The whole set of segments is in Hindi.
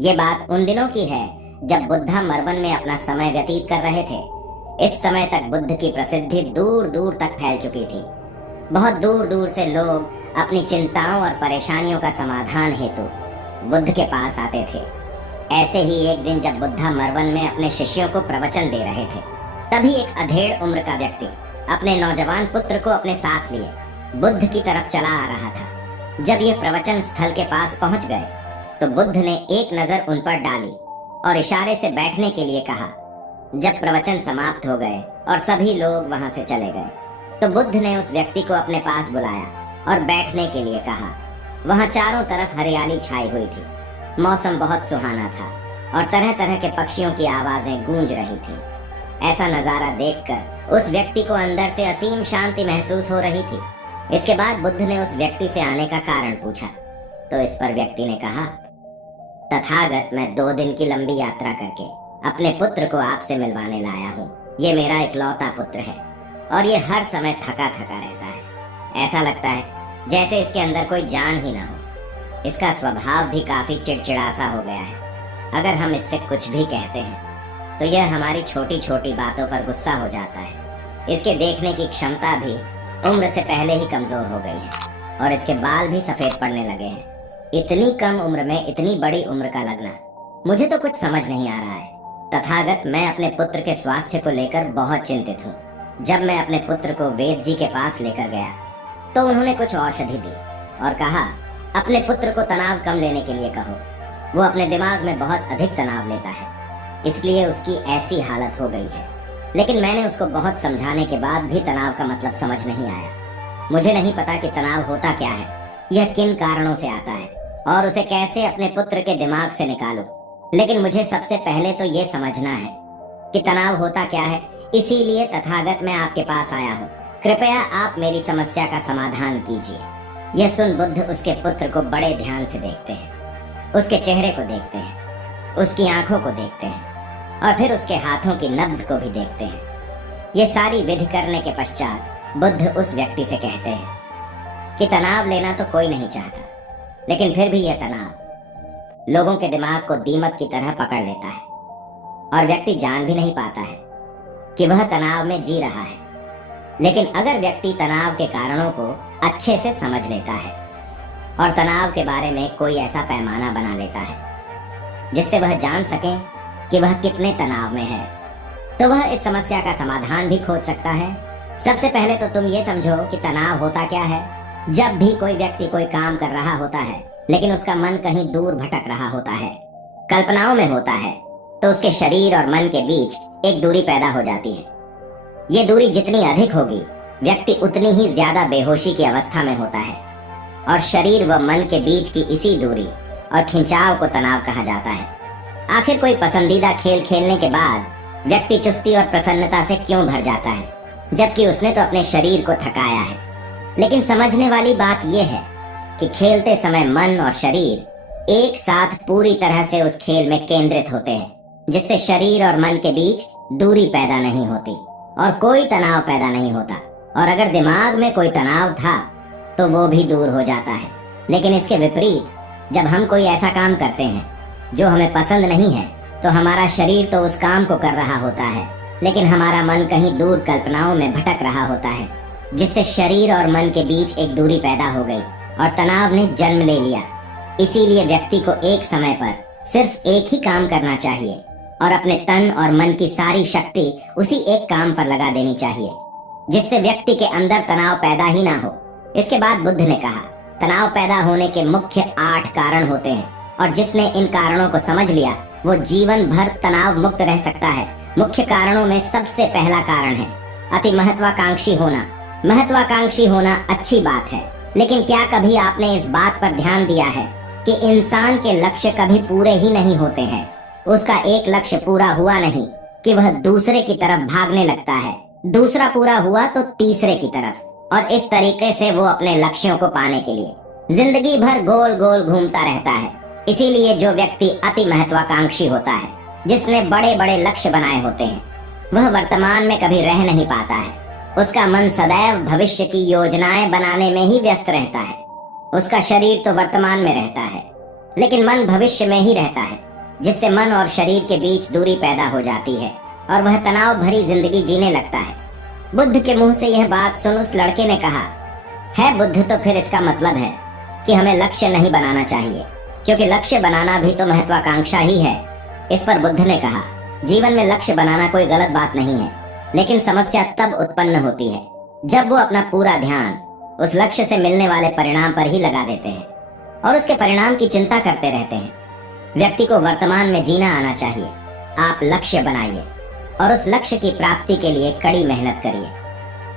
ये बात उन दिनों की है जब बुद्धा मरवन में अपना समय व्यतीत कर रहे थे। इस समय तक बुद्ध की प्रसिद्धि दूर दूर तक फैल चुकी थी। बहुत दूर दूर से लोग अपनी चिंताओं और परेशानियों का समाधान हेतु बुद्ध के पास आते थे। ऐसे ही एक दिन जब बुद्धा मरवन में अपने शिष्यों को प्रवचन दे रहे थे, तभी एक अधेड़ उम्र का व्यक्ति अपने नौजवान पुत्र को अपने साथ लिए बुद्ध की तरफ चला आ रहा था। जब ये प्रवचन स्थल के पास पहुंच गए तो बुद्ध ने एक नजर उन पर डाली और इशारे से बैठने के लिए कहा। जब प्रवचन समाप्त हो गए और सभी लोग वहां से चले गए तो बुद्ध ने उस व्यक्ति को अपने पास बुलाया और बैठने के लिए कहा। वहां चारों तरफ हरियाली छाई हुई थी। मौसम बहुत सुहाना था और तरह तरह के पक्षियों की आवाजें गूंज रही थी। ऐसा नजारा देखकर उस व्यक्ति को अंदर से असीम शांति महसूस हो रही थी। इसके बाद बुद्ध ने उस व्यक्ति से आने का कारण पूछा तो इस पर व्यक्ति ने कहा, तथागत, मैं 2 दिन की लंबी यात्रा करके अपने पुत्र को आपसे मिलवाने लाया हूँ। ये मेरा इकलौता पुत्र है और ये हर समय थका थका रहता है। ऐसा लगता है जैसे इसके अंदर कोई जान ही ना हो। इसका स्वभाव भी काफी चिड़चिड़ा सा हो गया है। अगर हम इससे कुछ भी कहते हैं तो यह हमारी छोटी छोटी बातों पर गुस्सा हो जाता है। इसके देखने की क्षमता भी उम्र से पहले ही कमजोर हो गई है और इसके बाल भी सफेद पड़ने लगे हैं। इतनी कम उम्र में इतनी बड़ी उम्र का लगना, मुझे तो कुछ समझ नहीं आ रहा है। तथागत, मैं अपने पुत्र के स्वास्थ्य को लेकर बहुत चिंतित हूँ। जब मैं अपने पुत्र को वेद जी के पास लेकर गया तो उन्होंने कुछ औषधि दी और कहा, अपने पुत्र को तनाव कम लेने के लिए कहो। वो अपने दिमाग में बहुत अधिक तनाव लेता है, इसलिए उसकी ऐसी हालत हो गई है। लेकिन मैंने उसको बहुत समझाने के बाद भी तनाव का मतलब समझ नहीं आया। मुझे नहीं पता कि तनाव होता क्या है, यह किन कारणों से आता है और उसे कैसे अपने पुत्र के दिमाग से निकालूं। लेकिन मुझे सबसे पहले तो ये समझना है कि तनाव होता क्या है। इसीलिए तथागत मैं आपके पास आया हूँ। कृपया आप मेरी समस्या का समाधान कीजिए। यह सुन बुद्ध उसके पुत्र को बड़े ध्यान से देखते हैं, उसके चेहरे को देखते हैं, उसकी आंखों को देखते हैं और फिर उसके हाथों की नब्ज को भी देखते हैं। ये सारी विधि करने के पश्चात बुद्ध उस व्यक्ति से कहते हैं कि तनाव लेना तो कोई नहीं चाहता, लेकिन फिर भी यह तनाव लोगों के दिमाग को दीमक की तरह पकड़ लेता है और व्यक्ति जान भी नहीं पाता है कि वह तनाव में जी रहा है। लेकिन अगर व्यक्ति तनाव के कारणों को अच्छे से समझ लेता है और तनाव के बारे में कोई ऐसा पैमाना बना लेता है जिससे वह जान सके कि वह कितने तनाव में है, तो वह इस समस्या का समाधान भी खोज सकता है। सबसे पहले तो तुम ये समझो कि तनाव होता क्या है। जब भी कोई व्यक्ति कोई काम कर रहा होता है लेकिन उसका मन कहीं दूर भटक रहा होता है, कल्पनाओं में होता है, तो उसके शरीर और मन के बीच एक दूरी पैदा हो जाती है। ये दूरी जितनी अधिक होगी, व्यक्ति उतनी ही ज्यादा बेहोशी की अवस्था में होता है और शरीर व मन के बीच की इसी दूरी और खिंचाव को तनाव कहा जाता है। आखिर कोई पसंदीदा खेल खेलने के बाद व्यक्ति चुस्ती और प्रसन्नता से क्यों भर जाता है, जबकि उसने तो अपने शरीर को थकाया है। लेकिन समझने वाली बात यह है कि खेलते समय मन और शरीर एक साथ पूरी तरह से उस खेल में केंद्रित होते हैं, जिससे शरीर और मन के बीच दूरी पैदा नहीं होती और कोई तनाव पैदा नहीं होता। और अगर दिमाग में कोई तनाव था तो वो भी दूर हो जाता है। लेकिन इसके विपरीत, जब हम कोई ऐसा काम करते हैं जो हमें पसंद नहीं है, तो हमारा शरीर तो उस काम को कर रहा होता है, लेकिन हमारा मन कहीं दूर कल्पनाओं में भटक रहा होता है, जिससे शरीर और मन के बीच एक दूरी पैदा हो गई और तनाव ने जन्म ले लिया। इसीलिए व्यक्ति को एक समय पर सिर्फ एक ही काम करना चाहिए और अपने तन और मन की सारी शक्ति उसी एक काम पर लगा देनी चाहिए, जिससे व्यक्ति के अंदर तनाव पैदा ही ना हो। इसके बाद बुद्ध ने कहा, तनाव पैदा होने के मुख्य 8 कारण होते हैं और जिसने इन कारणों को समझ लिया वो जीवन भर तनाव मुक्त रह सकता है। मुख्य कारणों में सबसे पहला कारण है अति महत्वाकांक्षी होना। महत्वाकांक्षी होना अच्छी बात है, लेकिन क्या कभी आपने इस बात पर ध्यान दिया है कि इंसान के लक्ष्य कभी पूरे ही नहीं होते हैं। उसका एक लक्ष्य पूरा हुआ नहीं कि वह दूसरे की तरफ भागने लगता है, दूसरा पूरा हुआ तो तीसरे की तरफ, और इस तरीके से वो अपने लक्ष्यों को पाने के लिए जिंदगी भर गोल गोल घूमता रहता है। इसीलिए जो व्यक्ति अति महत्वाकांक्षी होता है, जिसने बड़े बड़े लक्ष्य बनाए होते हैं, वह वर्तमान में कभी रह नहीं पाता है। उसका मन सदैव भविष्य की योजनाएं बनाने में ही व्यस्त रहता है। उसका शरीर तो वर्तमान में रहता है, लेकिन मन भविष्य में ही रहता है। जिससे मन और शरीर के बीच दूरी पैदा हो जाती है और वह तनाव भरी जिंदगी जीने लगता है। बुद्ध के मुंह से यह बात सुन उस लड़के ने कहा, है बुद्ध, तो फिर इसका मतलब है कि हमें लक्ष्य नहीं बनाना चाहिए, क्योंकि लक्ष्य बनाना भी तो महत्वाकांक्षा ही है। इस पर बुद्ध ने कहा, जीवन में लक्ष्य बनाना कोई गलत बात नहीं है, लेकिन समस्या तब उत्पन्न होती है जब वो अपना पूरा ध्यान उस लक्ष्य से मिलने वाले परिणाम पर ही लगा देते हैं और उसके परिणाम की चिंता करते रहते हैं। व्यक्ति को वर्तमान में जीना आना चाहिए। आप लक्ष्य बनाइए और उस लक्ष्य की प्राप्ति के लिए कड़ी मेहनत करिए,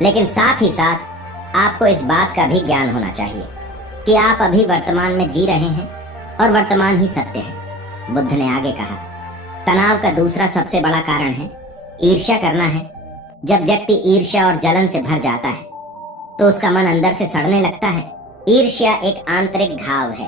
लेकिन साथ ही साथ आपको इस बात का भी ज्ञान होना चाहिए कि आप अभी वर्तमान में जी रहे हैं और वर्तमान ही सत्य है। बुद्ध ने आगे कहा, तनाव का दूसरा सबसे बड़ा कारण है ईर्ष्या करना है। जब व्यक्ति ईर्ष्या और जलन से भर जाता है तो उसका मन अंदर से सड़ने लगता है। ईर्ष्या एक आंतरिक घाव है।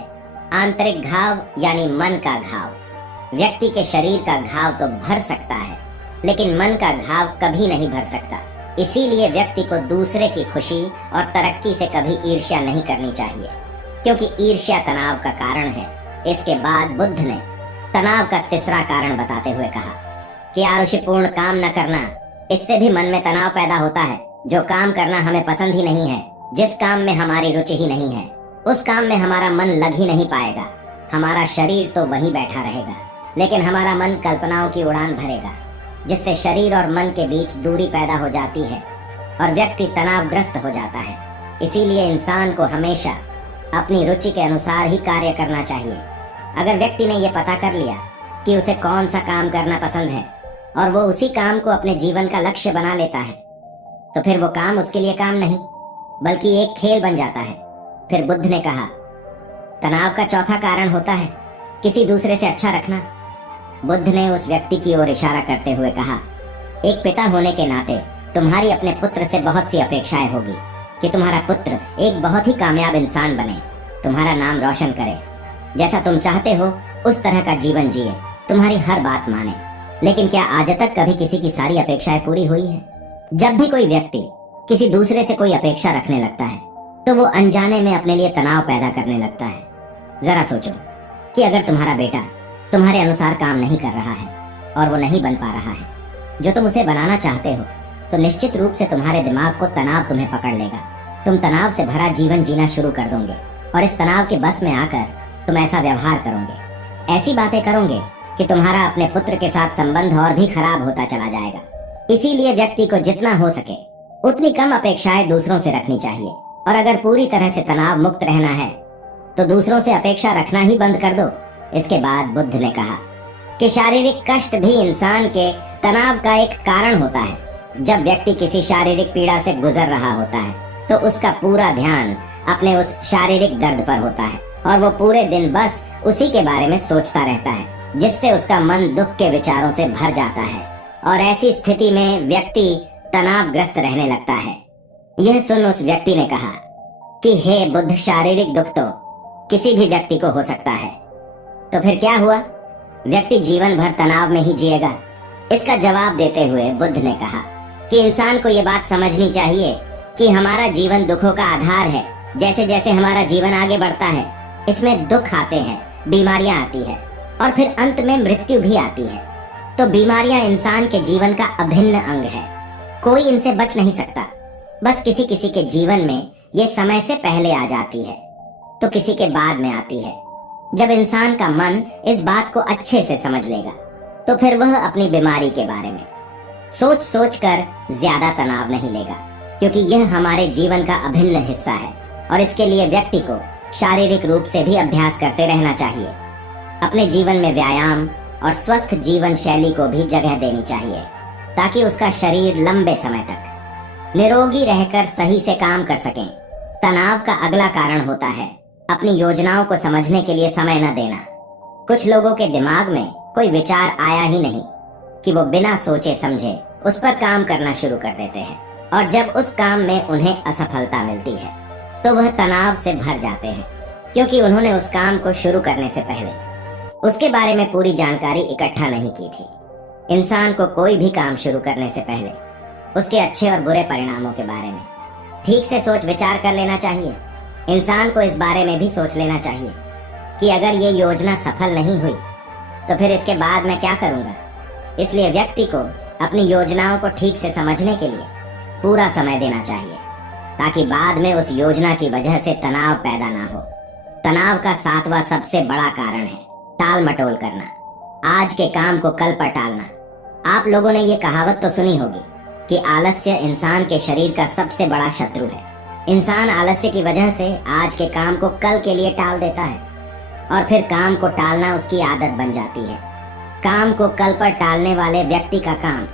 आंतरिक घाव यानी मन का घाव। व्यक्ति के शरीर का घाव तो भर सकता है, लेकिन मन का घाव कभी नहीं भर सकता। इसीलिए व्यक्ति को दूसरे की खुशी और तरक्की से कभी ईर्ष्या नहीं करनी चाहिए, क्योंकि ईर्ष्या तनाव का कारण है। इसके बाद बुद्ध ने तनाव का तीसरा कारण बताते हुए कहा कि आरुषिपूर्ण काम न करना, इससे भी मन में तनाव पैदा होता है। जो काम करना हमें पसंद ही नहीं है, जिस काम में हमारी रुचि ही नहीं है, उस काम में हमारा मन लग ही नहीं पाएगा। हमारा शरीर तो वहीं बैठा रहेगा, लेकिन हमारा मन कल्पनाओं की उड़ान भरेगा, जिससे शरीर और मन के बीच दूरी पैदा हो जाती है और व्यक्ति तनावग्रस्त हो जाता है। इसीलिए इंसान को हमेशा अपनी रुचि के अनुसार ही कार्य करना चाहिए। अगर व्यक्ति ने यह पता कर लिया कि उसे कौन सा काम करना पसंद है और वो उसी काम को अपने जीवन का लक्ष्य बना लेता है, तो फिर वो काम उसके लिए काम नहीं बल्कि एक खेल बन जाता है। फिर बुद्ध ने कहा, तनाव का चौथा कारण होता है किसी दूसरे से अच्छा रखना। बुद्ध ने उस व्यक्ति की ओर इशारा करते हुए कहा, एक पिता होने के नाते तुम्हारी अपने पुत्र से बहुत सी अपेक्षाएं होगी कि तुम्हारा पुत्र एक बहुत ही कामयाब इंसान बने, तुम्हारा नाम रोशन करे, जैसा तुम चाहते हो उस तरह का जीवन जिए, तुम्हारी हर बात माने। लेकिन क्या आज तक कभी किसी की सारी अपेक्षाएं पूरी हुई है? जब भी कोई व्यक्ति किसी दूसरे से कोई अपेक्षा रखने लगता है तो वो अनजाने में अपने लिए तनाव पैदा करने लगता है। जरा सोचो कि अगर तुम्हारा बेटा तुम्हारे अनुसार काम नहीं कर रहा है और वो नहीं बन पा रहा है जो तुम उसे बनाना चाहते हो, तो निश्चित रूप से तुम्हारे दिमाग को तनाव तुम्हें पकड़ लेगा। तुम तनाव से भरा जीवन जीना शुरू कर दोगे और इस तनाव के बस में आकर तुम ऐसा व्यवहार करोगे, ऐसी बातें करोगे कि तुम्हारा अपने पुत्र के साथ संबंध और भी खराब होता चला जाएगा। इसीलिए व्यक्ति को जितना हो सके उतनी कम अपेक्षाएं दूसरों से रखनी चाहिए, और अगर पूरी तरह से तनाव मुक्त रहना है तो दूसरों से अपेक्षा रखना ही बंद कर दो। इसके बाद बुद्ध ने कहा कि शारीरिक कष्ट भी इंसान के तनाव का एक कारण होता है। जब व्यक्ति किसी शारीरिक पीड़ा से गुजर रहा होता है तो उसका पूरा ध्यान अपने उस शारीरिक दर्द पर होता है और वो पूरे दिन बस उसी के बारे में सोचता रहता है, जिससे उसका मन दुख के विचारों से भर जाता है और ऐसी स्थिति में व्यक्ति तनावग्रस्त रहने लगता है। यह सुन उस व्यक्ति ने कहा कि हे बुद्ध, शारीरिक दुख तो किसी भी व्यक्ति को हो सकता है, तो फिर क्या हुआ? व्यक्ति जीवन भर तनाव में ही जिएगा। इसका जवाब देते हुए बुद्ध ने कहा कि इंसान को यह बात समझनी चाहिए कि हमारा जीवन दुखों का आधार है। जैसे जैसे हमारा जीवन आगे बढ़ता है इसमें दुख आते हैं, बीमारियां आती है और फिर अंत में मृत्यु भी आती है। तो बीमारियां इंसान के जीवन का अभिन्न अंग है, कोई इनसे बच नहीं सकता। बस किसी किसी के जीवन में ये समय से पहले आ जाती है तो किसी के बाद में आती है। जब इंसान का मन इस बात को अच्छे से समझ लेगा तो फिर वह अपनी बीमारी के बारे में सोच सोच कर ज्यादा तनाव नहीं लेगा, क्योंकि यह हमारे जीवन का अभिन्न हिस्सा है और इसके लिए व्यक्ति को शारीरिक रूप से भी अभ्यास करते रहना चाहिए। अपने जीवन में व्यायाम और स्वस्थ जीवन शैली को भी जगह देनी चाहिए ताकि उसका शरीर लंबे समय तक निरोगी रहकर सही से काम कर सके। तनाव का अगला कारण होता है अपनी योजनाओं को समझने के लिए समय न देना। कुछ लोगों के दिमाग में कोई विचार आया ही नहीं कि वो बिना सोचे समझे उस पर काम करना शुरू कर देते हैं, और जब उस काम में उन्हें असफलता मिलती है तो वह तनाव से भर जाते हैं, क्योंकि उन्होंने उस काम को शुरू करने से पहले उसके बारे में पूरी जानकारी इकट्ठा नहीं की थी। इंसान को कोई भी काम शुरू करने से पहले उसके अच्छे और बुरे परिणामों के बारे में ठीक से सोच विचार कर लेना चाहिए। इंसान को इस बारे में भी सोच लेना चाहिए कि अगर ये योजना सफल नहीं हुई तो फिर इसके बाद मैं क्या करूंगा? इसलिए व्यक्ति को अपनी योजनाओं को ठीक से समझने के लिए पूरा समय देना चाहिए, ताकि बाद में उस योजना की वजह से तनाव पैदा ना हो। तनाव का 7वां सबसे बड़ा कारण है टाल मटोल करना, आज के काम को कल पर टालना। आप लोगों ने ये कहावत तो सुनी होगी कि आलस्य इंसान के शरीर का सबसे बड़ा शत्रु है। इंसान आलस्य की वजह से आज के काम को कल के लिए टाल देता है और फिर काम को टालना उसकी आदत बन जाती है। काम को कल पर टालने वाले व्यक्ति का काम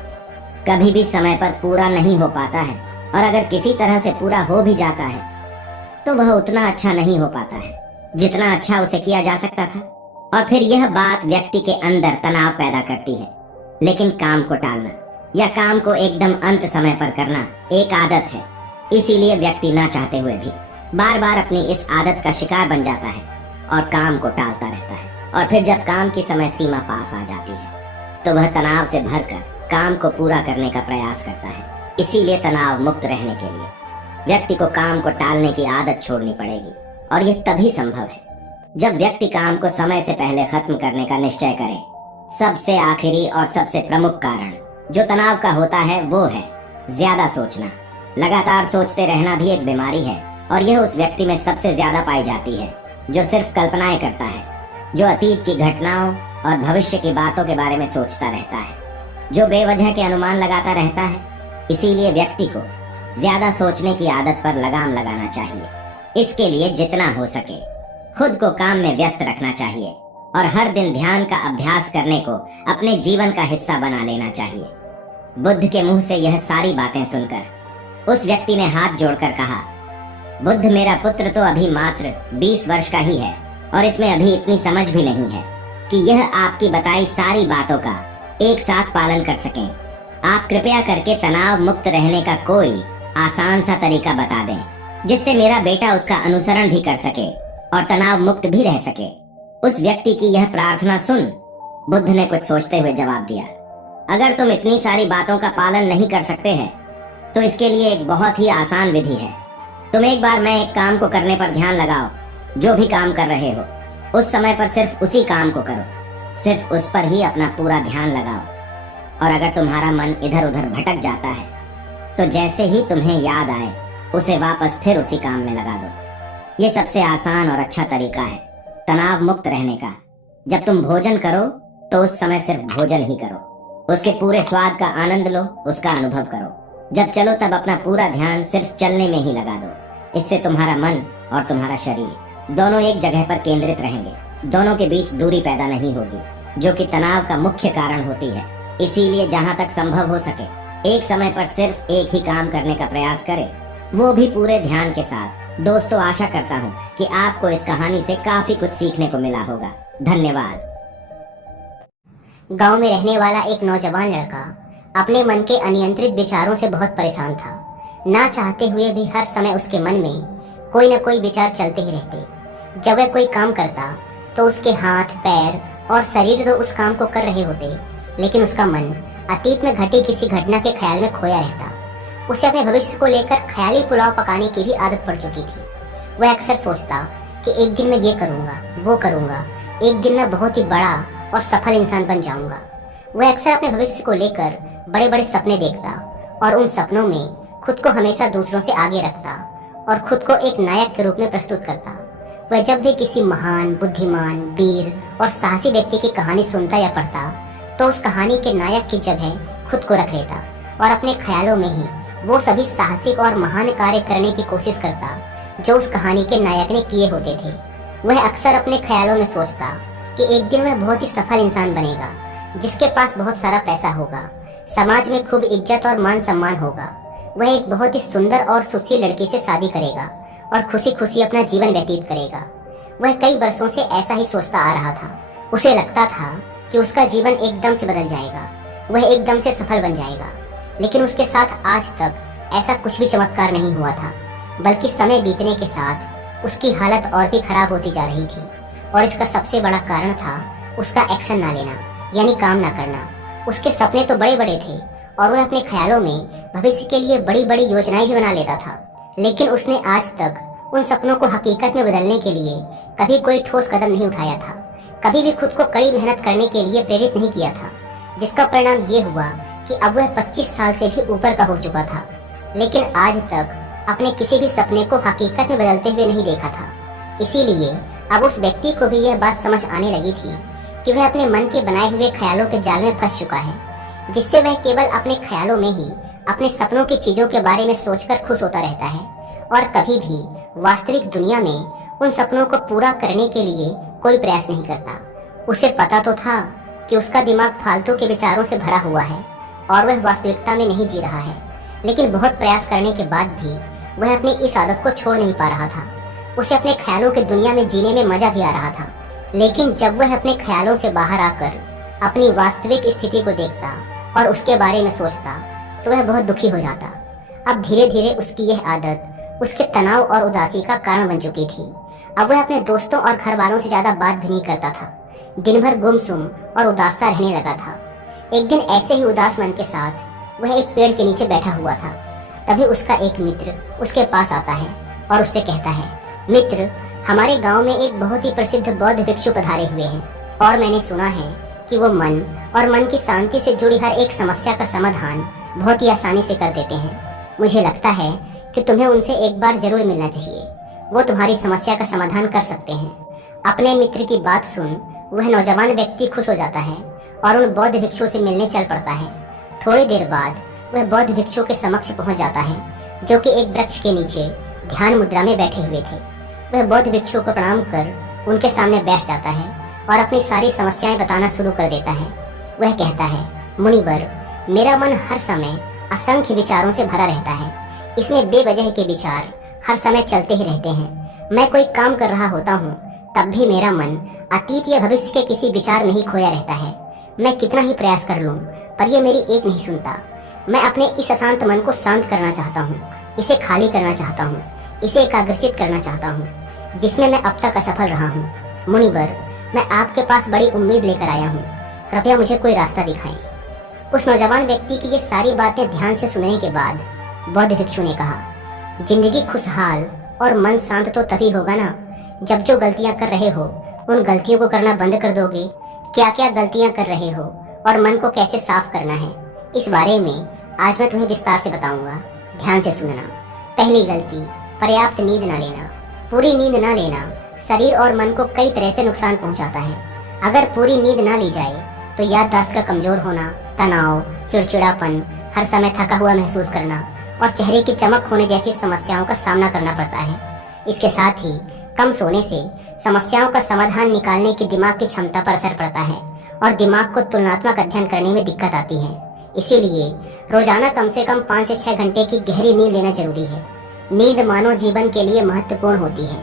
कभी भी समय पर पूरा नहीं हो पाता है, और अगर किसी तरह से पूरा हो भी जाता है तो वह उतना अच्छा नहीं हो पाता है जितना अच्छा उसे किया जा सकता था। और फिर यह बात व्यक्ति के अंदर तनाव पैदा करती है। लेकिन काम को टालना या काम को एकदम अंत समय पर करना एक आदत है, इसीलिए व्यक्ति ना चाहते हुए भी बार बार अपनी इस आदत का शिकार बन जाता है और काम को टालता रहता है। और फिर जब काम की समय सीमा पास आ जाती है तो वह तनाव से भरकर काम को पूरा करने का प्रयास करता है। इसीलिए तनाव मुक्त रहने के लिए व्यक्ति को काम को टालने की आदत छोड़नी पड़ेगी, और यह तभी संभव है जब व्यक्ति काम को समय से पहले खत्म करने का निश्चय करे। सबसे आखिरी और सबसे प्रमुख कारण जो तनाव का होता है वो है ज्यादा सोचना। लगातार सोचते रहना भी एक बीमारी है, और यह उस व्यक्ति में सबसे ज्यादा पाई जाती है जो सिर्फ कल्पनाएं करता है, जो अतीत की घटनाओं और भविष्य की बातों के बारे में सोचता रहता है, जो बेवजह के अनुमान लगाता रहता है। इसीलिए व्यक्ति को ज्यादा सोचने की आदत पर लगाम लगाना चाहिए। इसके लिए जितना हो सके खुद को काम में व्यस्त रखना चाहिए और हर दिन ध्यान का अभ्यास करने को अपने जीवन का हिस्सा बना लेना चाहिए। बुद्ध के मुंह से यह सारी बातें सुनकर उस व्यक्ति ने हाथ जोड़कर कहा, बुद्ध, मेरा पुत्र तो अभी मात्र 20 वर्ष का ही है और इसमें अभी इतनी समझ भी नहीं है कि यह आपकी बताई सारी बातों का एक साथ पालन कर सकें। आप कृपया करके तनाव मुक्त रहने का कोई आसान सा तरीका बता दें जिससे मेरा बेटा उसका अनुसरण भी कर सके और तनाव मुक्त भी रह सके। उस व्यक्ति की यह प्रार्थना सुन बुद्ध ने कुछ सोचते हुए जवाब दिया, अगर तुम इतनी सारी बातों का पालन नहीं कर सकते हैं तो इसके लिए एक बहुत ही आसान विधि है। तुम एक बार मैं एक काम को करने पर ध्यान लगाओ। जो भी काम कर रहे हो उस समय पर सिर्फ उसी काम को करो, सिर्फ उस पर ही अपना पूरा ध्यान लगाओ। और अगर तुम्हारा मन इधर उधर भटक जाता है तो जैसे ही तुम्हें याद आए उसे वापस फिर उसी काम में लगा दो। ये सबसे आसान और अच्छा तरीका है तनाव मुक्त रहने का। जब तुम भोजन करो तो उस समय सिर्फ भोजन ही करो, उसके पूरे स्वाद का आनंद लो, उसका अनुभव करो। जब चलो तब अपना पूरा ध्यान सिर्फ चलने में ही लगा दो। इससे तुम्हारा मन और तुम्हारा शरीर दोनों एक जगह पर केंद्रित रहेंगे, दोनों के बीच दूरी पैदा नहीं होगी जो कि तनाव का मुख्य कारण होती है। इसीलिए जहाँ तक संभव हो सके एक समय पर सिर्फ एक ही काम करने का प्रयास करें, वो भी पूरे ध्यान के साथ। दोस्तों, आशा करता हूँ कि आपको इस कहानी से काफी कुछ सीखने को मिला होगा। धन्यवाद। गांव में रहने वाला एक नौजवान लड़का अपने मन के अनियंत्रित विचारों से बहुत परेशान था। ना चाहते हुए भी हर समय उसके मन में कोई न कोई विचार चलते ही रहते। जब वह कोई काम करता तो उसके हाथ, पैर और शरीर तो उस काम को कर रहे होते, लेकिन उसका मन अतीत में घटी किसी घटना के ख्याल में खोया रहता। उसे अपने भविष्य को लेकर ख्याली पुलाव पकाने की भी आदत पड़ चुकी थी। वह अक्सर सोचता कि एक दिन मैं ये करूँगा, वो करूँगा, एक दिन मैं बहुत ही बड़ा और सफल इंसान बन जाऊँगा। वह अक्सर अपने भविष्य को लेकर बड़े बड़े सपने देखता और उन सपनों में खुद को हमेशा दूसरों से आगे रखता और खुद को एक नायक के रूप में प्रस्तुत करता। वह जब भी किसी महान, बुद्धिमान, वीर और साहसी व्यक्ति की कहानी सुनता या पढ़ता तो उस कहानी के नायक की जगह खुद को रख लेता और अपने ख्यालों में ही वो सभी साहसिक और महान कार्य करने की कोशिश करता जो उस कहानी के नायक ने किए होते थे। वह अक्सर अपने ख्यालों में सोचता कि एक दिन वह बहुत ही सफल इंसान बनेगा, जिसके पास बहुत सारा पैसा होगा, समाज में खूब इज्जत और मान सम्मान होगा। वह एक बहुत ही सुंदर और सुशील लड़की से शादी करेगा और खुशी खुशी अपना जीवन व्यतीत करेगा। वह कई वर्षों से ऐसा ही सोचता आ रहा था। उसे लगता था कि उसका जीवन एकदम से बदल जाएगा, वह एकदम से सफल बन जाएगा। लेकिन उसके साथ आज तक ऐसा कुछ भी चमत्कार नहीं हुआ था, बल्कि समय बीतने के साथ उसकी हालत और भी खराब होती जा रही थी। और इसका सबसे बड़ा कारण था उसका एक्शन ना लेना, यानी काम ना करना। उसके सपने तो बड़े बड़े थे और वह अपने ख्यालों में भविष्य के लिए बड़ी बड़ी योजनाएं भी बना लेता था, लेकिन उसने आज तक उन सपनों को हकीकत में बदलने के लिए कभी कोई ठोस कदम नहीं उठाया था। कभी भी खुद को कड़ी मेहनत करने के लिए प्रेरित नहीं किया था, जिसका परिणाम ये हुआ कि अब वह 25 साल से भी ऊपर का हो चुका था, लेकिन आज तक अपने किसी भी सपने को हकीकत में बदलते हुए नहीं देखा था। इसीलिए अब उस व्यक्ति को भी यह बात समझ आने लगी थी कि वह अपने मन के बनाए हुए ख्यालों के जाल में फंस चुका है, जिससे वह केवल अपने ख्यालों में ही अपने सपनों की चीजों के बारे में सोचकर खुश होता रहता है और कभी भी वास्तविक दुनिया में उन सपनों को पूरा करने के लिए कोई प्रयास नहीं करता। उसे पता तो था कि उसका दिमाग फालतू के विचारों से भरा हुआ है और वह वास्तविकता में नहीं जी रहा है, लेकिन बहुत प्रयास करने के बाद भी वह अपनी इस आदत को छोड़ नहीं पा रहा था। उसे अपने ख्यालों की दुनिया में जीने में मजा भी आ रहा था, लेकिन जब वह अपने ख्यालों से बाहर आकर अपनी वास्तविक स्थिति को देखता और उसके बारे में सोचता तो वह बहुत दुखी हो जाता। अब धीरे धीरे उसकी यह आदत उसके तनाव और उदासी का कारण बन चुकी थी। अब वह अपने दोस्तों और घर वालों से ज्यादा बात भी नहीं करता था, दिन भर गुमसुम और उदास सा रहने लगा था। एक दिन ऐसे ही उदास मन के साथ वह एक पेड़ के नीचे बैठा हुआ था। तभी उसका एक मित्र उसके पास आता है और उससे कहता है, मित्र, हमारे गांव में एक बहुत ही प्रसिद्ध बौद्ध भिक्षु पधारे हुए हैं और मैंने सुना है कि वो मन और मन की शांति से जुड़ी हर एक समस्या का समाधान बहुत ही आसानी से कर देते हैं। मुझे लगता है कि तुम्हें उनसे एक बार जरूर मिलना चाहिए, वो तुम्हारी समस्या का समाधान कर सकते हैं। अपने मित्र की बात सुन वह नौजवान व्यक्ति खुश हो जाता है और उन बौद्ध भिक्षु से मिलने चल पड़ता है। थोड़ी देर बाद वह बौद्ध भिक्षु के समक्ष पहुंच जाता है, जो कि एक वृक्ष के नीचे ध्यान मुद्रा में बैठे हुए थे। वह बौद्ध भिक्षु को प्रणाम कर उनके सामने बैठ जाता है और अपनी सारी समस्याएं बताना शुरू कर देता है। वह कहता है, मुनिवर, मेरा मन हर समय असंख्य विचारों से भरा रहता है। इसमें बेवजह के विचार हर समय चलते ही रहते हैं। मैं कोई काम कर रहा होता हूँ तब भी मेरा मन अतीत या भविष्य के किसी विचार में ही खोया रहता है। मैं कितना ही प्रयास कर लूं पर यह मेरी एक नहीं सुनता। मैं अपने इस अशांत मन को शांत करना चाहता हूँ, इसे खाली करना चाहता हूँ, इसे एकाग्रचित करना चाहता हूँ, जिसमें मैं अब तक असफल रहा हूँ। मुनिवर, मैं आपके पास बड़ी उम्मीद लेकर आया हूँ, कृपया मुझे कोई रास्ता दिखाएं। उस नौजवान व्यक्ति की ये सारी बातें ध्यान से सुनने के बाद बौद्ध भिक्षु ने कहा, जिंदगी खुशहाल और मन शांत तो तभी होगा ना जब जो गलतियां कर रहे हो उन गलतियों को करना बंद कर दोगे। क्या क्या गलतियां कर रहे हो और मन को कैसे साफ करना है, इस बारे में आज मैं तुम्हें विस्तार से बताऊंगा। ध्यान से सुनना। पहली गलती, पर्याप्त नींद न लेना। पूरी नींद न लेना शरीर और मन को कई तरह से नुकसान पहुंचाता है। अगर पूरी नींद न ली जाए तो याददाश्त का कमजोर होना, तनाव, चिड़चिड़ापन, हर समय थका हुआ महसूस करना और चेहरे की चमक होने जैसी समस्याओं का सामना करना पड़ता है। इसके साथ ही कम सोने से समस्याओं का समाधान निकालने की दिमाग की क्षमता पर असर पड़ता है और दिमाग को तुलनात्मक अध्ययन करने में दिक्कत आती है। इसीलिए रोजाना कम से कम 5 से 6 घंटे की गहरी नींद लेना जरूरी है। नींद मानव जीवन के लिए महत्वपूर्ण होती है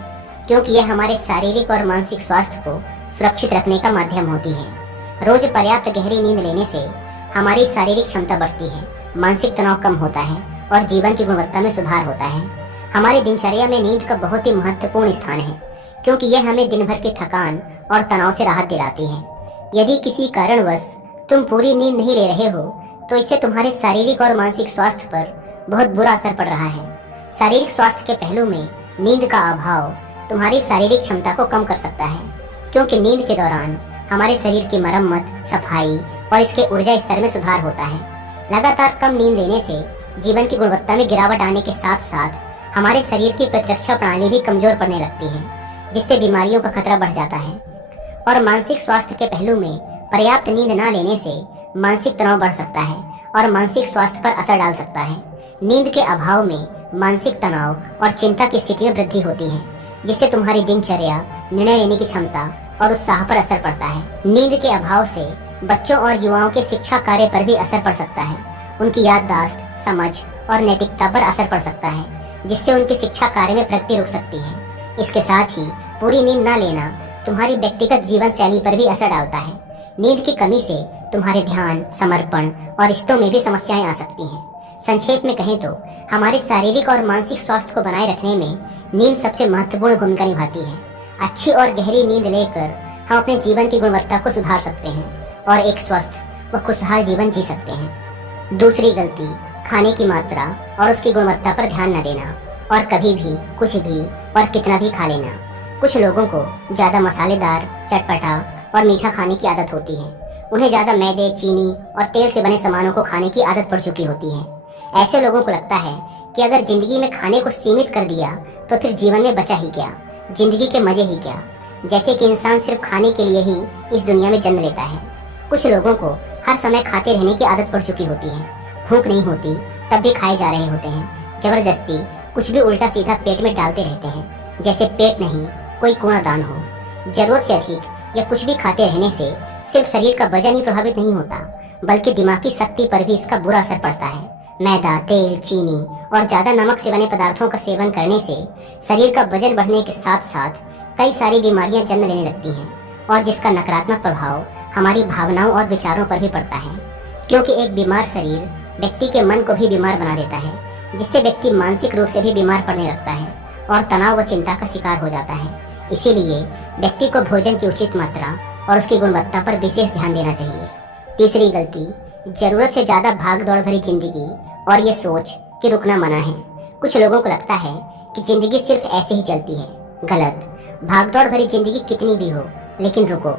क्योंकि यह हमारे शारीरिक और मानसिक स्वास्थ्य को सुरक्षित रखने का माध्यम होती है। रोज पर्याप्त गहरी नींद लेने से हमारी शारीरिक क्षमता बढ़ती है, मानसिक तनाव कम होता है और जीवन की गुणवत्ता में सुधार होता है। हमारी दिनचर्या में नींद का बहुत ही महत्वपूर्ण स्थान है क्योंकि यह हमें दिन भर की थकान और तनाव से राहत दिलाती है। यदि किसी कारणवश तुम पूरी नींद नहीं ले रहे हो तो इससे तुम्हारे शारीरिक और मानसिक स्वास्थ्य पर बहुत बुरा असर पड़ रहा है। शारीरिक स्वास्थ्य के पहलू में नींद का अभाव तुम्हारी शारीरिक क्षमता को कम कर सकता है क्योंकि नींद के दौरान हमारे शरीर की मरम्मत, सफाई और इसके ऊर्जा स्तर में सुधार होता है। लगातार कम नींद लेने से जीवन की गुणवत्ता में गिरावट आने के साथ साथ हमारे शरीर की प्रतिरक्षा प्रणाली भी कमजोर पड़ने लगती है, जिससे बीमारियों का खतरा बढ़ जाता है। और मानसिक स्वास्थ्य के पहलू में पर्याप्त नींद न लेने से मानसिक तनाव बढ़ सकता है और मानसिक स्वास्थ्य पर असर डाल सकता है। नींद के अभाव में मानसिक तनाव और चिंता की स्थिति में वृद्धि होती है, जिससे तुम्हारी दिनचर्या, निर्णय लेने की क्षमता और उत्साह पर असर पड़ता है। नींद के अभाव से बच्चों और युवाओं के शिक्षा कार्य पर भी असर पड़ सकता है। उनकी याददाश्त, समझ और नैतिकता पर असर पड़ सकता है, जिससे उनके शिक्षा कार्य में प्रगति रुक सकती है। इसके साथ ही पूरी नींद न लेना तुम्हारी व्यक्तिगत जीवन शैली पर भी असर डालता है। नींद की कमी से तुम्हारे ध्यान, समर्पण और रिश्तों में भी समस्याएं आ सकती हैं। संक्षेप में कहें तो हमारे शारीरिक और मानसिक स्वास्थ्य को बनाए रखने में नींद सबसे महत्वपूर्ण भूमिका निभाती है। अच्छी और गहरी नींद लेकर हम अपने जीवन की गुणवत्ता को सुधार सकते हैं और एक स्वस्थ व खुशहाल जीवन जी सकते हैं। दूसरी गलती, खाने की मात्रा और उसकी गुणवत्ता पर ध्यान न देना और कभी भी कुछ भी और कितना भी खा लेना। कुछ लोगों को ज्यादा मसालेदार, चटपटा और मीठा खाने की आदत होती है। उन्हें ज़्यादा मैदे, चीनी और तेल से बने सामानों को खाने की आदत पड़ चुकी होती है। ऐसे लोगों को लगता है कि अगर जिंदगी में खाने को सीमित कर दिया तो फिर जीवन में बचा ही क्या, जिंदगी के मजे ही क्या। जैसे कि इंसान सिर्फ खाने के लिए ही इस दुनिया में जन्म लेता है। कुछ लोगों को हर समय खाते रहने की आदत पड़ चुकी होती है। भूख नहीं होती तब भी खाए जा रहे होते हैं। जबरदस्ती कुछ भी उल्टा सीधा पेट में डालते रहते हैं, जैसे पेट नहीं कोई कूड़ादान हो। जरूरत से अधिक या कुछ भी खाते रहने से सिर्फ शरीर का वजन ही प्रभावित नहीं होता, बल्कि दिमागी शक्ति पर भी इसका बुरा असर पड़ता है। मैदा, तेल, चीनी और ज्यादा नमक से बने पदार्थों का सेवन करने से शरीर का वजन बढ़ने के साथ साथ कई सारी बीमारियां जन्म लेने लगती हैं, और जिसका नकारात्मक प्रभाव हमारी भावनाओं और विचारों पर भी पड़ता है। क्योंकि एक बीमार शरीर व्यक्ति के मन को भी बीमार बना देता है, जिससे व्यक्ति मानसिक रूप से भी बीमार पड़ने लगता है और तनाव व चिंता का शिकार हो जाता है। इसीलिए व्यक्ति को भोजन की उचित मात्रा और उसकी गुणवत्ता पर विशेष ध्यान देना चाहिए। तीसरी गलती, जरूरत से ज्यादा भाग दौड़ भरी जिंदगी और ये सोच कि रुकना मना है। कुछ लोगों को लगता है कि जिंदगी सिर्फ ऐसे ही चलती है। गलत। भाग दौड़ भरी जिंदगी कितनी भी हो, लेकिन रुको।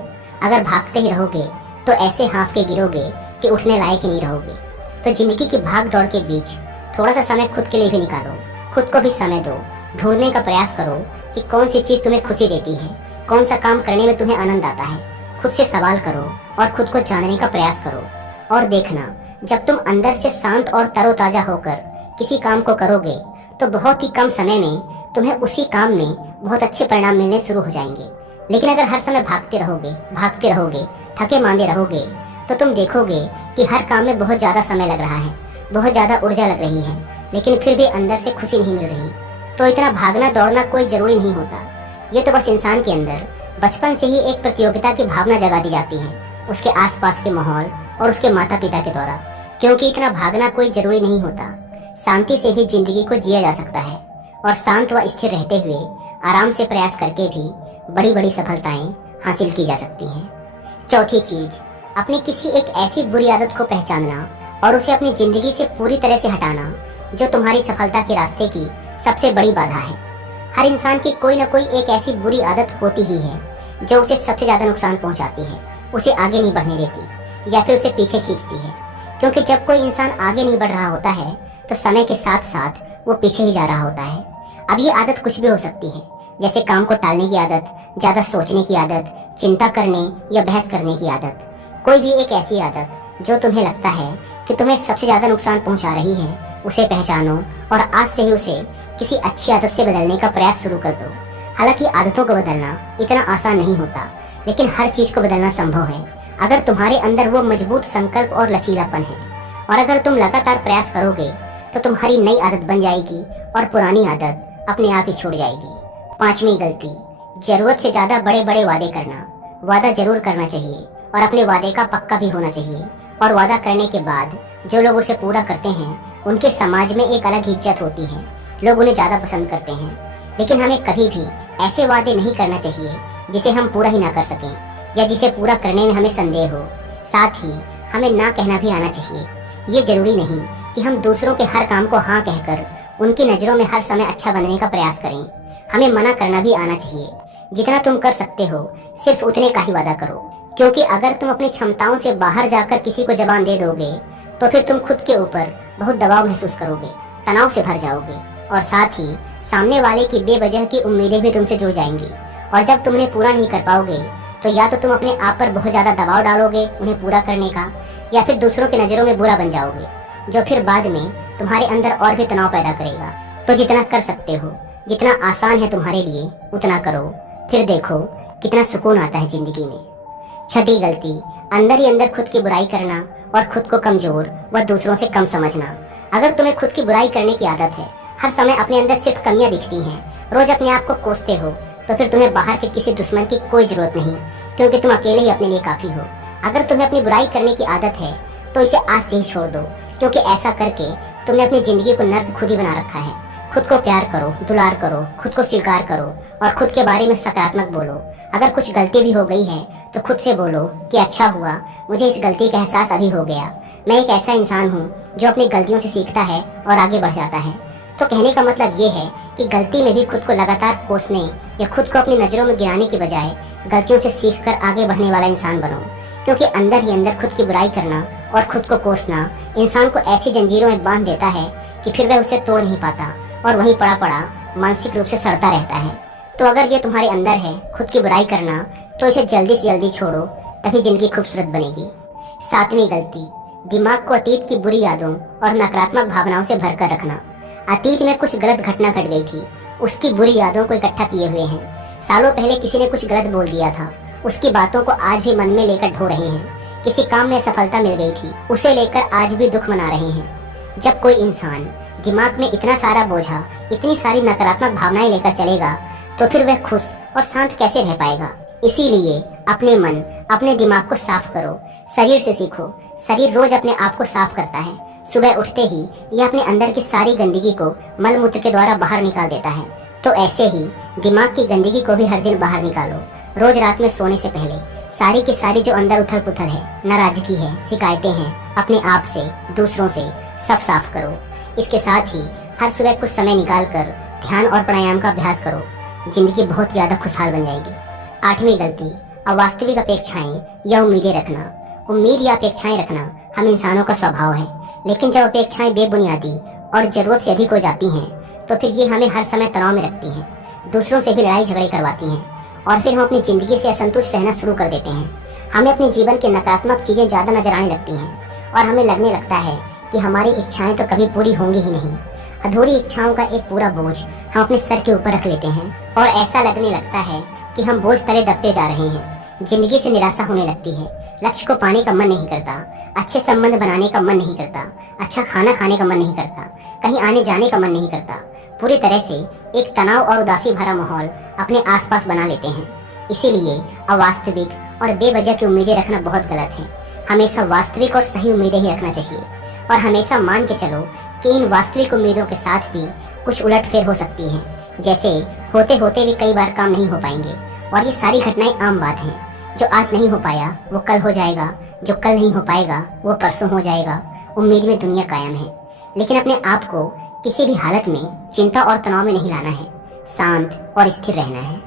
अगर भागते ही रहोगे तो ऐसे हाँफ के गिरोगे कि उठने लायक ही नहीं रहोगे। तो जिंदगी की भाग दौड़ के बीच थोड़ा सा समय खुद के लिए भी निकालो। खुद को भी समय दो। ढूंढने का प्रयास करो कि कौन सी चीज तुम्हें खुशी देती है, कौन सा काम करने में तुम्हें आनंद आता है। खुद से सवाल करो और खुद को जानने का प्रयास करो। और देखना, जब तुम अंदर से शांत और तरोताजा होकर किसी काम को करोगे तो बहुत ही कम समय में तुम्हें उसी काम में बहुत अच्छे परिणाम मिलने शुरू हो जाएंगे। लेकिन अगर हर समय भागते रहोगे, थके मांदे रहोगे, तो तुम देखोगे कि हर काम में बहुत ज्यादा समय लग रहा है, बहुत ज्यादा ऊर्जा लग रही है, लेकिन फिर भी अंदर से खुशी नहीं मिल रही। तो इतना भागना दौड़ना कोई जरूरी नहीं होता। ये तो बस इंसान के अंदर बचपन से ही एक प्रतियोगिता की भावना जगा दी जाती है, उसके आसपास के माहौल और उसके माता पिता के द्वारा। क्योंकि इतना भागना कोई जरूरी नहीं होता। शांति से भी जिंदगी को जिया जा सकता है, और शांत व स्थिर रहते हुए आराम से प्रयास करके भी बड़ी बड़ी सफलताएं हासिल की जा सकती हैं। चौथी चीज, अपनी किसी एक ऐसी बुरी आदत को पहचानना और उसे अपनी जिंदगी से पूरी तरह से हटाना जो तुम्हारी सफलता के रास्ते की सबसे बड़ी बाधा है। हर इंसान की कोई ना कोई एक ऐसी बुरी आदत होती ही है जो उसे सबसे ज्यादा नुकसान पहुंचाती है, उसे आगे नहीं बढ़ने देती या फिर उसे पीछे खींचती है। क्योंकि जब कोई इंसान आगे नहीं बढ़ रहा होता है तो समय के साथ साथ वो पीछे ही जा रहा होता है। अब ये आदत कुछ भी हो सकती है, जैसे काम को टालने की आदत, ज्यादा सोचने की आदत, चिंता करने या बहस करने की आदत। कोई भी एक ऐसी आदत जो तुम्हें लगता है कि तुम्हें सबसे ज्यादा नुकसान पहुंचा रही है, उसे पहचानो और आज से ही उसे किसी अच्छी आदत से बदलने का प्रयास शुरू कर दो। हालांकि आदतों को बदलना इतना आसान नहीं होता, लेकिन हर चीज को बदलना संभव है अगर तुम्हारे अंदर वो मजबूत संकल्प और लचीलापन है। और अगर तुम लगातार प्रयास करोगे तो तुम्हारी नई आदत बन जाएगी और पुरानी आदत अपने आप ही छूट जाएगी। पांचवी गलती, जरूरत से ज्यादा बड़े बड़े वादे करना। वादा जरूर करना चाहिए और अपने वादे का पक्का भी होना चाहिए। और वादा करने के बाद जो लोग उसे पूरा करते हैं उनके समाज में एक अलग इज्जत होती है, लोग उन्हें ज्यादा पसंद करते हैं। लेकिन हमें कभी भी ऐसे वादे नहीं करना चाहिए जिसे हम पूरा ही ना कर सकें या जिसे पूरा करने में हमें संदेह हो। साथ ही हमें ना कहना भी आना चाहिए। ये जरूरी नहीं कि हम दूसरों के हर काम को हाँ कहकर उनकी नज़रों में हर समय अच्छा बनने का प्रयास करें। हमें मना करना भी आना चाहिए। जितना तुम कर सकते हो सिर्फ उतने का ही वादा करो, क्योंकि अगर तुम अपनी क्षमताओं से बाहर जाकर किसी को जबान दे दोगे तो फिर तुम खुद के ऊपर बहुत दबाव महसूस करोगे, तनाव से भर जाओगे और साथ ही सामने वाले की बेवजह की उम्मीदें भी तुमसे जुड़ जाएंगी। और जब तुम उन्हें पूरा नहीं कर पाओगे तो या तो तुम अपने आप पर बहुत ज्यादा दबाव डालोगे उन्हें पूरा करने का, या फिर दूसरों की नज़रों में बुरा बन जाओगे, जो फिर बाद में तुम्हारे अंदर और भी तनाव पैदा करेगा। तो जितना कर सकते हो, जितना आसान है तुम्हारे लिए, उतना करो, फिर देखो कितना सुकून आता है जिंदगी में। छठी गलती, अंदर ही अंदर खुद की बुराई करना और खुद को कमजोर व दूसरों से कम समझना। अगर तुम्हें खुद की बुराई करने की आदत है, हर समय अपने अंदर सिर्फ कमियां दिखती हैं, रोज अपने आप को कोसते हो, तो फिर तुम्हें बाहर के किसी दुश्मन की कोई जरूरत नहीं, क्योंकि तुम अकेले ही अपने लिए काफी हो। अगर तुम्हें अपनी बुराई करने की आदत है तो इसे आज से ही छोड़ दो, क्योंकि ऐसा करके तुमने अपनी जिंदगी को नर्क खुद ही बना रखा है। खुद को प्यार करो, दुलार करो, खुद को स्वीकार करो और खुद के बारे में सकारात्मक बोलो। अगर कुछ गलती भी हो गई है तो खुद से बोलो कि अच्छा हुआ, मुझे इस गलती का एहसास अभी हो गया। मैं एक ऐसा इंसान हूँ जो अपनी गलतियों से सीखता है और आगे बढ़ जाता है। तो कहने का मतलब ये है कि गलती में भी खुद को लगातार कोसने या खुद को अपनी नज़रों में गिराने की बजाय गलतियों से सीखकर आगे बढ़ने वाला इंसान बनो। क्योंकि अंदर ही अंदर खुद की बुराई करना और खुद को कोसना इंसान को ऐसी जंजीरों में बांध देता है कि फिर वह उसे तोड़ नहीं पाता और वहीं पड़ा पड़ा मानसिक रूप से सड़ता रहता है। तो अगर ये तुम्हारे अंदर है खुद की बुराई करना, तो इसे जल्दी से जल्दी छोड़ो, तभी जिंदगी खूबसूरत बनेगी। 7वीं गलती, दिमाग को अतीत की बुरी यादों और नकारात्मक भावनाओं से भरकर रखना। अतीत में कुछ गलत घटना घट गई थी, उसकी बुरी यादों को इकट्ठा किए हुए हैं। सालों पहले किसी ने कुछ गलत बोल दिया था, उसकी बातों को आज भी मन में लेकर ढो रहे हैं। किसी काम में सफलता मिल गई थी, उसे लेकर आज भी दुख मना रहे हैं। जब कोई इंसान दिमाग में इतना सारा बोझा, इतनी सारी नकारात्मक भावनाएं लेकर चलेगा, तो फिर वह खुश और शांत कैसे रह पाएगा। इसीलिए अपने मन, अपने दिमाग को साफ करो। शरीर से सीखो। शरीर रोज अपने आप को साफ करता है। सुबह उठते ही यह अपने अंदर की सारी गंदगी को मल मूत्र के द्वारा बाहर निकाल देता है। तो ऐसे ही दिमाग की गंदगी को भी हर दिन बाहर निकालो। रोज रात में सोने से पहले सारी की सारी जो अंदर उथल पुथल है, नाराजगी है, शिकायतें हैं, अपने आप से, दूसरों से, सब साफ करो। इसके साथ ही हर सुबह कुछ समय निकाल कर ध्यान और प्राणायाम का अभ्यास करो। जिंदगी बहुत ज्यादा खुशहाल बन जाएगी। 8वीं गलती, अवास्तविक अपेक्षाएं या उम्मीदें रखना। उम्मीद या अपेक्षाएं रखना हम इंसानों का स्वभाव है, लेकिन जब अपेक्षाएं बेबुनियादी और जरूरत से अधिक हो जाती हैं, तो फिर ये हमें हर समय तनाव में रखती हैं, दूसरों से भी लड़ाई झगड़े करवाती हैं और फिर हम अपनी जिंदगी से असंतुष्ट रहना शुरू कर देते हैं। हमें अपने जीवन के नकारात्मक चीजें ज्यादा नजर आने लगती हैं और हमें लगने लगता है कि हमारी इच्छाएं तो कभी पूरी होंगी ही नहीं। अधूरी इच्छाओं का एक पूरा बोझ हम अपने सर के ऊपर रख लेते हैं और ऐसा लगने लगता है कि हम बोझ तले दबते जा रहे हैं। जिंदगी से निराशा होने लगती है। लक्ष्य को पाने का मन नहीं करता, अच्छे संबंध बनाने का मन नहीं करता, अच्छा खाना खाने का मन नहीं करता, कहीं आने जाने का मन नहीं करता। पूरी तरह से एक तनाव और उदासी भरा माहौल अपने आसपास बना लेते हैं। इसीलिए अवास्तविक और बेवजह की उम्मीदें रखना बहुत गलत है। हमेशा वास्तविक और सही उम्मीदें ही रखना चाहिए और हमेशा मान के चलो कि इन वास्तविक उम्मीदों के साथ भी कुछ उलटफेर हो सकती है। जैसे होते होते भी कई बार काम नहीं हो पाएंगे और ये सारी घटनाएं आम बात हैं। जो आज नहीं हो पाया वो कल हो जाएगा, जो कल नहीं हो पाएगा वो परसों हो जाएगा। उम्मीद में दुनिया कायम है, लेकिन अपने आप को किसी भी हालत में चिंता और तनाव में नहीं लाना है। शांत और स्थिर रहना है।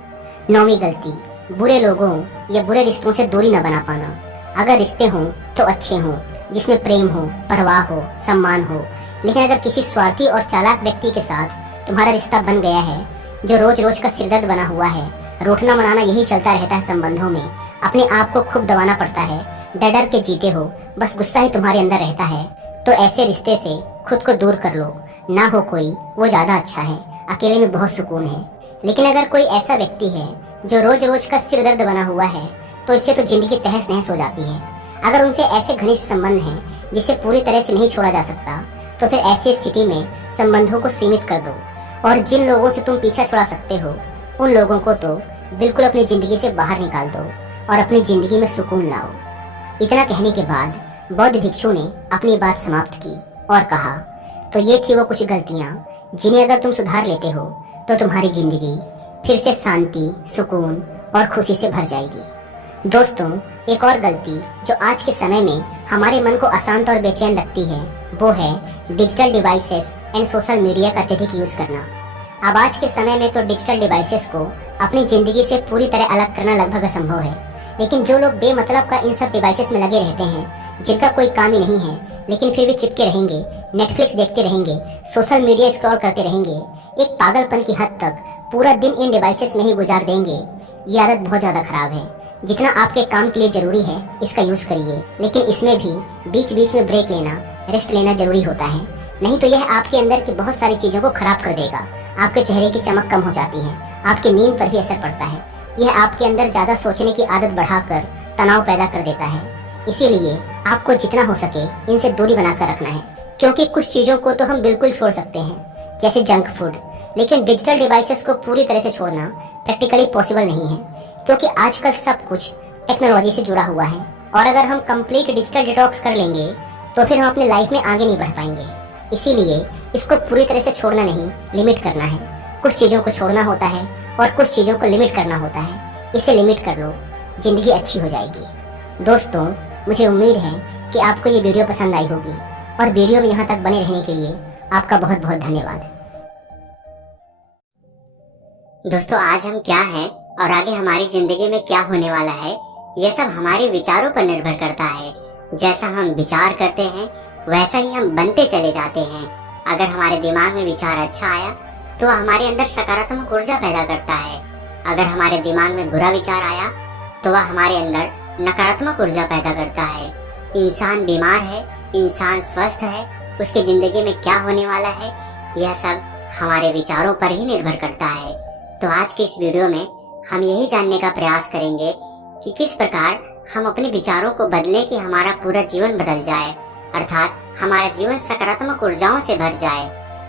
9वीं गलती, बुरे लोगों या बुरे रिश्तों से दूरी न बना पाना। अगर रिश्ते हों तो अच्छे हों, जिसमें प्रेम हो, परवाह हो, सम्मान हो। लेकिन अगर किसी स्वार्थी और चालाक व्यक्ति के साथ तुम्हारा रिश्ता बन गया है, जो रोज रोज का सिरदर्द बना हुआ है, रूठना मनाना यही चलता रहता है संबंधों में, अपने आप को खूब दबाना पड़ता है, डर डर के जीते हो, बस गुस्सा ही तुम्हारे अंदर रहता है, तो ऐसे रिश्ते से खुद को दूर कर लो। ना हो कोई वो ज्यादा अच्छा है, अकेले में बहुत सुकून है। लेकिन अगर कोई ऐसा व्यक्ति है जो रोज रोज का सिरदर्द बना हुआ है, तो इससे तो जिंदगी तहस नहस हो जाती है। अगर उनसे ऐसे घनिष्ठ संबंध हैं जिसे पूरी तरह से नहीं छोड़ा जा सकता, तो फिर ऐसी स्थिति में संबंधों को सीमित कर दो और जिन लोगों से तुम पीछा छुड़ा सकते हो उन लोगों को तो बिल्कुल अपनी जिंदगी से बाहर निकाल दो और अपनी जिंदगी में सुकून लाओ। इतना कहने के बाद बौद्ध भिक्षु ने अपनी बात समाप्त की और कहा, तो ये थी वो कुछ गलतियां जिन्हें अगर तुम सुधार लेते हो तो तुम्हारी जिंदगी फिर से शांति, सुकून और खुशी से भर जाएगी। दोस्तों, एक और गलती जो आज के समय में हमारे मन को अशांत और बेचैन रखती है, वो है digital devices and social media का अत्यधिक यूज करना। अब आज के समय में तो डिजिटल डिवाइसेस को अपनी जिंदगी से पूरी तरह अलग करना लगभग असंभव है। लेकिन जो लोग बेमतलब का इन सब डिवाइसेस में लगे रहते हैं, जिनका कोई काम ही नहीं है, लेकिन फिर भी चिपके रहेंगे, नेटफ्लिक्स देखते रहेंगे, सोशल मीडिया स्क्रॉल करते रहेंगे, एक पागलपन की हद तक पूरा दिन इन डिवाइसेस में ही गुजार देंगे, ये आदत बहुत ज़्यादा खराब है। जितना आपके काम के लिए जरूरी है इसका यूज़ करिए, लेकिन इसमें भी बीच बीच में ब्रेक लेना, रेस्ट लेना जरूरी होता है। नहीं तो यह आपके अंदर की बहुत सारी चीज़ों को खराब कर देगा। आपके चेहरे की चमक कम हो जाती है, आपकी नींद पर भी असर पड़ता है। यह आपके अंदर ज़्यादा सोचने की आदत बढ़ाकर तनाव पैदा कर देता है। इसीलिए आपको जितना हो सके इनसे दूरी बनाकर रखना है, क्योंकि कुछ चीज़ों को तो हम बिल्कुल छोड़ सकते हैं, जैसे जंक फूड, लेकिन डिजिटल डिवाइसेस को पूरी तरह से छोड़ना प्रैक्टिकली पॉसिबल नहीं है, क्योंकि आजकल सब कुछ टेक्नोलॉजी से जुड़ा हुआ है। और अगर हम कंप्लीट डिजिटल डिटॉक्स कर लेंगे तो फिर हम अपने लाइफ में आगे नहीं बढ़ पाएंगे। इसीलिए इसको पूरी तरह से छोड़ना नहीं, लिमिट करना है। कुछ चीज़ों को छोड़ना होता है और कुछ चीज़ों को लिमिट करना होता है। इसे लिमिट कर लो, जिंदगी अच्छी हो जाएगी। दोस्तों, मुझे उम्मीद है कि आपको ये वीडियो पसंद आई होगी और वीडियो में यहाँ तक बने रहने के लिए आपका बहुत बहुत धन्यवाद। दोस्तों, आज हम क्या हैं और आगे हमारी जिंदगी में क्या होने वाला है, यह सब हमारे विचारों पर निर्भर करता है। जैसा हम विचार करते हैं वैसा ही हम बनते चले जाते हैं। अगर हमारे दिमाग में विचार अच्छा आया तो हमारे अंदर सकारात्मक ऊर्जा पैदा करता है। अगर हमारे दिमाग में बुरा विचार आया तो वह हमारे अंदर नकारात्मक ऊर्जा पैदा करता है। इंसान बीमार है, इंसान स्वस्थ है, उसकी जिंदगी में क्या होने वाला है, यह सब हमारे विचारों पर ही निर्भर करता है। तो आज के इस वीडियो में हम यही जानने का प्रयास करेंगे कि किस प्रकार हम अपने विचारों को बदलें कि हमारा पूरा जीवन बदल जाए, अर्थात हमारा जीवन सकारात्मक ऊर्जाओं से भर जाए,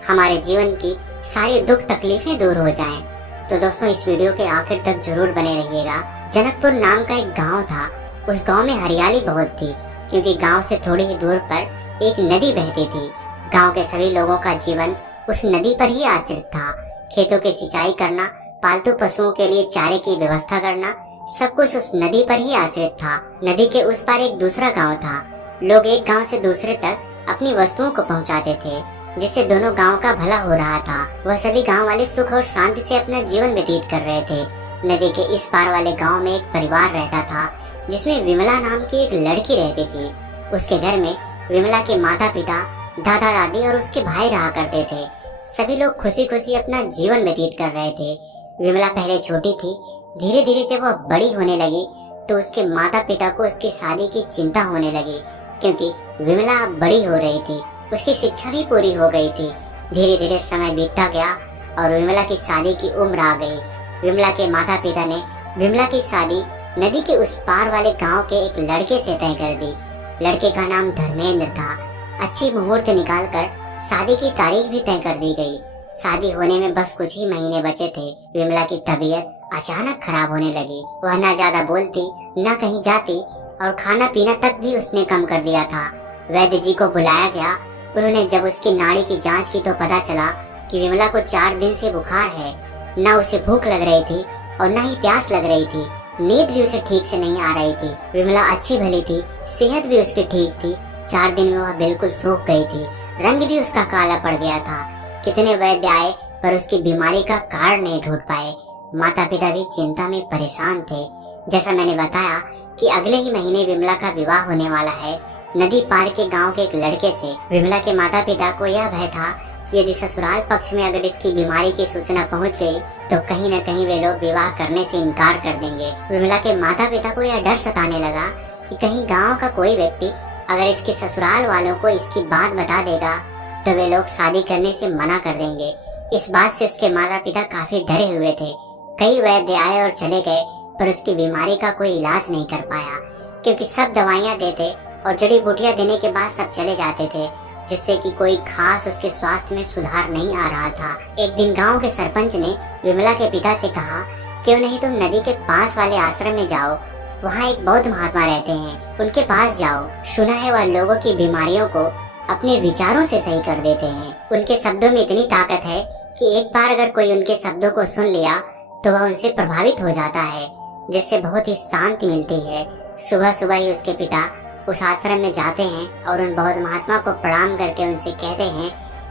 हमारे जीवन की सारी दुख तकलीफें दूर हो जाएं। तो दोस्तों, इस वीडियो के आखिर तक जरूर बने रहिएगा। जनकपुर नाम का एक गांव था। उस गांव में हरियाली बहुत थी, क्योंकि गांव से थोड़ी ही दूर पर एक नदी बहती थी। गांव के सभी लोगों का जीवन उस नदी पर ही आश्रित था। खेतों की सिंचाई करना, पालतू पशुओं के लिए चारे की व्यवस्था करना, सब कुछ उस नदी पर ही आश्रित था। नदी के उस पार एक दूसरा गांव था। लोग एक गांव से दूसरे तक अपनी वस्तुओं को पहुंचाते थे, जिससे दोनों गांव का भला हो रहा था। वह सभी गांव वाले सुख और शांति से अपना जीवन व्यतीत कर रहे थे। नदी के इस पार वाले गांव में एक परिवार रहता था, जिसमें विमला नाम की एक लड़की रहती थी। उसके घर में विमला के माता पिता, दादा दादी और उसके भाई रहा करते थे। सभी लोग खुशी खुशी अपना जीवन व्यतीत कर रहे थे। विमला पहले छोटी थी, धीरे धीरे जब वह बड़ी होने लगी तो उसके माता पिता को उसकी शादी की चिंता होने लगी, क्योंकि विमला अब बड़ी हो रही थी, उसकी शिक्षा भी पूरी हो गई थी। धीरे धीरे समय बीतता गया और विमला की शादी की उम्र आ गई। विमला के माता पिता ने विमला की शादी नदी के उस पार वाले गांव के एक लड़के से तय कर दी। लड़के का नाम धर्मेंद्र था। अच्छी मुहूर्त निकालकर शादी की तारीख भी तय कर दी गई। शादी होने में बस कुछ ही महीने बचे थे। विमला की तबीयत अचानक खराब होने लगी। वह न ज्यादा बोलती, न कहीं जाती और खाना पीना तक भी उसने कम कर दिया था। वैद्य जी को बुलाया गया। उन्होंने जब उसकी नाड़ी की जांच की तो पता चला कि विमला को 4 दिन से बुखार है। न उसे भूख लग रही थी और न ही प्यास लग रही थी। नींद भी उसे ठीक से नहीं आ रही थी। विमला अच्छी भली थी, सेहत भी उसकी ठीक थी। 4 दिन में वह बिल्कुल सूख गई थी। रंग भी उसका काला पड़ गया था। कितने वैद्य आए पर उसकी बीमारी का कारण नहीं ढूंढ पाए। माता पिता भी चिंता में परेशान थे। जैसा मैंने बताया कि अगले ही महीने विमला का विवाह होने वाला है, नदी पार के गांव के एक लड़के से। विमला के माता पिता को यह भय था कि यदि ससुराल पक्ष में अगर इसकी बीमारी की सूचना पहुंच गई तो कहीं न कहीं वे लोग विवाह करने से इनकार कर देंगे। विमला के माता पिता को यह डर सताने लगा कि कहीं गांव का कोई व्यक्ति अगर इसके ससुराल वालों को इसकी बात बता देगा तो वे लोग शादी करने से मना कर देंगे। इस बात से उसके माता पिता काफी डरे हुए थे। कई वैद्य आए और चले गए पर उसकी बीमारी का कोई इलाज नहीं कर पाया, क्योंकि सब दवाइयां देते और जड़ी बूटियां देने के बाद सब चले जाते थे, जिससे कि कोई खास उसके स्वास्थ्य में सुधार नहीं आ रहा था। एक दिन गांव के सरपंच ने विमला के पिता से कहा, क्यों नहीं तुम नदी के पास वाले आश्रम में जाओ, वहाँ एक बौद्ध महात्मा रहते हैं, उनके पास जाओ। सुना है वह लोगों की बीमारियों को अपने विचारों से सही कर देते हैं। उनके शब्दों में इतनी ताकत है कि एक बार अगर कोई उनके शब्दों को सुन लिया तो वह उनसे प्रभावित हो जाता है, जिससे बहुत ही शांति मिलती है। सुबह सुबह ही उसके पिता उस आश्रम में जाते हैं और उन बौद्ध महात्मा को प्रणाम करके उनसे कहते हैं,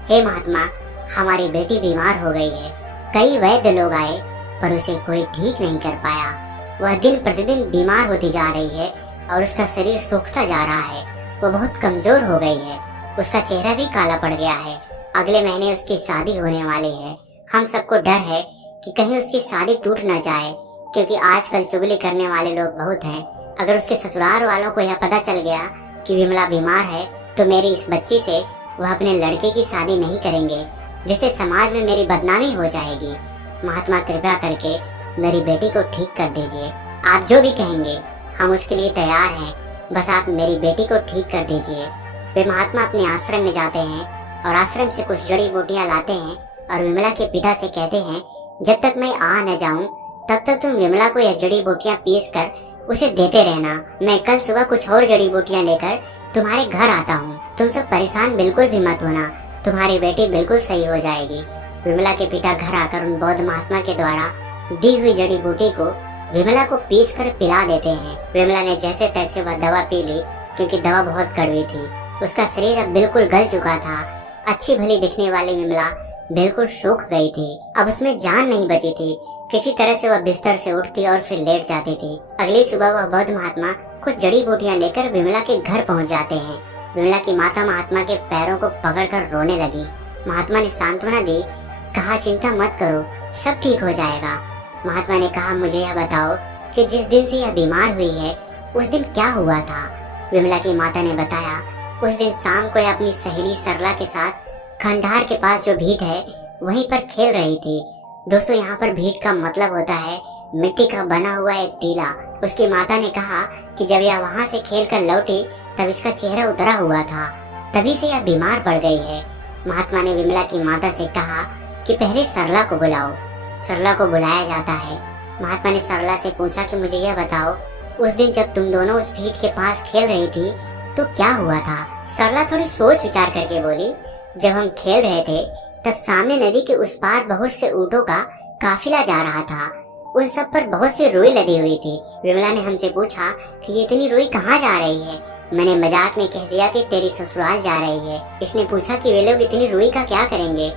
हे महात्मा, हमारी बेटी बीमार हो गई है। कई वैद्य लोग आए पर उसे कोई ठीक नहीं कर पाया। वह दिन प्रतिदिन बीमार होती जा रही है और उसका शरीर सूखता जा रहा है। वह बहुत कमजोर हो गई है। उसका चेहरा भी काला पड़ गया है। अगले महीने उसकी शादी होने वाली है। हम सबको डर है कि कहीं उसकी शादी टूट न जाए, क्योंकि आजकल चुगली करने वाले लोग बहुत हैं। अगर उसके ससुराल वालों को यह पता चल गया कि विमला बीमार है तो मेरी इस बच्ची से वह अपने लड़के की शादी नहीं करेंगे, जिससे समाज में मेरी बदनामी हो जाएगी। महात्मा, कृपया करके मेरी बेटी को ठीक कर दीजिए। आप जो भी कहेंगे हम उसके लिए तैयार हैं, बस आप मेरी बेटी को ठीक कर दीजिए। वे महात्मा अपने आश्रम में जाते हैं और आश्रम से कुछ जड़ी बूटियां लाते हैं और विमला के पिता से कहते हैं, जब तक मैं आ न जाऊं तब तक तुम विमला को यह जड़ी बूटियां पीस कर उसे देते रहना। मैं कल सुबह कुछ और जड़ी बूटियां लेकर तुम्हारे घर आता हूँ। तुम सब परेशान बिल्कुल भी मत होना, तुम्हारी बेटी बिल्कुल सही हो जाएगी। विमला के पिता घर आकर उन बौद्ध महात्मा के द्वारा दी हुई जड़ी बूटी को विमला को पीस कर पिला देते हैं। विमला ने जैसे तैसे वह दवा पी ली, क्योंकि दवा बहुत कड़वी थी। उसका शरीर अब बिल्कुल गल चुका था। अच्छी भली दिखने वाली विमला बिल्कुल सूख गई थी। अब उसमें जान नहीं बची थी। किसी तरह से वह बिस्तर से उठती और फिर लेट जाती थी। अगली सुबह वह बौद्ध महात्मा कुछ जड़ी बूटियां लेकर विमला के घर पहुंच जाते हैं। विमला की माता महात्मा के पैरों को पकड़कर रोने लगी। महात्मा ने सांत्वना दी, कहा चिंता मत करो, सब ठीक हो जाएगा। महात्मा ने कहा मुझे यह बताओ कि जिस दिन से यह बीमार हुई है उस दिन क्या हुआ था। विमला की माता ने बताया, उस दिन शाम को यह अपनी सहेली सरला के साथ खंडार के पास जो भीट है वहीं पर खेल रही थी। दोस्तों, यहाँ पर भीट का मतलब होता है मिट्टी का बना हुआ एक टीला। उसकी माता ने कहा कि जब यह वहाँ से खेल कर लौटी तब इसका चेहरा उतरा हुआ था, तभी से यह बीमार पड़ गई है। महात्मा ने विमला की माता से कहा कि पहले सरला को बुलाओ। सरला को बुलाया जाता है। महात्मा ने सरला से पूछा कि मुझे यह बताओ, उस दिन जब तुम दोनों उस भीट के पास खेल रही थी तो क्या हुआ था। सरला थोड़ी सोच विचार करके बोली, जब हम खेल रहे थे तब सामने नदी के उस पार बहुत से ऊँटों का काफिला जा रहा था। उन सब पर बहुत सी रुई लदी हुई थी। विमला ने हमसे पूछा कि ये इतनी रुई कहाँ जा रही है। मैंने मजाक में कह दिया कि तेरी ससुराल जा रही है। इसने पूछा कि वे लोग इतनी रुई का क्या करेंगे,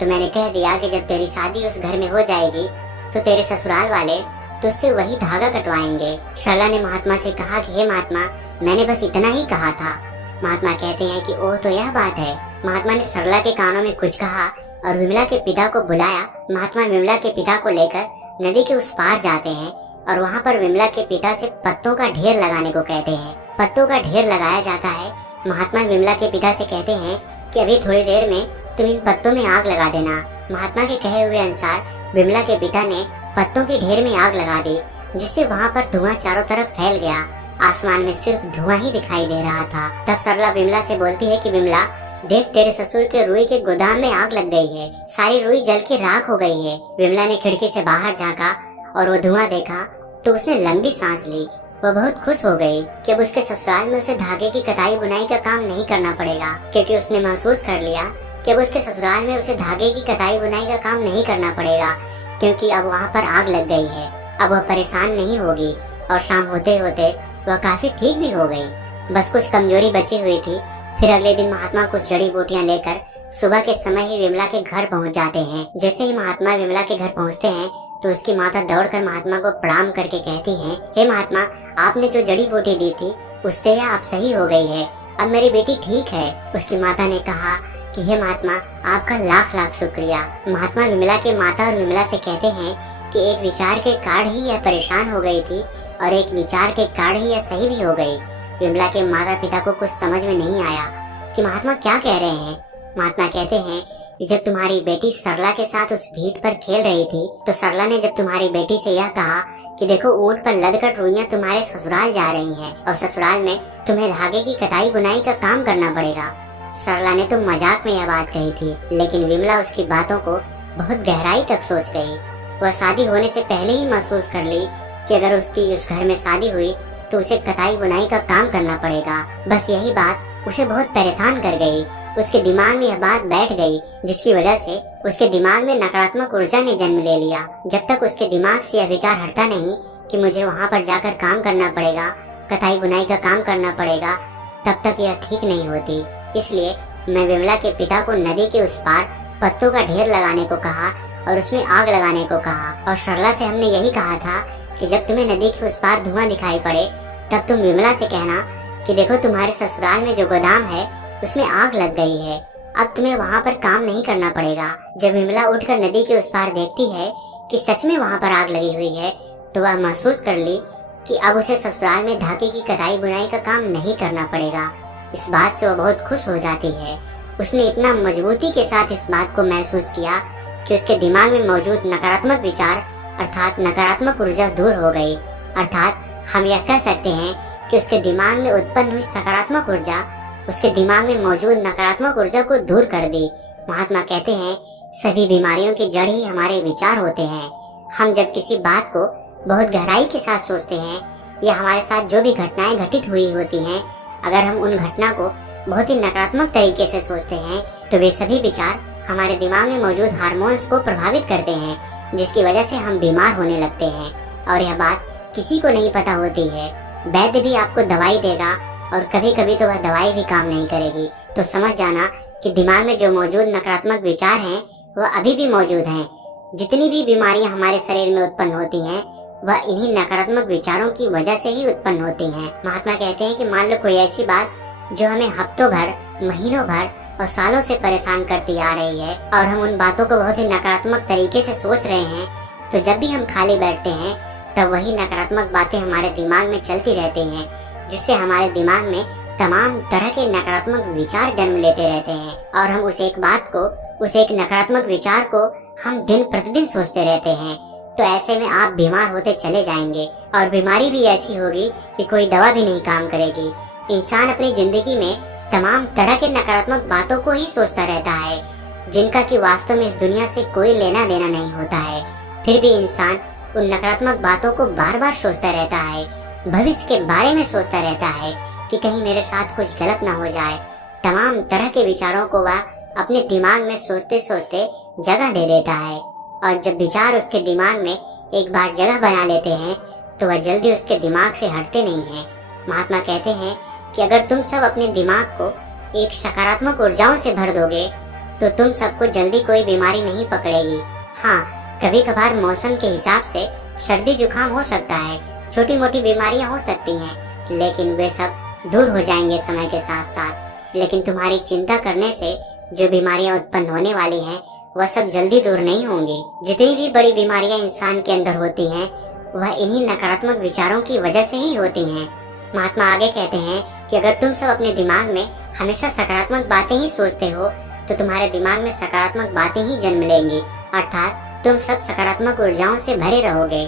तो मैंने कह दिया कि जब तेरी शादी उस घर में हो जाएगी तो तेरे ससुराल वाले तुझसे वही धागा कटवाएंगे। सरला ने महात्मा से कहा कि हे महात्मा, मैंने बस इतना ही कहा था। महात्मा कहते हैं कि ओह, तो यह बात है। महात्मा ने सरला के कानों में कुछ कहा और विमला के पिता को बुलाया। महात्मा विमला के पिता को लेकर नदी के उस पार जाते हैं और वहाँ पर विमला के पिता से पत्तों का ढेर लगाने को कहते हैं। पत्तों का ढेर लगाया जाता है। महात्मा विमला के पिता से कहते हैं कि अभी थोड़ी देर में तुम इन पत्तों में आग लगा देना। महात्मा के कहे हुए अनुसार विमला के पिता ने पत्तों के ढेर में आग लगा दी, जिससे वहाँ पर धुआं चारों तरफ फैल गया। आसमान में सिर्फ धुआं ही दिखाई दे रहा था। तब सरला विमला से बोलती है कि विमला, देख तेरे ससुर के रुई के गोदाम में आग लग गई है, सारी रुई जल के राख हो गई है। विमला ने खिड़की से बाहर झांका और वो धुआं देखा तो उसने लंबी सांस ली। वह बहुत खुश हो गई कि अब उसके ससुराल में उसे धागे की कटाई बुनाई का काम नहीं करना पड़ेगा, क्योंकि उसने महसूस कर लिया कि अब उसके ससुराल में उसे धागे की कटाई बुनाई का काम नहीं करना पड़ेगा, क्योंकि अब वहाँ पर आग लग गई है। अब वह परेशान नहीं होगी। और शाम होते होते वह काफी ठीक भी हो गई। बस कुछ कमजोरी बची हुई थी। फिर अगले दिन महात्मा कुछ जड़ी बूटियां लेकर सुबह के समय ही विमला के घर पहुंच जाते हैं। जैसे ही महात्मा विमला के घर पहुंचते हैं तो उसकी माता दौड़कर महात्मा को प्रणाम करके कहती हैं, हे महात्मा, आपने जो जड़ी बूटी दी थी उससे यह अब सही हो गई है, अब मेरी बेटी ठीक है। उसकी माता ने कहा कि हे महात्मा, आपका लाख लाख शुक्रिया। महात्मा विमला के माता और विमला से कहते हैं कि एक विचार के कारण ही यह परेशान हो गई थी और एक विचार के कारण ही यह सही भी हो गई। विमला के माता पिता को कुछ समझ में नहीं आया कि महात्मा क्या कह रहे हैं। महात्मा कहते हैं कि जब तुम्हारी बेटी सरला के साथ उस भीट पर खेल रही थी तो सरला ने जब तुम्हारी बेटी से यह कहा कि देखो ऊंट पर लदकर रुइयां तुम्हारे ससुराल जा रही हैं और ससुराल में तुम्हें धागे की कटाई बुनाई का काम करना पड़ेगा। सरला ने तो मजाक में यह बात कही थी, लेकिन विमला उसकी बातों को बहुत गहराई तक सोच गई। वह शादी होने से पहले ही महसूस कर ली कि अगर उसकी उस घर में शादी हुई तो उसे कटाई बुनाई का काम करना पड़ेगा। बस यही बात उसे बहुत परेशान कर गई। उसके दिमाग में यह बात बैठ गई, जिसकी वजह से उसके दिमाग में नकारात्मक ऊर्जा ने जन्म ले लिया। जब तक उसके दिमाग से यह विचार हटता नहीं कि मुझे वहाँ पर जाकर काम करना पड़ेगा, कटाई बुनाई का काम करना पड़ेगा, तब तक यह ठीक नहीं होती। इसलिए मैं विमला के पिता को नदी के उस पार पत्तों का ढेर लगाने को कहा और उसमें आग लगाने को कहा। और सरला से हमने यही कहा था कि जब तुम्हें नदी के उस पार धुआं दिखाई पड़े तब तुम विमला से कहना कि देखो तुम्हारे ससुराल में जो गोदाम है उसमें आग लग गई है, अब तुम्हें वहाँ पर काम नहीं करना पड़ेगा। जब विमला उठकर नदी के उस पार देखती है कि सच में वहाँ पर आग लगी हुई है तो वह महसूस कर ली कि अब उसे ससुराल में धागे की कटाई बुनाई का काम नहीं करना पड़ेगा। इस बात से वह बहुत खुश हो जाती है। उसने इतना मजबूती के साथ इस बात को महसूस किया कि उसके दिमाग में मौजूद नकारात्मक विचार अर्थात नकारात्मक ऊर्जा दूर हो गई। अर्थात हम यह कह सकते हैं कि उसके दिमाग में उत्पन्न हुई सकारात्मक ऊर्जा उसके दिमाग में मौजूद नकारात्मक ऊर्जा को दूर कर दी। महात्मा कहते हैं सभी बीमारियों की जड़ ही हमारे विचार होते हैं। हम जब किसी बात को बहुत गहराई के साथ सोचते हैं या हमारे साथ जो भी घटनाएं घटित हुई होती हैं, अगर हम उन घटना को बहुत ही नकारात्मक तरीके से सोचते हैं तो वे सभी विचार हमारे दिमाग में मौजूद हार्मोन्स को प्रभावित करते हैं, जिसकी वजह से हम बीमार होने लगते हैं। और यह बात किसी को नहीं पता होती है। वैद्य भी आपको दवाई देगा और कभी कभी तो वह दवाई भी काम नहीं करेगी। तो समझ जाना कि दिमाग में जो मौजूद नकारात्मक विचार हैं वह अभी भी मौजूद हैं। जितनी भी बीमारियां हमारे शरीर में उत्पन्न होती हैं वह इन्हीं नकारात्मक विचारों की वजह से ही उत्पन्न होती हैं। महात्मा कहते हैं कि मान लो कोई ऐसी बात जो हमें हफ्तों भर, महीनों भर और सालों से परेशान करती आ रही है और हम उन बातों को बहुत ही नकारात्मक तरीके से सोच रहे हैं, तो जब भी हम खाली बैठते हैं तब वही नकारात्मक बातें हमारे दिमाग में चलती रहती हैं, जिससे हमारे दिमाग में तमाम तरह के नकारात्मक विचार जन्म लेते रहते हैं और हम उस एक नकारात्मक विचार को हम दिन प्रतिदिन सोचते रहते हैं। तो ऐसे में आप बीमार होते चले जाएंगे और बीमारी भी ऐसी होगी कि कोई दवा भी नहीं काम करेगी। इंसान अपनी जिंदगी में तमाम तरह के नकारात्मक बातों को ही सोचता रहता है, जिनका कि वास्तव में इस दुनिया से कोई लेना देना नहीं होता है। फिर भी इंसान उन नकारात्मक बातों को बार बार सोचता रहता है, भविष्य के बारे में सोचता रहता है कि कहीं मेरे साथ कुछ गलत ना हो जाए। तमाम तरह के विचारों को वह अपने दिमाग में सोचते सोचते जगह दे देता है और जब विचार उसके दिमाग में एक बार जगह बना लेते हैं तो वह जल्दी उसके दिमाग से हटते नहीं हैं। महात्मा कहते हैं कि अगर तुम सब अपने दिमाग को एक सकारात्मक ऊर्जाओं से भर दोगे तो तुम सबको जल्दी कोई बीमारी नहीं पकड़ेगी। हाँ, कभी कभार मौसम के हिसाब से सर्दी जुकाम हो सकता है, छोटी मोटी बीमारियां हो सकती हैं, लेकिन वे सब दूर हो जाएंगे समय के साथ साथ। लेकिन तुम्हारी चिंता करने से जो बीमारियां उत्पन्न होने वाली हैं वह सब जल्दी दूर नहीं होंगी। जितनी भी बड़ी बीमारियां इंसान के अंदर होती हैं वह इन्हीं नकारात्मक विचारों की वजह से ही होती हैं। महात्मा आगे कहते हैं कि अगर तुम सब अपने दिमाग में हमेशा सकारात्मक बातें ही सोचते हो तो तुम्हारे दिमाग में सकारात्मक बातें ही जन्म लेंगी, अर्थात तुम सब सकारात्मक ऊर्जाओं से भरे रहोगे।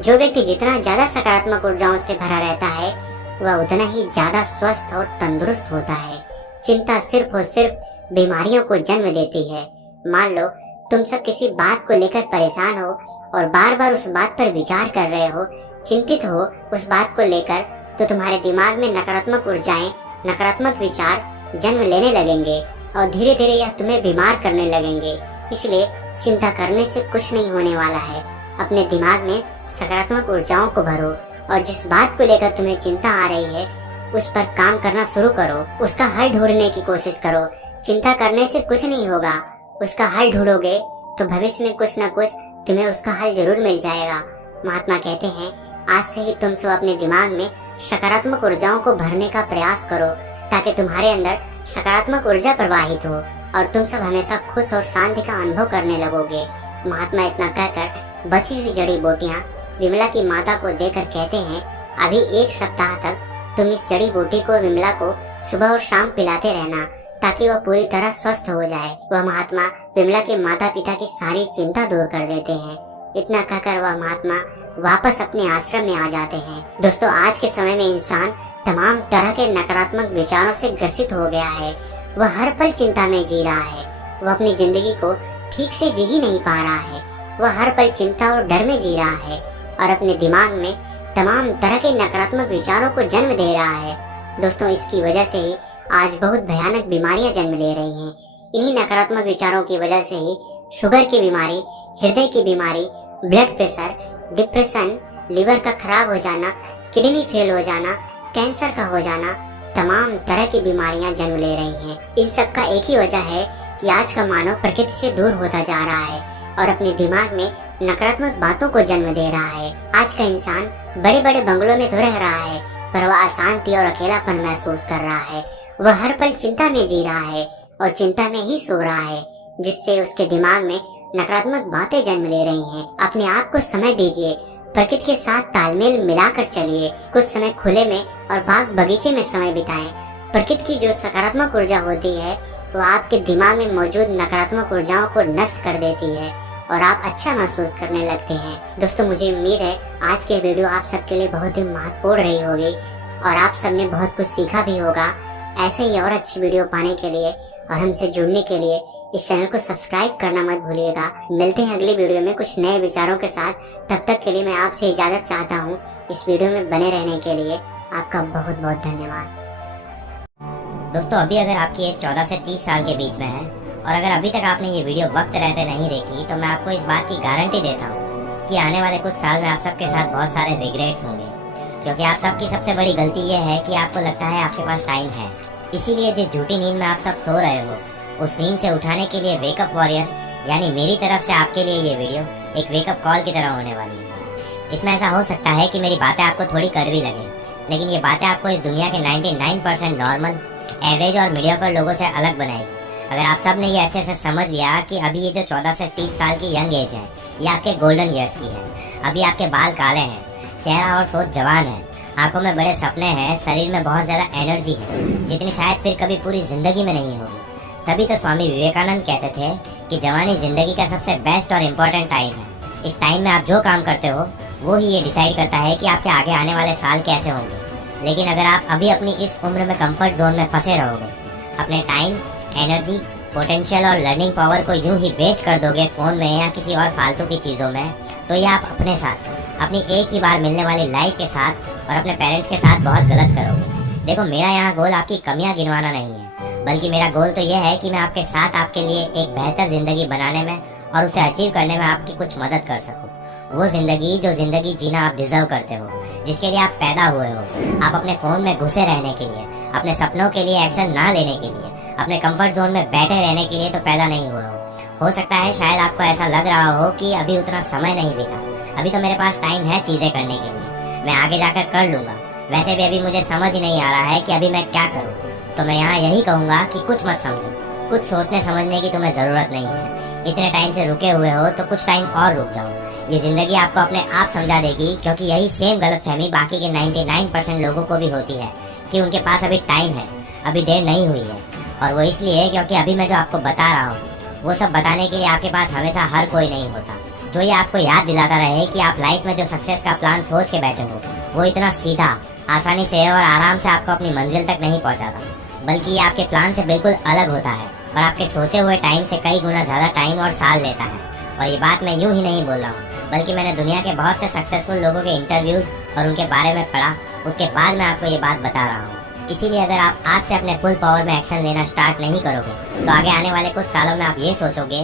जो व्यक्ति जितना ज्यादा सकारात्मक ऊर्जाओं से भरा रहता है वह उतना ही ज्यादा स्वस्थ और तंदुरुस्त होता है। चिंता सिर्फ और सिर्फ बीमारियों को जन्म देती है। मान लो तुम सब किसी बात को लेकर परेशान हो और बार बार उस बात पर विचार कर रहे हो, चिंतित हो उस बात को लेकर, तो तुम्हारे दिमाग में नकारात्मक ऊर्जाएं, नकारात्मक विचार जन्म लेने लगेंगे और धीरे धीरे यह तुम्हें बीमार करने लगेंगे। इसलिए चिंता करने से कुछ नहीं होने वाला है। अपने दिमाग में सकारात्मक ऊर्जाओं को भरो और जिस बात को लेकर तुम्हें चिंता आ रही है उस पर काम करना शुरू करो, उसका हल ढूंढने की कोशिश करो। चिंता करने से कुछ नहीं होगा, उसका हल ढूंढोगे तो भविष्य में कुछ न कुछ तुम्हें उसका हल जरूर मिल जाएगा। महात्मा कहते हैं आज से ही तुम सब अपने दिमाग में सकारात्मक ऊर्जाओं को भरने का प्रयास करो ताकि तुम्हारे अंदर सकारात्मक ऊर्जा प्रवाहित हो और तुम सब हमेशा खुश और शांति का अनुभव करने लगोगे। महात्मा इतना कहकर बची हुई जड़ी बूटियां विमला की माता को देकर कहते हैं अभी 1 सप्ताह तक तुम इस जड़ी बूटी को विमला को सुबह और शाम पिलाते रहना ताकि वह पूरी तरह स्वस्थ हो जाए। वह महात्मा विमला के माता पिता की सारी चिंता दूर कर देते हैं। इतना कहकर वह महात्मा वापस अपने आश्रम में आ जाते हैं। दोस्तों, आज के समय में इंसान तमाम तरह के नकारात्मक विचारों से ग्रसित हो गया है। वह हर पल चिंता में जी रहा है। वह अपनी जिंदगी को ठीक से जी ही नहीं पा रहा है। वह हर पल चिंता और डर में जी रहा है और अपने दिमाग में तमाम तरह के नकारात्मक विचारों को जन्म दे रहा है। दोस्तों, इसकी वजह से ही आज बहुत भयानक बीमारियां जन्म ले रही हैं। इन्हीं नकारात्मक विचारों की वजह से ही शुगर की बीमारी, हृदय की बीमारी, ब्लड प्रेशर, डिप्रेशन, लिवर का खराब हो जाना, किडनी फेल हो जाना, कैंसर का हो जाना, तमाम तरह की बीमारियां जन्म ले रही हैं। इन सब का एक ही वजह है कि आज का मानव प्रकृति से दूर होता जा रहा है और अपने दिमाग में नकारात्मक बातों को जन्म दे रहा है। आज का इंसान बड़े बड़े बंगलों में तो रह रहा है पर वह अशांति और अकेलापन महसूस कर रहा है। वह हर पल चिंता में जी रहा है और चिंता में ही सो रहा है, जिससे उसके दिमाग में नकारात्मक बातें जन्म ले रही हैं। अपने आप को समय दीजिए, प्रकृति के साथ तालमेल मिलाकर चलिए। कुछ समय खुले में और बाग बगीचे में समय बिताएं। प्रकृति की जो सकारात्मक ऊर्जा होती है वह आपके दिमाग में मौजूद नकारात्मक ऊर्जाओं को नष्ट कर देती है और आप अच्छा महसूस करने लगते हैं। दोस्तों, मुझे उम्मीद है आज के वीडियो आप सबके लिए बहुत ही महत्वपूर्ण रही होगी और आप सबने बहुत कुछ सीखा भी होगा। ऐसे ही और अच्छी वीडियो पाने के लिए और हमसे जुड़ने के लिए इस चैनल को सब्सक्राइब करना मत भूलिएगा। मिलते हैं अगली वीडियो में कुछ नए विचारों के साथ। तब तक के लिए मैं आपसे इजाजत चाहता हूँ। इस वीडियो में बने रहने के लिए आपका बहुत बहुत धन्यवाद। दोस्तों, अभी अगर आपकी एज 14 से 30 साल के बीच में है और अगर अभी तक आपने ये वीडियो वक्त रहते नहीं देखी तो मैं आपको इस बात की गारंटी देता हूँ कि आने वाले कुछ साल में आप सबके साथ बहुत सारे रिग्रेट्स होंगे, क्योंकि आप सबकी सबसे बड़ी गलती ये है कि आपको लगता है आपके पास टाइम है। इसीलिए जिस झूठी नींद में आप सब सो रहे हो उस नींद से उठाने के लिए वेकअप वॉरियर यानी मेरी तरफ से आपके लिए ये वीडियो एक वेकअप कॉल की तरह होने वाली है। इसमें ऐसा हो सकता है कि मेरी बातें आपको थोड़ी कड़वी लगे, लेकिन ये बातें आपको इस दुनिया के 99% नॉर्मल, एवरेज और मीडियोकर लोगों से अलग बनाएगी। अगर आप सब ने ये अच्छे से समझ लिया कि अभी ये जो 14 से 30 साल की यंग एज है, ये आपके गोल्डन ईयर्स की है। अभी आपके बाल काले हैं, चेहरा और सोच जवान है, आंखों में बड़े सपने हैं, शरीर में बहुत ज्यादा एनर्जी है, जितनी शायद फिर कभी पूरी जिंदगी में नहीं होगी। तभी तो स्वामी विवेकानंद कहते थे कि जवानी जिंदगी का सबसे बेस्ट और इम्पोर्टेंट टाइम है। इस टाइम में आप जो काम करते हो वो ही ये डिसाइड करता है कि आपके आगे आने वाले साल कैसे होंगे। लेकिन अगर आप अभी अपनी इस उम्र में कंफर्ट जोन में फंसे रहोगे, अपने टाइम, एनर्जी, पोटेंशियल और लर्निंग पावर को यूं ही वेस्ट कर दोगे फोन में या किसी और फालतू की चीज़ों में, तो ये आप अपने साथ, अपनी एक ही बार मिलने वाली लाइफ के साथ और अपने पेरेंट्स के साथ बहुत गलत करोगे। देखो, मेरा यहाँ गोल आपकी कमियां गिनवाना नहीं है, बल्कि मेरा गोल तो यह है कि मैं आपके साथ आपके लिए एक बेहतर जिंदगी बनाने में और उसे अचीव करने में आपकी कुछ मदद कर सकूं। वो जिंदगी जो जिंदगी जीना आप डिजर्व करते हो, जिसके लिए आप पैदा हुए हो। आप अपने फोन में घुसे रहने के लिए, अपने सपनों के लिए एक्शन ना लेने के लिए, अपने कंफर्ट जोन में बैठे रहने के लिए तो पैदा नहीं हुए हो सकता है शायद आपको ऐसा लग रहा हो कि अभी उतना समय नहीं बीता, अभी तो मेरे पास टाइम है चीजें करने के लिए, मैं आगे जाकर कर लूंगा। वैसे भी अभी मुझे समझ ही नहीं आ रहा है कि अभी मैं क्या करूं। तो मैं यहाँ यही कहूंगा कि कुछ मत समझो, कुछ सोचने समझने की तुम्हें जरूरत नहीं है। इतने टाइम से रुके हुए हो तो कुछ टाइम और रुक जाओ। ये जिंदगी आपको अपने आप समझा देगी, क्योंकि यही सेम गलतफहमी बाकी के 99% लोगों को भी होती है कि उनके पास अभी टाइम है, अभी देर नहीं हुई है। और वो इसलिए क्योंकि अभी मैं जो आपको बता रहा हूँ वो सब बताने के लिए आपके पास हमेशा हर कोई नहीं होता, जो ये आपको याद दिलाता रहे कि आप लाइफ में जो सक्सेस का प्लान सोच के बैठे हो वो इतना सीधा, आसानी से और आराम से आपको अपनी मंजिल तक नहीं पहुंचाता, बल्कि ये आपके प्लान से बिल्कुल अलग होता है और आपके सोचे हुए टाइम से कई गुना ज्यादा टाइम और साल लेता है। और ये बात मैं यूं ही नहीं बोल रहा हूँ, बल्कि मैंने दुनिया के बहुत से सक्सेसफुल लोगों के इंटरव्यूज और उनके बारे में पढ़ा, उसके बाद मैं आपको ये बात बता रहा हूँ। इसीलिए अगर आप आज से अपने फुल पावर में एक्शन लेना स्टार्ट नहीं करोगे तो आगे आने वाले कुछ सालों में आप ये सोचोगे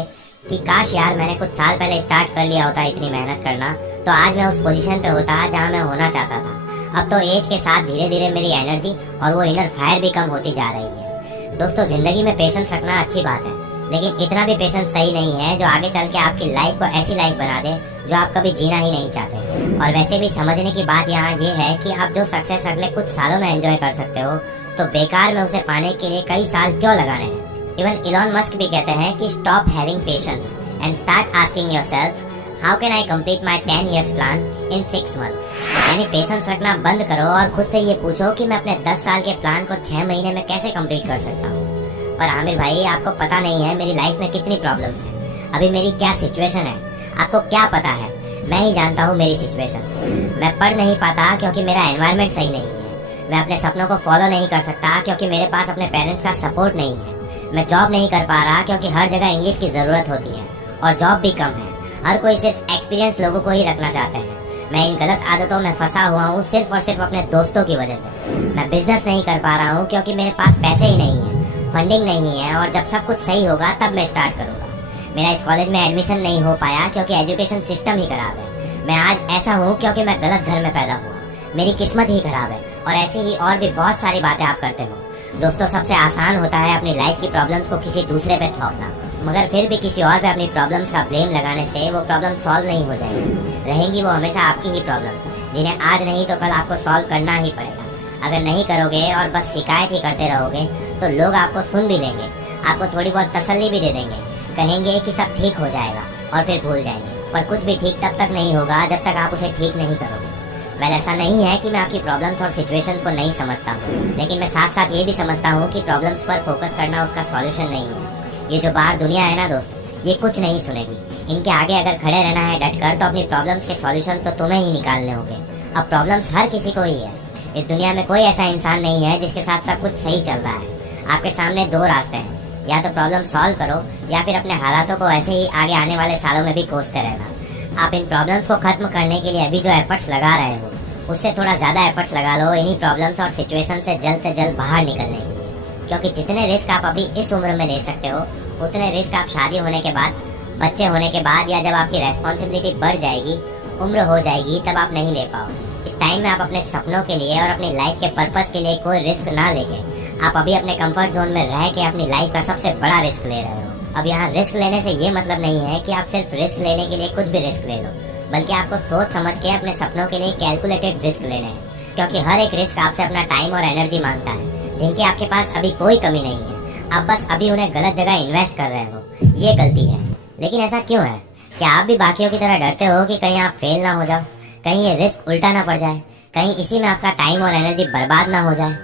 कि काश यार मैंने कुछ साल पहले स्टार्ट कर लिया होता इतनी मेहनत करना, तो आज मैं उस पोजीशन पे होता जहाँ मैं होना चाहता था। अब तो एज के साथ धीरे धीरे मेरी एनर्जी और वो इनर फायर भी कम होती जा रही है। दोस्तों, जिंदगी में पेशेंस रखना अच्छी बात है, लेकिन इतना भी पेशेंस सही नहीं है जो आगे चल के आपकी लाइफ को ऐसी लाइफ बना दे जो आप कभी जीना ही नहीं चाहते। और वैसे भी समझने की बात यहाँ ये है कि आप जो सक्सेस अगले कुछ सालों में एंजॉय कर सकते हो, तो बेकार में उसे पाने के लिए कई साल क्यों लगाने हैं। इवन इलॉन मस्क भी कहते हैं कि stop having patience and start asking yourself how can I complete my 10 years plan in 6 months। यानी पेशेंस रखना बंद करो और खुद से ये पूछो कि मैं अपने 10 साल के प्लान को 6 महीने में कैसे कंप्लीट कर सकता हूँ। और आमिर भाई, आपको पता नहीं है मेरी लाइफ में कितनी प्रॉब्लम्स हैं, अभी मेरी क्या सिचुएशन है, आपको क्या पता है। मैं ही जानता हूँ मेरी सिचुएशन। मैं पढ़ नहीं पाता क्योंकि मेरा एनवायरनमेंट सही नहीं है, मैं अपने सपनों को फॉलो नहीं कर सकता क्योंकि मेरे पास अपने पेरेंट्स का सपोर्ट नहीं है, मैं जॉब नहीं कर पा रहा क्योंकि हर जगह इंग्लिश की ज़रूरत होती है और जॉब भी कम है, हर कोई सिर्फ एक्सपीरियंस लोगों को ही रखना चाहते हैं। मैं इन गलत आदतों में फंसा हुआ हूँ सिर्फ और सिर्फ अपने दोस्तों की वजह से। मैं बिजनेस नहीं कर पा रहा हूँ क्योंकि मेरे पास पैसे ही नहीं है, फंडिंग नहीं है, और जब सब कुछ सही होगा तब मैं स्टार्ट करूँगा। मेरा इस कॉलेज में एडमिशन नहीं हो पाया क्योंकि एजुकेशन सिस्टम ही खराब है। मैं आज ऐसा हूँ क्योंकि मैं गलत घर में पैदा हुआ, मेरी किस्मत ही खराब है। और ऐसी ही और भी बहुत सारी बातें आप करते हो। दोस्तों, सबसे आसान होता है अपनी लाइफ की प्रॉब्लम्स को किसी दूसरे पे थोपना, मगर फिर भी किसी और पे अपनी प्रॉब्लम्स का ब्लेम लगाने से वो प्रॉब्लम सॉल्व नहीं हो जाएगी, रहेंगी वो हमेशा आपकी ही प्रॉब्लम्स, जिन्हें आज नहीं तो कल आपको सॉल्व करना ही पड़ेगा। अगर नहीं करोगे और बस शिकायत ही करते रहोगे तो लोग आपको सुन भी लेंगे, आपको थोड़ी बहुत तसल्ली भी दे देंगे, कहेंगे कि सब ठीक हो जाएगा और फिर भूल जाएंगे। पर कुछ भी ठीक तब तक नहीं होगा जब तक आप उसे ठीक नहीं करोगे। वेल, ऐसा नहीं है कि मैं आपकी प्रॉब्लम्स और सिचुएशंस को नहीं समझता हूँ, लेकिन मैं साथ साथ ये भी समझता हूँ कि प्रॉब्लम्स पर फोकस करना उसका सॉल्यूशन नहीं है। ये जो बाहर दुनिया है ना दोस्त, ये कुछ नहीं सुनेगी। इनके आगे अगर खड़े रहना है डटकर तो अपनी प्रॉब्लम्स के सॉल्यूशन तो तुम्हें ही निकालने होंगे। अब प्रॉब्लम्स हर किसी को ही है, इस दुनिया में कोई ऐसा इंसान नहीं है जिसके साथ सब कुछ सही चल रहा है। आपके सामने दो रास्ते हैं, या तो प्रॉब्लम सॉल्व करो या फिर अपने हालातों को ऐसे ही आगे आने वाले सालों में भी कोसते रहना। आप इन प्रॉब्लम्स को खत्म करने के लिए अभी जो एफर्ट्स लगा रहे हो उससे थोड़ा ज़्यादा एफर्ट्स लगा लो इन्हीं प्रॉब्लम्स और सिचुएशन से जल्द बाहर निकलने के लिए, क्योंकि जितने रिस्क आप अभी इस उम्र में ले सकते हो उतने रिस्क आप शादी होने के बाद, बच्चे होने के बाद, या जब आपकी रेस्पॉन्सिबिलिटी बढ़ जाएगी, उम्र हो जाएगी, तब आप नहीं ले पाओ। इस टाइम में आप अपने सपनों के लिए और अपनी लाइफ के पर्पस के लिए कोई रिस्क ना लेके आप अभी अपने कंफर्ट जोन में रह के अपनी लाइफ का सबसे बड़ा रिस्क ले रहे हो। अब यहाँ रिस्क लेने से ये मतलब नहीं है कि आप सिर्फ रिस्क लेने के लिए कुछ भी रिस्क ले लो, बल्कि आपको सोच समझ के अपने सपनों के लिए कैलकुलेटेड रिस्क लेने हैं, क्योंकि हर एक रिस्क आपसे अपना टाइम और एनर्जी मांगता है, जिनकी आपके पास अभी कोई कमी नहीं है। आप बस अभी उन्हें गलत जगह इन्वेस्ट कर रहे हो, ये गलती है। लेकिन ऐसा क्यों है? क्या आप भी बाकियों की तरह डरते हो कि कहीं आप फेल ना हो जाओ, कहीं ये रिस्क उल्टा ना पड़ जाए, कहीं इसी में आपका टाइम और एनर्जी बर्बाद ना हो जाए?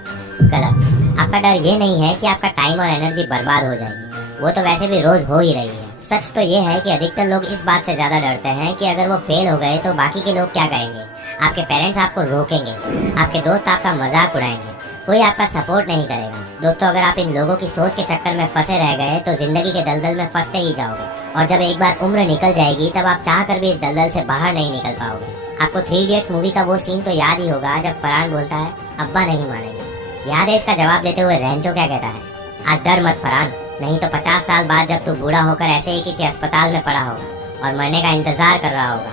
गलत। आपका डर ये नहीं है कि आपका टाइम और एनर्जी बर्बाद हो जाएगी, वो तो वैसे भी रोज हो ही रही है। सच तो ये है कि अधिकतर लोग इस बात से ज्यादा डरते हैं कि अगर वो फेल हो गए तो बाकी के लोग क्या कहेंगे। आपके पेरेंट्स आपको रोकेंगे, आपके दोस्त आपका मजाक उड़ाएंगे, कोई आपका सपोर्ट नहीं करेगा। दोस्तों, अगर आप इन लोगों की सोच के चक्कर में फंसे रह गए तो जिंदगी के दलदल में फंसते ही जाओगे, और जब एक बार उम्र निकल जाएगी तब आप चाह कर भी इस दलदल से बाहर नहीं निकल पाओगे। आपको 3 इडियट्स मूवी का वो सीन तो याद ही होगा जब फरहान बोलता है, अब्बा नहीं मानेंगे। याद है इसका जवाब देते हुए रेंचो क्या कहता है? आज डर मत फरहान, नहीं तो 50 साल बाद जब तू बूढ़ा होकर ऐसे ही किसी अस्पताल में पड़ा होगा और मरने का इंतजार कर रहा होगा,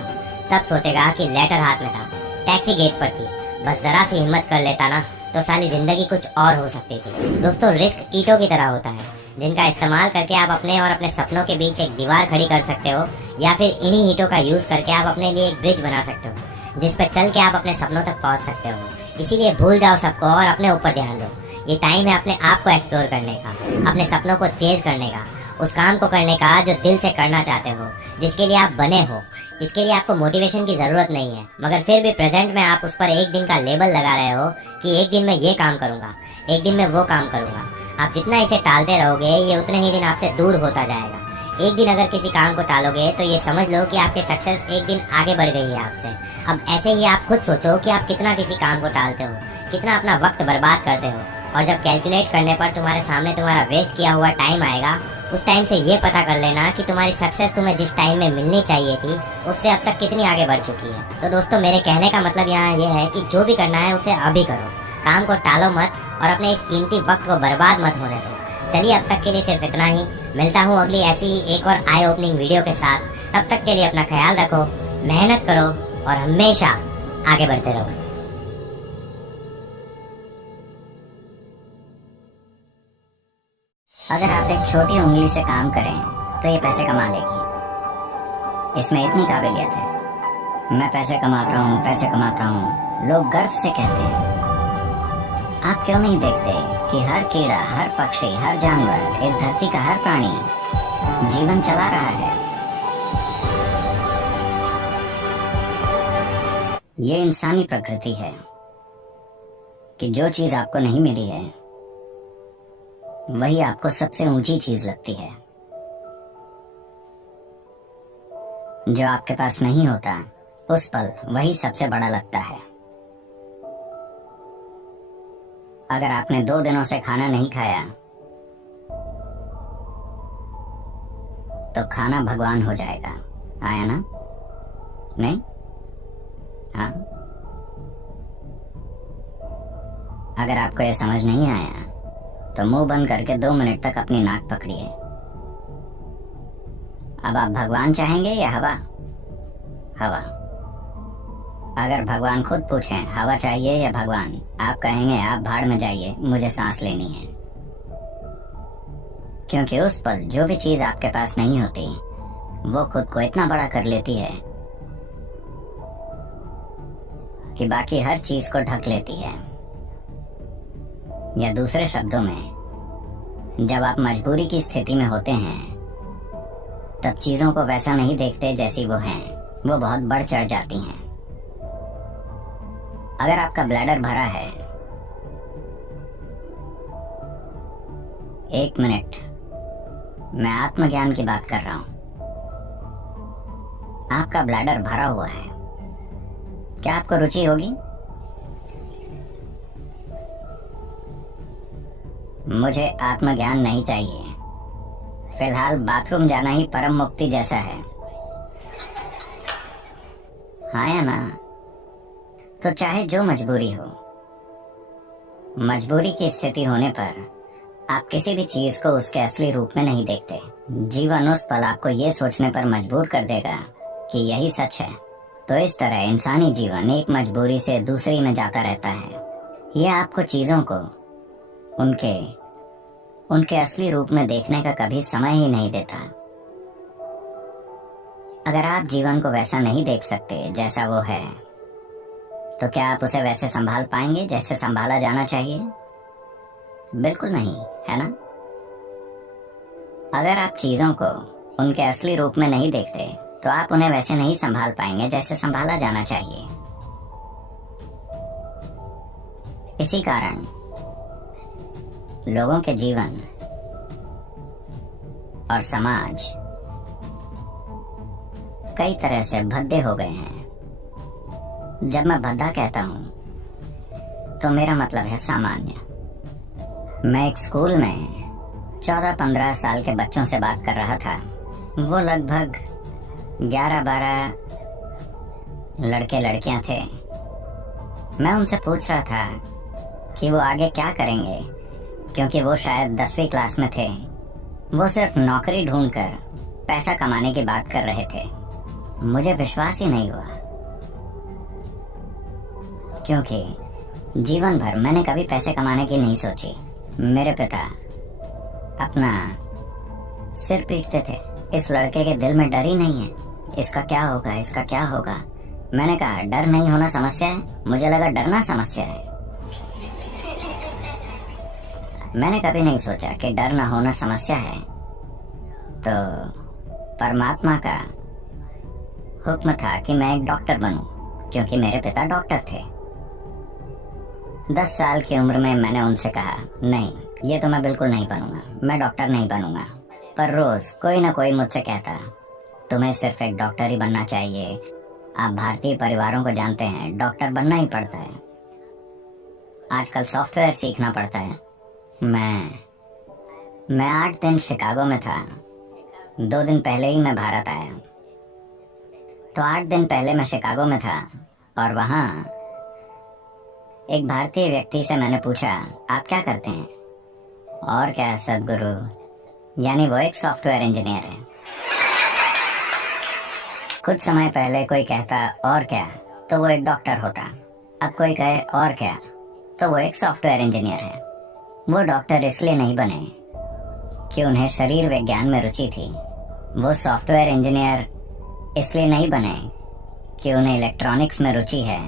तब सोचेगा कि लेटर हाथ में था, टैक्सी गेट पर थी, बस जरा सी हिम्मत कर लेता ना तो साली जिंदगी कुछ और हो सकती थी। दोस्तों, रिस्क ईंटों की तरह होता है, जिनका इस्तेमाल करके आप अपने और अपने सपनों के बीच एक दीवार खड़ी कर सकते हो, या फिर इन्हीं ईंटों का यूज करके आप अपने लिए एक ब्रिज बना सकते हो, जिस पर चल के आप अपने सपनों तक पहुंच सकते हो। इसीलिए भूल जाओ सबको और अपने ऊपर ध्यान दो। ये टाइम है अपने आप को एक्सप्लोर करने का, अपने सपनों को चेज करने का, उस काम को करने का जो दिल से करना चाहते हो, जिसके लिए आप बने हो। इसके लिए आपको मोटिवेशन की जरूरत नहीं है, मगर फिर भी प्रेजेंट में आप उस पर एक दिन का लेबल लगा रहे हो कि एक दिन मैं ये काम करूंगा, एक दिन मैं वो काम करूंगा। आप जितना इसे टालते रहोगे, ये उतने ही दिन आपसे दूर होता जाएगा। एक दिन अगर किसी काम को टालोगे तो ये समझ लो कि आपकी सक्सेस एक दिन आगे बढ़ गई है आपसे। अब ऐसे ही आप खुद सोचो कि आप कितना किसी काम को टालते हो, कितना अपना वक्त बर्बाद करते हो, और जब कैलकुलेट करने पर तुम्हारे सामने तुम्हारा वेस्ट किया हुआ टाइम आएगा, उस टाइम से ये पता कर लेना कि तुम्हारी सक्सेस तुम्हें जिस टाइम में मिलनी चाहिए थी उससे अब तक कितनी आगे बढ़ चुकी है। तो दोस्तों, मेरे कहने का मतलब यहाँ ये है कि जो भी करना है उसे अभी करो, काम को टालो मत और अपने इस कीमती वक्त को बर्बाद मत होने दो। चलिए, अब तक के लिए सिर्फ इतना ही। मिलता हूँ अगली ऐसी ही एक और आई ओपनिंग वीडियो के साथ। तब तक के लिए अपना ख्याल रखो, मेहनत करो और हमेशा आगे बढ़ते रहो। अगर आप एक छोटी उंगली से काम करें तो ये पैसे कमा लेगी, इसमें इतनी काबिलियत है। मैं पैसे कमाता हूँ, पैसे कमाता हूँ, लोग गर्व से कहते हैं। आप क्यों नहीं देखते कि हर कीड़ा, हर पक्षी, हर जानवर, इस धरती का हर प्राणी जीवन चला रहा है। ये इंसानी प्रकृति है कि जो चीज आपको नहीं मिली है वही आपको सबसे ऊंची चीज लगती है। जो आपके पास नहीं होता उस पल वही सबसे बड़ा लगता है। अगर आपने 2 दिनों से खाना नहीं खाया तो खाना भगवान हो जाएगा। आया ना? नहीं? हाँ। अगर आपको यह समझ नहीं आया तो मुंह बंद करके 2 मिनट तक अपनी नाक पकड़िए। अब आप भगवान चाहेंगे या हवा? हवा। अगर भगवान खुद पूछें हवा चाहिए या भगवान, आप कहेंगे आप भाड़ में जाइए, मुझे सांस लेनी है। क्योंकि उस पल जो भी चीज आपके पास नहीं होती वो खुद को इतना बड़ा कर लेती है कि बाकी हर चीज को ढक लेती है। या दूसरे शब्दों में, जब आप मजबूरी की स्थिति में होते हैं तब चीजों को वैसा नहीं देखते जैसी वो हैं, वो बहुत बढ़ चढ़ जाती हैं। अगर आपका ब्लैडर भरा है, 1 मिनट, मैं आत्मज्ञान की बात कर रहा हूं। आपका ब्लैडर भरा हुआ है, क्या आपको रुचि होगी? मुझे आत्मज्ञान नहीं चाहिए, फिलहाल बाथरूम जाना ही परम मुक्ति जैसा है। हाँ या ना? तो चाहे जो मजबूरी हो, मजबूरी की स्थिति होने पर आप किसी भी चीज को उसके असली रूप में नहीं देखते। जीवन उस पल आपको ये सोचने पर मजबूर कर देगा कि यही सच है। तो इस तरह इंसानी जीवन एक मजबूरी से दूसरी में जाता रहता है। यह आपको चीजों को उनके उनके असली रूप में देखने का कभी समय ही नहीं देता। अगर आप जीवन को वैसा नहीं देख सकते जैसा वो है, तो क्या आप उसे वैसे संभाल पाएंगे जैसे संभाला जाना चाहिए? बिल्कुल नहीं, है ना? अगर आप चीजों को उनके असली रूप में नहीं देखते, तो आप उन्हें वैसे नहीं संभाल पाएंगे जैसे संभाला जाना चाहिए। इसी कारण लोगों के जीवन और समाज कई तरह से भद्दे हो गए हैं। जब मैं भद्दा कहता हूं तो मेरा मतलब है सामान्य। मैं एक स्कूल में 14-15 साल के बच्चों से बात कर रहा था। वो लगभग 11-12 लड़के लड़कियां थे। मैं उनसे पूछ रहा था कि वो आगे क्या करेंगे, क्योंकि वो शायद 10वीं क्लास में थे। वो सिर्फ नौकरी ढूंढकर पैसा कमाने की बात कर रहे थे। मुझे विश्वास ही नहीं हुआ, क्योंकि जीवन भर मैंने कभी पैसे कमाने की नहीं सोची। मेरे पिता अपना सिर पीटते थे, इस लड़के के दिल में डर ही नहीं है, इसका क्या होगा, इसका क्या होगा। मैंने कहा, डर नहीं होना समस्या है? मुझे लगा डरना समस्या है। मैंने कभी नहीं सोचा कि डर ना होना समस्या है। तो परमात्मा का हुक्म था कि मैं एक डॉक्टर बनूं, क्योंकि मेरे पिता डॉक्टर थे। 10 साल की उम्र में मैंने उनसे कहा, नहीं, ये तो मैं बिल्कुल नहीं बनूंगा, मैं डॉक्टर नहीं बनूंगा। पर रोज कोई ना कोई मुझसे कहता, तुम्हें सिर्फ एक डॉक्टर ही बनना चाहिए। आप भारतीय परिवारों को जानते हैं, डॉक्टर बनना ही पड़ता है। आजकल सॉफ्टवेयर सीखना पड़ता है। मैं 8 दिन शिकागो में था। 2 दिन पहले ही मैं भारत आया। तो 8 दिन पहले मैं शिकागो में था, और वहां एक भारतीय व्यक्ति से मैंने पूछा, आप क्या करते हैं? और क्या सदगुरु, यानी वो एक सॉफ्टवेयर इंजीनियर है। कुछ समय पहले कोई कहता और क्या, तो वो एक डॉक्टर होता। अब कोई कहे और क्या, तो वो एक सॉफ्टवेयर इंजीनियर है। वो डॉक्टर इसलिए नहीं बने कि उन्हें शरीर विज्ञान में रुचि थी। वो सॉफ्टवेयर इंजीनियर इसलिए नहीं बने कि उन्हें इलेक्ट्रॉनिक्स में रुचि है,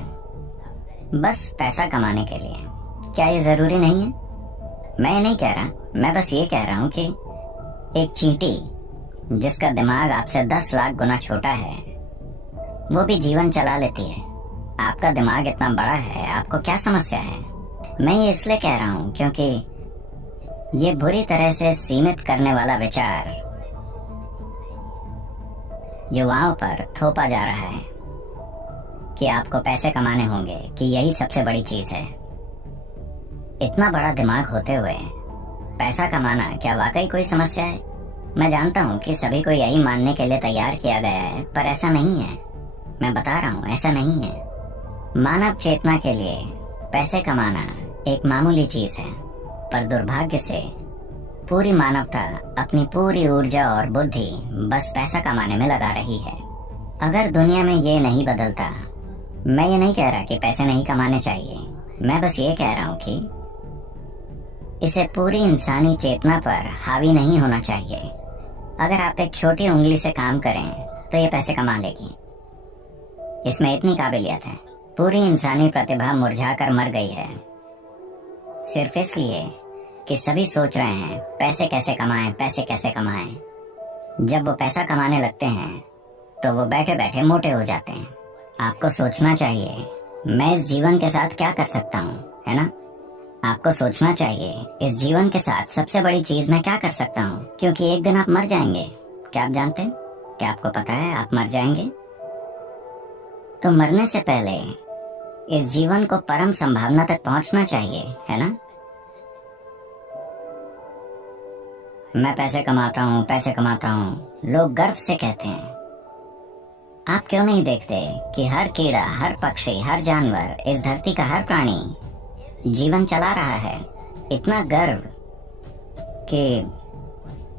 बस पैसा कमाने के लिए। क्या ये जरूरी नहीं है? मैं ये नहीं कह रहा, मैं बस ये कह रहा हूं कि एक चींटी जिसका दिमाग आपसे 10 लाख गुना छोटा है, वो भी जीवन चला लेती है। आपका दिमाग इतना बड़ा है, आपको क्या समस्या है? मैं ये इसलिए कह रहा हूं क्योंकि ये बुरी तरह से सीमित करने वाला विचार युवाओं पर थोपा जा रहा है कि आपको पैसे कमाने होंगे, कि यही सबसे बड़ी चीज है। इतना बड़ा दिमाग होते हुए पैसा कमाना क्या वाकई कोई समस्या है? मैं जानता हूं कि सभी को यही मानने के लिए तैयार किया गया है, पर ऐसा नहीं है। मैं बता रहा हूं, ऐसा नहीं है। मानव चेतना के लिए पैसे कमाना एक मामूली चीज है, पर दुर्भाग्य से पूरी मानवता अपनी पूरी ऊर्जा और बुद्धि बस पैसा कमाने में लगा रही है। अगर दुनिया में ये नहीं बदलता, मैं ये नहीं कह रहा कि पैसे नहीं कमाने चाहिए, मैं बस ये कह रहा हूं कि इसे पूरी इंसानी चेतना पर हावी नहीं होना चाहिए। अगर आप एक छोटी उंगली से काम करें तो ये पैसे कमा लेगी। इसमें इतनी काबिलियत है। पूरी इंसानी प्रतिभा मुरझाकर मर गई है, सिर्फ इसलिए कि सभी सोच रहे हैं पैसे कैसे कमाएं, पैसे कैसे कमाएं। जब वो पैसा कमाने लगते हैं तो वो बैठे बैठे मोटे हो जाते हैं। आपको सोचना चाहिए, मैं इस जीवन के साथ क्या कर सकता हूँ, है ना? आपको सोचना चाहिए, इस जीवन के साथ सबसे बड़ी चीज मैं क्या कर सकता हूँ, क्योंकि एक दिन आप मर जाएंगे। क्या आप जानते हैं? क्या आपको पता है आप मर जाएंगे? तो मरने से पहले इस जीवन को परम संभावना तक पहुंचना चाहिए, है ना? मैं पैसे कमाता हूँ, पैसे कमाता हूँ, लोग गर्व से कहते हैं। आप क्यों नहीं देखते कि हर कीड़ा, हर पक्षी, हर जानवर, इस धरती का हर प्राणी जीवन चला रहा है। इतना गर्व कि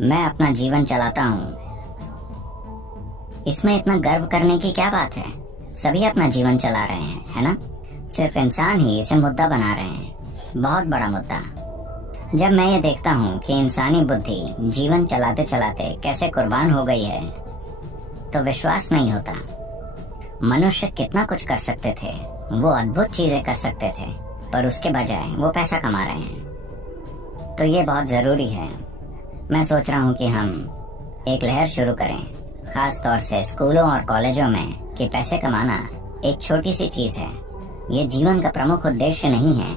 मैं अपना जीवन चलाता हूँ, इसमें इतना गर्व करने की क्या बात है? सभी अपना जीवन चला रहे हैं, है ना? सिर्फ इंसान ही इसे मुद्दा बना रहे हैं, बहुत बड़ा मुद्दा। जब मैं ये देखता हूँ कि इंसानी बुद्धि जीवन चलाते चलाते कैसे कुर्बान हो गई है, तो विश्वास नहीं होता। मनुष्य कितना कुछ कर सकते थे, वो अद्भुत चीजें कर सकते थे, पर उसके बजाय वो पैसा कमा रहे हैं। तो ये बहुत जरूरी है। मैं सोच रहा हूँ कि हम एक लहर शुरू करें, खास तौर से स्कूलों और कॉलेजों में, कि पैसे कमाना एक छोटी सी चीज है। ये जीवन का प्रमुख उद्देश्य नहीं है।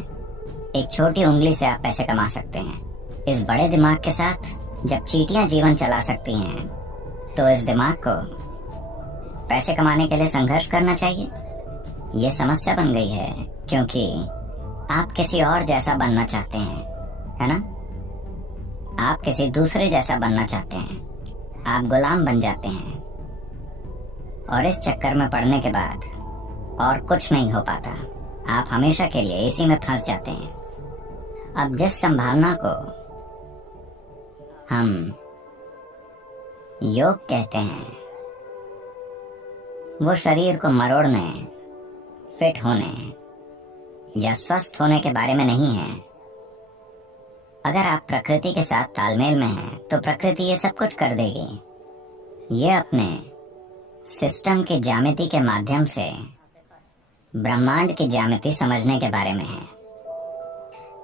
एक छोटी उंगली से आप पैसे कमा सकते हैं। इस बड़े दिमाग के साथ जब चींटियां जीवन चला सकती हैं, तो इस दिमाग को पैसे कमाने के लिए संघर्ष करना चाहिए। ये समस्या बन गई है क्योंकि आप किसी और जैसा बनना चाहते हैं, है ना? आप किसी दूसरे जैसा बनना चाहते हैं, आप गुलाम बन जाते हैं, और इस चक्कर में पड़ने के बाद और कुछ नहीं हो पाता। आप हमेशा के लिए इसी में फंस जाते हैं। अब जिस संभावना को हम योग कहते हैं, वो शरीर को मरोड़ने, फिट होने या स्वस्थ होने के बारे में नहीं है। अगर आप प्रकृति के साथ तालमेल में हैं, तो प्रकृति ये सब कुछ कर देगी। ये अपने सिस्टम की ज्यामिति के माध्यम से ब्रह्मांड की ज्यामिति समझने के बारे में है।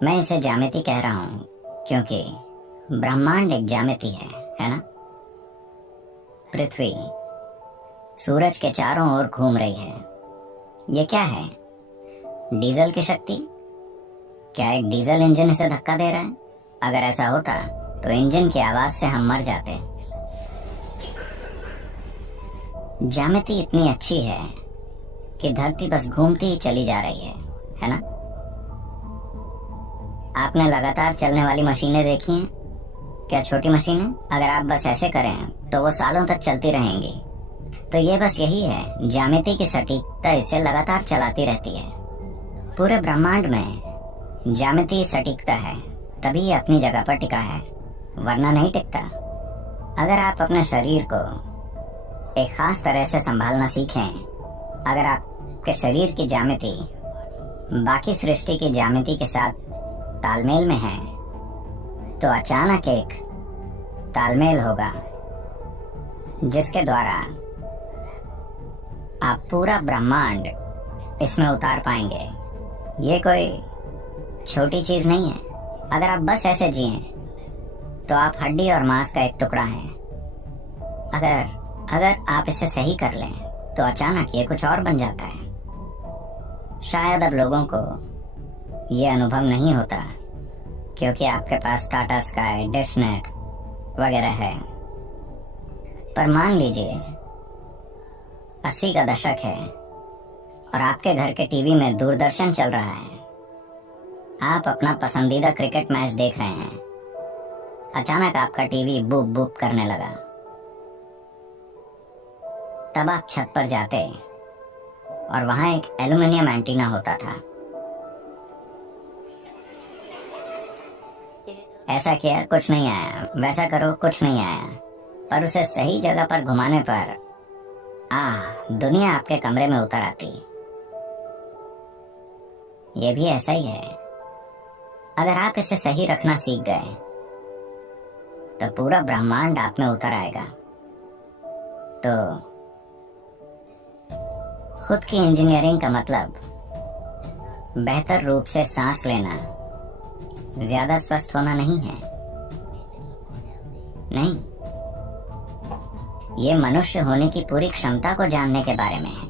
मैं इसे ज्यामिति कह रहा हूं क्योंकि ब्रह्मांड एक ज्यामिति है ना? पृथ्वी सूरज के चारों ओर घूम रही है। ये क्या है? डीजल की शक्ति? क्या एक डीजल इंजन इसे धक्का दे रहा है? अगर ऐसा होता तो इंजन की आवाज से हम मर जाते। ज्यामिति इतनी अच्छी है कि धरती बस घूमती ही चली जा रही है ना? आपने लगातार चलने वाली मशीनें देखी हैं? क्या छोटी मशीनें? अगर आप बस ऐसे करें तो वो सालों तक चलती रहेंगी। तो ये बस यही है, ज्यामिति की सटीकता इसे लगातार चलाती रहती है। पूरे ब्रह्मांड में ज्यामिति सटीकता है, तभी ये अपनी जगह पर टिका है, वरना नहीं टिकता। अगर आप अपने शरीर को एक खास तरह से संभालना सीखें, अगर आपके शरीर की ज्यामिति बाकी सृष्टि की ज्यामिति के साथ तालमेल में है, तो अचानक एक तालमेल होगा जिसके द्वारा आप पूरा ब्रह्मांड इसमें उतार पाएंगे। ये कोई छोटी चीज नहीं है। अगर आप बस ऐसे जिए तो आप हड्डी और मांस का एक टुकड़ा हैं। अगर आप इसे सही कर लें तो अचानक ये कुछ और बन जाता है। शायद अब लोगों को ये अनुभव नहीं होता क्योंकि आपके पास टाटा स्काई, डिश नेट वगैरह है। पर मान लीजिए 80 का दशक है और आपके घर के टीवी में दूरदर्शन चल रहा है। आप अपना पसंदीदा क्रिकेट मैच देख रहे हैं। अचानक आपका टीवी बूप बूप करने लगा। तब आप छत पर जाते और वहां एक एल्युमिनियम एंटीना होता था। ऐसा किया, कुछ नहीं आया। वैसा करो, कुछ नहीं आया। पर उसे सही जगह पर घुमाने पर दुनिया आपके कमरे में उतर आती। ये भी ऐसा ही है। अगर आप इसे सही रखना सीख गए तो पूरा ब्रह्मांड आप में उतर आएगा। तो खुद की इंजीनियरिंग का मतलब बेहतर रूप से सांस लेना, ज्यादा स्वस्थ होना नहीं है। नहीं, ये मनुष्य होने की पूरी क्षमता को जानने के बारे में है।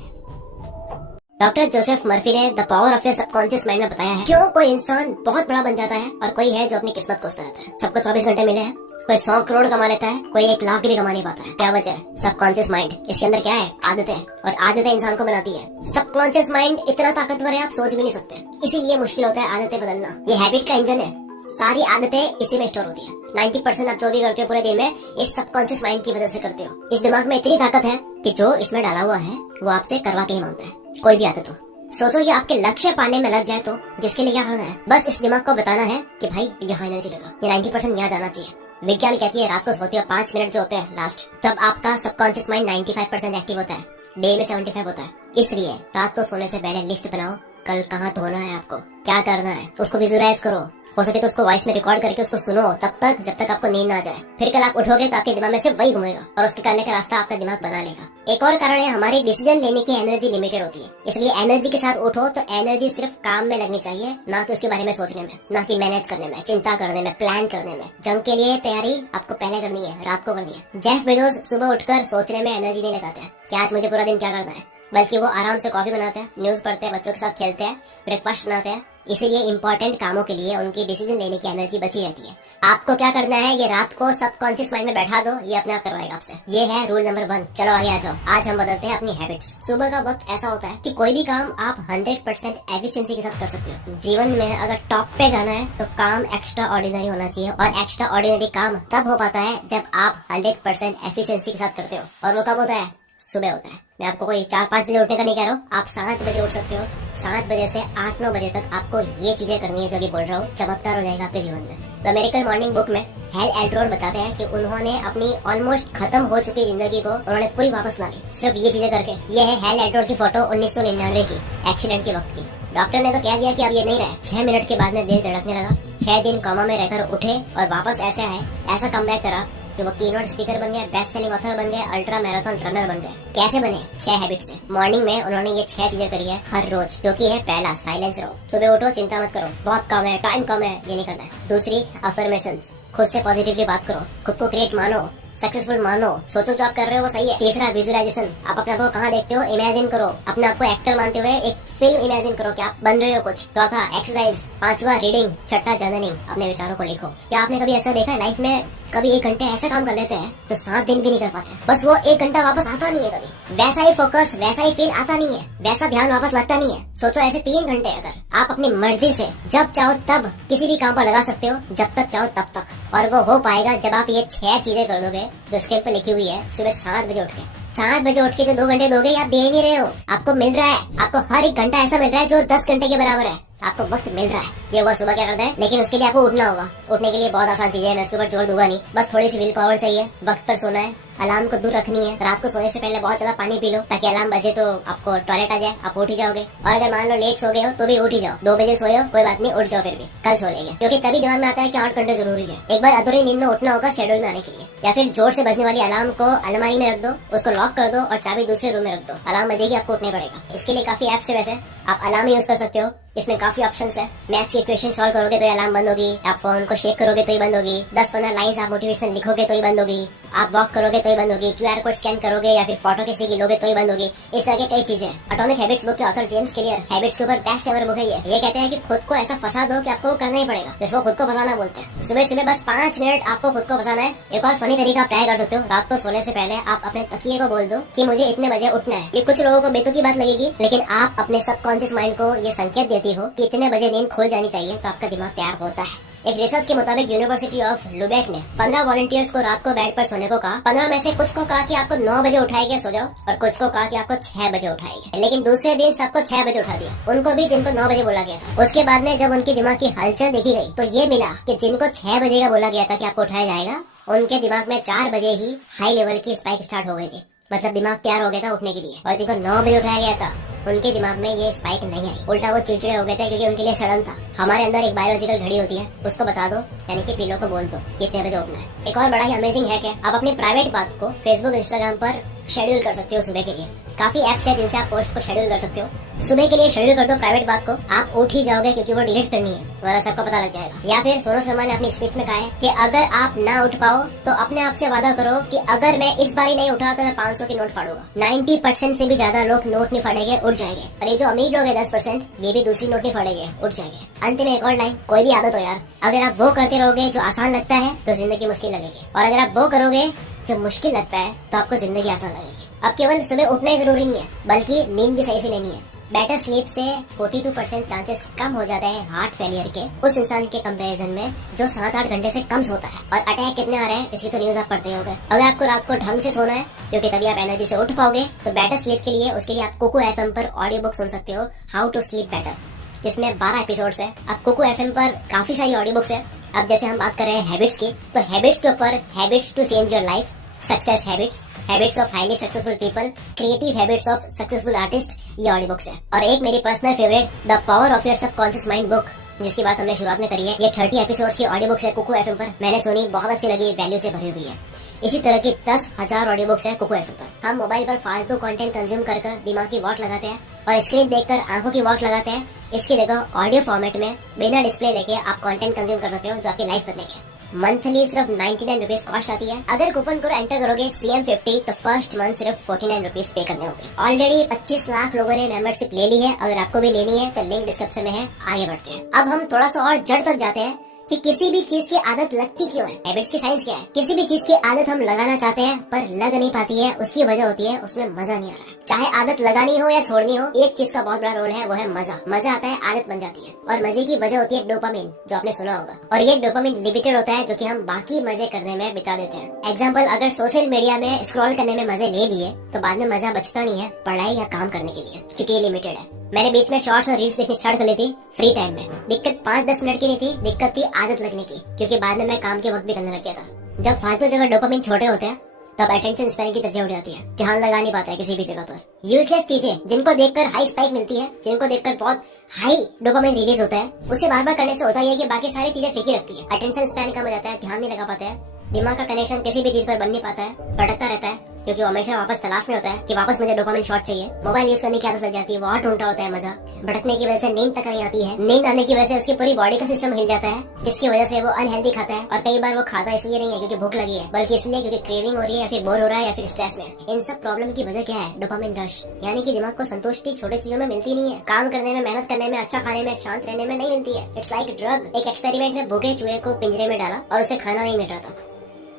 डॉक्टर जोसेफ मर्फी ने the power of your subconscious mind में बताया है क्यों कोई इंसान बहुत बड़ा बन जाता है और कोई है जो अपनी किस्मत कोसता रहता है। सबको 24 घंटे मिले हैं, कोई 100 करोड़ कमा लेता है, कोई 1 लाख भी कमा नहीं पाता है। क्या वजह है? Subconscious mind. इसके अंदर क्या है? आदतें। और आदतें इंसान को बनाती है। सबकॉन्शियस माइंड इतना ताकतवर है, आप सोच भी नहीं सकते। इसीलिए मुश्किल होता है आदतें बदलना। ये हैबिट का इंजन है। सारी आदतें इसी में स्टोर होती है। 90% आप जो भी करते हो पूरे दिन में इस सबकॉन्शियस माइंड की वजह से करते हो। इस दिमाग में इतनी ताकत है कि जो इसमें डाला हुआ है वो आपसे करवा के ही मांगता है, कोई भी आदत हो। सोचो ये आपके लक्ष्य पाने में लग जाए तो जिसके लिए क्या करना है? बस इस दिमाग को बताना है कि भाई यहाँ एनर्जी लगा, ये 90% यहाँ जाना चाहिए। विज्ञान कहती है रात को सोते हो 5 मिनट जो होते हैं लास्ट, तब आपका सबकॉन्शियस माइंड 95% एक्टिव होता है, डे में 75 होता है। इसलिए रात को सोने से पहले लिस्ट बनाओ, कल कहाँ धोना है, आपको क्या करना है, उसको विजुअलाइज करो। हो सके तो उसको वॉइस में रिकॉर्ड करके उसको सुनो तब तक जब तक आपको नींद ना जाए। फिर कल आप उठोगे तो आपके दिमाग में सिर्फ वही घूमेगा और उसके करने का रास्ता आपका दिमाग बना लेगा। एक और कारण है, हमारी डिसीजन लेने की एनर्जी लिमिटेड होती है, इसलिए एनर्जी के साथ उठो तो एनर्जी सिर्फ काम में लगनी चाहिए, ना कि उसके बारे में सोचने में, ना कि मैनेज करने में, चिंता करने में, प्लान करने में। जंग के लिए तैयारी आपको पहले करनी है, रात को करनी है। जेफ बेजोस सुबह उठकर सोचने में एनर्जी नहीं लगाते हैं कि आज मुझे पूरा दिन क्या करना है, बल्कि वो आराम से कॉफी बनाते हैं, न्यूज पढ़ते हैं, बच्चों के साथ खेलते हैं, ब्रेकफास्ट बनाते हैं। इसीलिए इंपॉर्टेंट कामों के लिए उनकी डिसीजन लेने की एनर्जी बची रहती है। आपको क्या करना है, ये रात को सबकॉन्शियस माइंड में बैठा दो, ये अपने आप करवाएगा आपसे। ये है रूल नंबर 1। चलो आगे आ जाओ। आज हम बदलते हैं अपनी हैबिट्स। सुबह का वक्त ऐसा होता है कि कोई भी काम आप 100% एफिशिएंसी के साथ कर सकते हो। जीवन में अगर टॉप पे जाना है तो काम एक्स्ट्रा ऑर्डिनरी होना चाहिए, और एक्स्ट्रा ऑर्डिनरी काम तब हो पाता है जब आप 100% एफिशिएंसी के साथ करते हो। और वो कब होता है? सुबह होता है। मैं आपको कोई 4-5 बजे उठने का नहीं कह रहा हूँ, आप 7 बजे उठ सकते हो। 7 बजे से 8-9 बजे तक आपको ये चीजें करनी है जो अभी बोल रहा हूँ, चमत्कार हो जाएगा आपके जीवन में। द मिरेकल मॉर्निंग बुक में हेल एल्ट्रोर बताते हैं कि उन्होंने अपनी ऑलमोस्ट खत्म हो चुकी जिंदगी को उन्होंने पूरी वापस ला ली, सिर्फ ये चीजें करके। ये है हेल एल्ट्रोर की फोटो 1999 की, एक्सीडेंट के वक्त की। डॉक्टर ने तो कह दिया कि अब ये नहीं रहा। 6 मिनट के बाद में दिल धड़कने लगा। 6 दिन कोमा में रहकर उठे और वापस ऐसे आए, ऐसा कमबैक करा कि वो कीनोट स्पीकर बन गए, बेस्ट सेलिंग ऑथर बन गए, अल्ट्रा मैराथन रनर बन गए। कैसे बने? 6 हैबिट से। मॉर्निंग में उन्होंने ये 6 चीजें करी है हर रोज, जो कि है पहला, साइलेंस रहो। सुबह उठो, चिंता मत करो, बहुत कम है, टाइम कम है, ये नहीं करना है। दूसरी, अफर्मेशंस, खुद से पॉजिटिवली बात करो, खुद को ग्रेट मानो, सक्सेसफुल मानो, सोचो जो आप कर रहे हो वो सही है। तीसरा, विजुअलाइजेशन, आप अपने आप को कहाँ देखते हो इमेजिन करो, अपने आप को एक्टर मानते हुए एक फिल्म इमेजिन करो कि आप बन रहे हो कुछ। चौथा, एक्सरसाइज। 5वां, रीडिंग। छठा, जर्नलिंग, अपने विचारों को लिखो। क्या आपने कभी ऐसा देखा है लाइफ में, कभी 1 घंटे ऐसे काम कर लेते हैं तो 7 दिन भी नहीं कर पाते, बस वो 1 घंटा वापस आता नहीं है कभी। वैसा ही फोकस, वैसा ही फील आता नहीं है, वैसा ध्यान वापस लगता नहीं है। सोचो ऐसे 3 घंटे अगर आप अपनी मर्जी से जब चाहो तब किसी भी काम पर लगा सकते हो, जब तक चाहो तब तक, और वो हो पाएगा जब आप ये 6 चीजें कर दोगे जो स्क्रिप्ट पे लिखी हुई है। सुबह 7 बजे उठ के 7 बजे उठ के जो 2 घंटे दोगे, आप दे ही नहीं रहे हो, आपको मिल रहा है। आपको हर एक घंटा ऐसा मिल रहा है जो 10 घंटे के बराबर है। आपको वक्त मिल रहा है। ये हुआ सुबह क्या करते हैं, लेकिन उसके लिए आपको उठना होगा। उठने के लिए बहुत आसान चीजें हैं, मैं उसके ऊपर जोर दूंगा नहीं, बस थोड़ी सी विल पावर चाहिए। वक्त पर सोना है, अलार्म को दूर रखनी है, रात को सोने से पहले बहुत ज्यादा पानी पी लो ताकि अलार्म बजे तो आपको टॉयलेट आ जाए, आप उठ ही जाओगे। और अगर मान लो लेट सो गए हो तो भी उठ ही जाओ। 2 बजे सोए हो कोई बात नहीं, उठ जाओ, फिर भी कल सो लेंगे, क्योंकि तभी दिमाग में आता है कि 8 घंटे जरूरी है। एक बार अधूरी नींद में उठना होगा शेड्यूल में आने के लिए। या फिर जोर से बजने वाली अलार्म को अलमारी में रख दो, उसको लॉक कर दो और चाबी दूसरे रूम में रख दो। अलार्म बजेगी, आपको उठने पड़ेगा। इसके लिए काफी ऐप्स है, वैसे आप अलार्म यूज कर सकते हो, इसमें काफी ऑप्शंस है। मैथ्स की इक्वेशन सॉल्व करोगे तो अलार्म बंद होगी, आप फोन को शेक करोगे तो ही बंद होगी, 10-15 लाइंस आप मोटिवेशनल लिखोगे तो ही बंद होगी, आप वॉक करोगे तो ही बंद होगी, QR कोड स्कैन करोगे या फिर फोटो किसी की लोगे तो ही बंद होगी। इस तरह के कई चीजें। एटॉमिक हैबिट्स बुक के ऑथर जेम्स क्लियर हैबिट्स के ऊपर बेस्ट एवर बुक है ये कहते हैं कि खुद को ऐसा फंसा दो कि आपको करना ही पड़ेगा, जिसको खुद को फंसाना बोलते हैं। सुबह सुबह बस 5 मिनट आपको खुद को फंसाना है। एक और फनी तरीका आप ट्राई कर सकते हो, रात को सोने से पहले आप अपने तकिए को बोल दो कि मुझे इतने बजे उठना है। ये कुछ लोगों को बेतुकी बात लगेगी, लेकिन आप अपने सबकॉन्शियस माइंड को ये संकेत देती हो कि इतने बजे नींद खुल जानी चाहिए, तो आपका दिमाग तैयार होता है। एक रिसर्च के मुताबिक यूनिवर्सिटी ऑफ लुबेक ने 15 वॉलंटियर्स को रात को बेड पर सोने को कहा। 15 में से कुछ को कहा कि आपको 9 बजे उठाएंगे, सो जाओ, और कुछ को कहा कि आपको 6 बजे उठाएंगे। लेकिन दूसरे दिन सबको 6 बजे उठा दिया, उनको भी जिनको 9 बजे बोला गया था। उसके बाद में जब उनकी दिमाग की हलचल देखी गई तो ये मिला कि जिनको 6 बजे का बोला गया था कि आपको उठाया जाएगा, उनके दिमाग में 4 बजे ही हाई लेवल की स्पाइक स्टार्ट हो गई थी, मतलब दिमाग तैयार हो गया था उठने के लिए। और जिनको 9 बजे उठाया गया था उनके दिमाग में ये स्पाइक नहीं आई, उल्टा वो चिड़चिड़े हो गए थे क्योंकि उनके लिए सडन था। हमारे अंदर एक बायोलॉजिकल घड़ी होती है, उसको बता दो, यानी कि पिलो को बोल दो कि इतने बजे उठना है। एक और बड़ा ही अमेजिंग है कि आप अपनी प्राइवेट बात को फेसबुक, इंस्टाग्राम पर शेड्यूल कर सकते हो सुबह के लिए। काफी ऐप्स है जिनसे आप पोस्ट को शेड्यूल कर सकते हो। सुबह के लिए शेड्यूल कर दो प्राइवेट बात को, आप उठ ही जाओगे क्योंकि वो डिलीट करनी है, वरना सबको पता लग जाएगा। या फिर सोनू शर्मा ने अपनी स्पीच में कहा है कि अगर आप ना उठ पाओ तो अपने आप से वादा करो कि अगर मैं इस बारी नहीं उठा तो मैं 500 की नोट फाड़ूंगा। 90% से भी ज्यादा लोग नोट नहीं फाड़ेंगे, उठ जाएंगे। और ये जो अमीर लोग है 10%, ये भी दूसरी नोट नहीं फाड़ेंगे, उठ जाएंगे। अंत में एक और लाइन, कोई भी आदत हो यार, अगर आप वो करते रहोगे जो आसान लगता है तो जिंदगी मुश्किल लगेगी, और अगर आप वो करोगे जो मुश्किल लगता है तो आपको जिंदगी आसान लगेगी। अब केवल सुबह उठना ही जरूरी नहीं है, बल्कि नींद भी सही से लेनी है। बेटर स्लीप से 42% चांसेस कम हो जाते हैं हार्ट फेलियर के उस इंसान के कंपैरिजन में जो 7-8 घंटे से कम सोता है। और अटैक कितने आ रहे हैं इसकी तो न्यूज आप पढ़ते होंगे। अगर आपको रात को ढंग से सोना है, क्योंकि तभी आप एनर्जी से उठ पाओगे, तो बेटर स्लीप के लिए उसके लिए आप कुकू FM पर ऑडियो बुक सुन सकते हो, हाउ टू स्लीप बेटर, जिसमें 12 एपिसोड्स है। अब कुकू FM पर काफी सारी ऑडियो बुक्स है। अब जैसे हम बात कर रहे हैं हैबिट्स की, तो हैबिट्स के ऊपर habits to change your life, success habits, habits of highly successful people, creative habits of successful artist, ये ऑडियो बुक्स है। और एक मेरी personal favourite, the power of your subconscious mind book, जिसकी बात हमने शुरुआत में करी है। ये 30 एपिसोड्स की ऑडियो बुक्स है कुकू एफएम पर। मैंने सुनी, बहुत अच्छी लगी, वैल्यू से भरी हुई है। इसी तरह की 10,000 ऑडियो बुक्स है कुकू एफएम पर। हम मोबाइल पर फालतू कंटेंट कंज्यूम कर दिमाग की वॉट लगाते हैं और स्क्रीन देखकर आंखों की वॉट लगाते हैं। इसकी जगह ऑडियो फॉर्मेट में बिना डिस्प्ले देखे आप कंटेंट कंज्यूम कर सकते हो, जो आपकी लाइफ बदलेंगे। मंथली सिर्फ 99 रुपीज कॉस्ट आती है। अगर कूपन कोड एंटर करोगे CM50 तो फर्स्ट मंथ सिर्फ 49 रुपीज पे करने होंगे। ऑलरेडी 25 लाख लोगों ने मेंबरशिप ले ली है। अगर आपको भी लेनी है तो लिंक डिस्क्रिप्शन में है। आगे बढ़ते हैं। अब हम थोड़ा सा और जड़ तक जाते हैं कि किसी भी चीज की आदत लगती क्यों है। हैबिट्स की साइंस क्या है। किसी भी चीज की आदत हम लगाना चाहते हैं पर लग नहीं पाती है। उसकी वजह होती है उसमें मजा नहीं आ रहा है। चाहे आदत लगानी हो या छोड़नी हो, एक चीज का बहुत बड़ा रोल है, वो है मजा। मजा आता है, आदत बन जाती है। और मजे की वजह होती है डोपामिन, जो आपने सुना होगा। और ये डोपामिन लिमिटेड होता है, जो कि हम बाकी मजे करने में बिता देते हैं। एग्जाम्पल, अगर सोशल मीडिया में स्क्रॉल करने में मजे ले लिए तो बाद में मजा बचता नहीं है पढ़ाई या काम करने के लिए, क्योंकि ये लिमिटेड है। मैंने बीच में शॉर्ट्स और रील्स देखनी स्टार्ट कर ली थी फ्री टाइम में। दिक्कत 5-10 मिनट की नहीं थी, दिक्कत थी आदत लगने की, क्योंकि बाद में मैं काम के वक्त भी करने लग गया था। जब फालतू जगह डोपामिन छोटे होते हैं तब अटेंशन स्पैन की तरजीह उड़ जाती है। ध्यान लगा नहीं पाता है किसी भी जगह पर। यूजलेस चीजें जिनको देखकर हाई स्पाइक मिलती है, जिनको देखकर बहुत हाई डोपामिन रिलीज होता है, उसे बार बार करने से होता है कि बाकी सारी चीजें फीकी लगती है। अटेंशन स्पैन कम हो जाता है, ध्यान नहीं लगा पाते हैं, दिमाग का कनेक्शन किसी भी चीज पर बन नहीं पाता है, भटकता रहता है, क्योंकि वो हमेशा वापस तलाश में होता है कि वापस मुझे डोपामिन शॉट चाहिए। मोबाइल यूज करने की आदत लग जाती है, वो और ढूंढता होता है मजा। भटकने की वजह से नींद तक नहीं आती है। नींद आने की वजह से उसकी पूरी बॉडी का सिस्टम हिल जाता है, जिसकी वजह से वो अनहेल्दी खाता है। और कई बार वो खाता इसलिए नहीं है क्योंकि भूख लगी है, बल्कि इसलिए क्योंकि क्रेविंग हो रही है, या फिर बोर हो रहा है, या फिर स्ट्रेस में। इन सब प्रॉब्लम की वजह क्या है? Dopamine rush. यानी कि दिमाग को संतुष्टि छोटे चीजों में मिलती नहीं है। काम करने में, मेहनत करने में, अच्छा खाने में, शांत रहने में नहीं मिलती है। It's like drug. एक एक्सपेरिमेंट में भूखे चूहे को पिंजरे में डाला और उसे खाना नहीं मिल रहा था।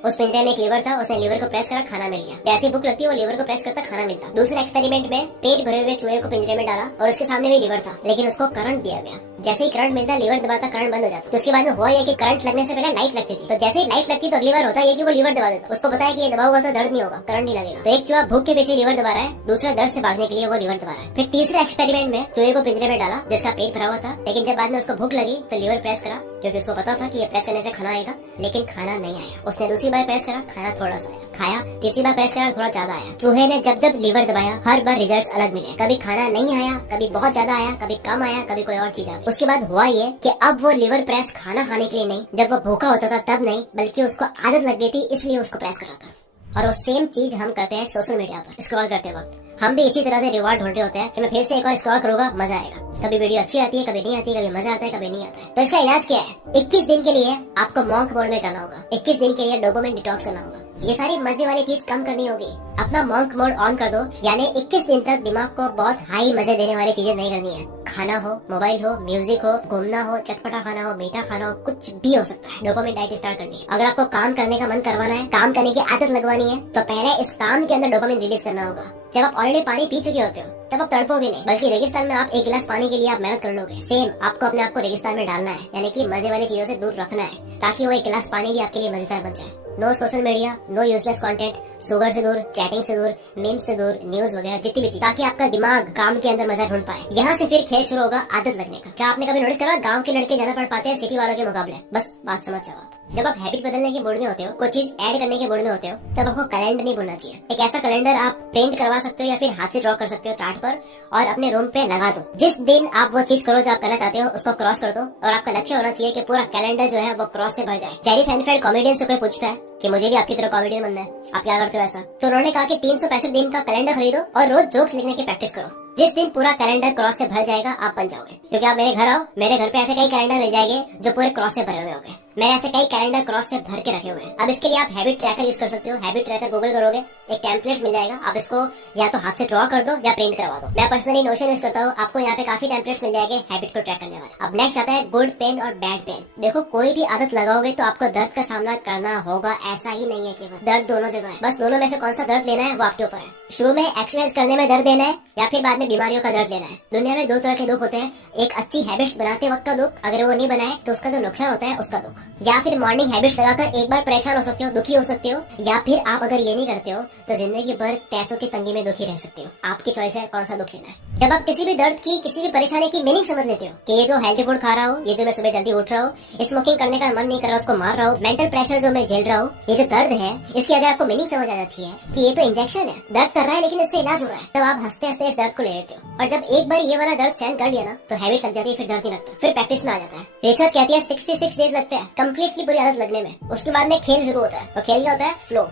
उस पिंजरे में एक लीवर था, उसने लीवर को प्रेस करा, खाना मिल गया। जैसी भूख लगती है वो लीवर को प्रेस करता, खाना मिलता। दूसरे एक्सपेरिमेंट में पेट भरे हुए चूहे को पिंजरे में डाला और उसके सामने भी लीवर था, लेकिन उसको करंट दिया गया। जैसे ही करंट मिलता, लीवर दबाता, करंट बंद हो जाता। तो उसके बाद में हुआ ये कि करंट लगने से पहले लाइट लगती थी। तो जैसे ही लाइट लगती तो अगली बार होता है कि वो लीवर दबा देता। उसको पता है कि ये दबा होगा तो दर्द नहीं होगा, करंट नहीं लगेगा। तो एक चूहा भूख के पीछे लीवर दबा रहा है, दूसरा दर्द से भागने के लिए वो लीवर दबा रहा है। फिर तीसरे एक्सपेरिमेंट में चूहे को पिंजरे में डाला जिसका पेट भरा हुआ था, लेकिन जब बाद में उसको भूख लगी तो लीवर प्रेस करा, क्योंकि उसको पता था कि ये प्रेस करने से खाना आएगा, लेकिन खाना नहीं आया। उसने दूसरी बार प्रेस करा, खाना थोड़ा सा आया, खाया, तीसरी बार प्रेस करा, थोड़ा ज्यादा आया। चूहे ने जब जब लीवर दबाया, हर बार रिजल्ट्स अलग मिले। कभी खाना नहीं आया, कभी बहुत ज्यादा आया, कभी कम आया, कभी कोई और चीज आ गई। उसके बाद हुआ ये कि अब वो लीवर प्रेस खाना खाने के लिए नहीं, जब वो भूखा होता था तब नहीं, बल्कि उसको आदत लग गई थी, इसलिए उसको प्रेस कर रहा था। और वो सेम चीज हम करते हैं सोशल मीडिया पर स्क्रॉल करते वक्त। हम भी इसी तरह से रिवॉर्ड ढूंढ रहे होते हैं कि मैं फिर से एक और स्क्रॉल करूंगा, मजा आएगा। कभी वीडियो अच्छी आती है, कभी नहीं आती, कभी मजा आता है, कभी नहीं आता है। तो इसका इलाज क्या है? 21 दिन के लिए आपको मॉन्क मोड में जाना होगा। 21 दिन के लिए डोपामिन डिटॉक्स करना होगा। ये सारी मजे वाली चीज कम करनी होगी। अपना मॉन्क मोड ऑन कर दो, यानी 21 दिन तक दिमाग को बहुत हाई मजे देने वाली चीजें नहीं करनी है। खाना हो, मोबाइल हो, म्यूजिक हो, घूमना हो, चटपटा खाना हो, मीठा खाना हो, कुछ भी हो सकता है। डोपामिन डाइट स्टार्ट करनी है। अगर आपको काम करने का मन करवाना है, काम करने की आदत लगवानी है, तो पहले इस काम के अंदर डोपामिन रिलीज करना होगा। जब आप ऑलरेडी पानी पी चुके होते हो तब आप तड़पोगे नहीं, बल्कि रेगिस्तान में आप एक गिलास पानी के लिए आप मेहनत कर लोगे। सेम आपको अपने आप को रेगिस्तान में डालना है, यानी कि मजे वाली चीजों से दूर रखना है, ताकि वो एक गिलास पानी भी आपके लिए मजेदार बन जाए। No social media, no useless content, sugar से दूर, चैटिंग से दूर, मीम्स से दूर, न्यूज वगैरह जितनी भी चीज, ताकि आपका दिमाग काम के अंदर मजा ढूंढ पाए। यहाँ से फिर खेल शुरू होगा आदत लगने का। क्या आपने कभी नोटिस करा गांव के लड़के ज्यादा पढ़ पाते हैं सिटी वालों के मुकाबले? बस बात समझ जाओ। जब आप हैबिट बदलने के मूड में होते हो, कोई चीज ऐड करने के मूड में होते हो, तब आपको कैलेंडर नहीं भूलना चाहिए। एक ऐसा कैलेंडर आप प्रिंट करवा सकते हो या फिर हाथ से ड्रॉ कर सकते हो चार्ट पर, और अपने रूम पे लगा दो। जिस दिन आप वो चीज करो जो आप करना चाहते हो, उसको क्रॉस कर दो, और आपका लक्ष्य होना चाहिए कि पूरा कैलेंडर जो है वो क्रॉस से भर जाए। जेरी साइनफेल्ड कॉमेडियन से कोई पूछता है कि मुझे भी आपकी तरह कॉमेडियन बनना है, आप क्या करते हो ऐसा? तो उन्होंने कहा कि 365 दिन का कैलेंडर खरीदो और रोज जोक्स लिखने की प्रैक्टिस करो। जिस दिन पूरा कैलेंडर क्रॉस से भर जाएगा, आप बन जाओगे। क्योंकि आप मेरे घर आओ, मेरे घर पे ऐसे कई कैलेंडर मिल जाएंगे जो पूरे क्रॉस से भरे हुए होंगे। मैंने ऐसे कई कैलेंडर क्रॉस से भर के रखे हुए हैं। अब इसके लिए आप हैबिट ट्रैकर यूज कर सकते हो। हैबिट ट्रैकर गूगल करोगे, एक टेम्पलेट मिल जाएगा, आप इसको या तो हाथ से ड्रॉ कर दो या प्रिंट करवा दो। मैं पर्सनली नोशन यूज करता हूँ, आपको यहाँ पे काफी टेम्पलेट्स मिल जाएंगे हैबिट को ट्रैक करने वाले। अब नेक्स्ट आता है गुड पेन और बैड पेन। देखो, कोई भी आदत लगाओगे तो आपको दर्द का सामना करना होगा, ऐसा ही नहीं है कि बस दर्द दोनों जगह है। बस दोनों में से कौन सा दर्द लेना है वो आपके ऊपर है। शुरू में एक्सरसाइज करने में दर्द लेना है या फिर बाद में बीमारियों का दर्द लेना है। दुनिया में दो तरह के दुख होते हैं, एक अच्छी हैबिट्स बनाते वक्त का दुख, अगर वो नहीं बनाए तो उसका जो नुकसान होता है उसका दुख, या फिर मॉर्निंग हैबिट्स लगाकर एक बार परेशान हो सकते हो, दुखी हो सकते हो, या फिर आप अगर ये नहीं करते हो तो जिंदगी भर पैसों की तंगी में दुखी रह सकते हो। आपकी चॉइस है कौन सा दुख लेना है। जब आप किसी भी दर्द की, किसी भी परेशानी की मीनिंग समझ लेते हो कि ये जो हेल्थी फूड खा रहा हूँ, ये जो मैं सुबह जल्दी उठ रहा हूँ, स्मोकिंग करने का मन नहीं कर रहा, उसको मार रहा हूँ, मेंटल प्रेशर जो मैं झेल रहा हूँ, ये जो दर्द है, इसकी अगर आपको मीनिंग समझ आ जाती है कि ये तो इंजेक्शन है, दर्द कर रहा है लेकिन इससे इलाज हो रहा है, तब आप हंसते हंसते इस दर्द को ले लेते हो, और जब एक बार ये वाला दर्द सहन कर लिया ना तो हैबिट लग जाती है, फिर दर्द नहीं लगता, फिर प्रैक्टिस में आ जाता है। रिसर्च कहती है 66 डेज लगते हैं कंप्लीटली बुरी आदत लगने में। उसके बाद में खेल शुरू होता है, और खेल क्या होता है? फ्लो।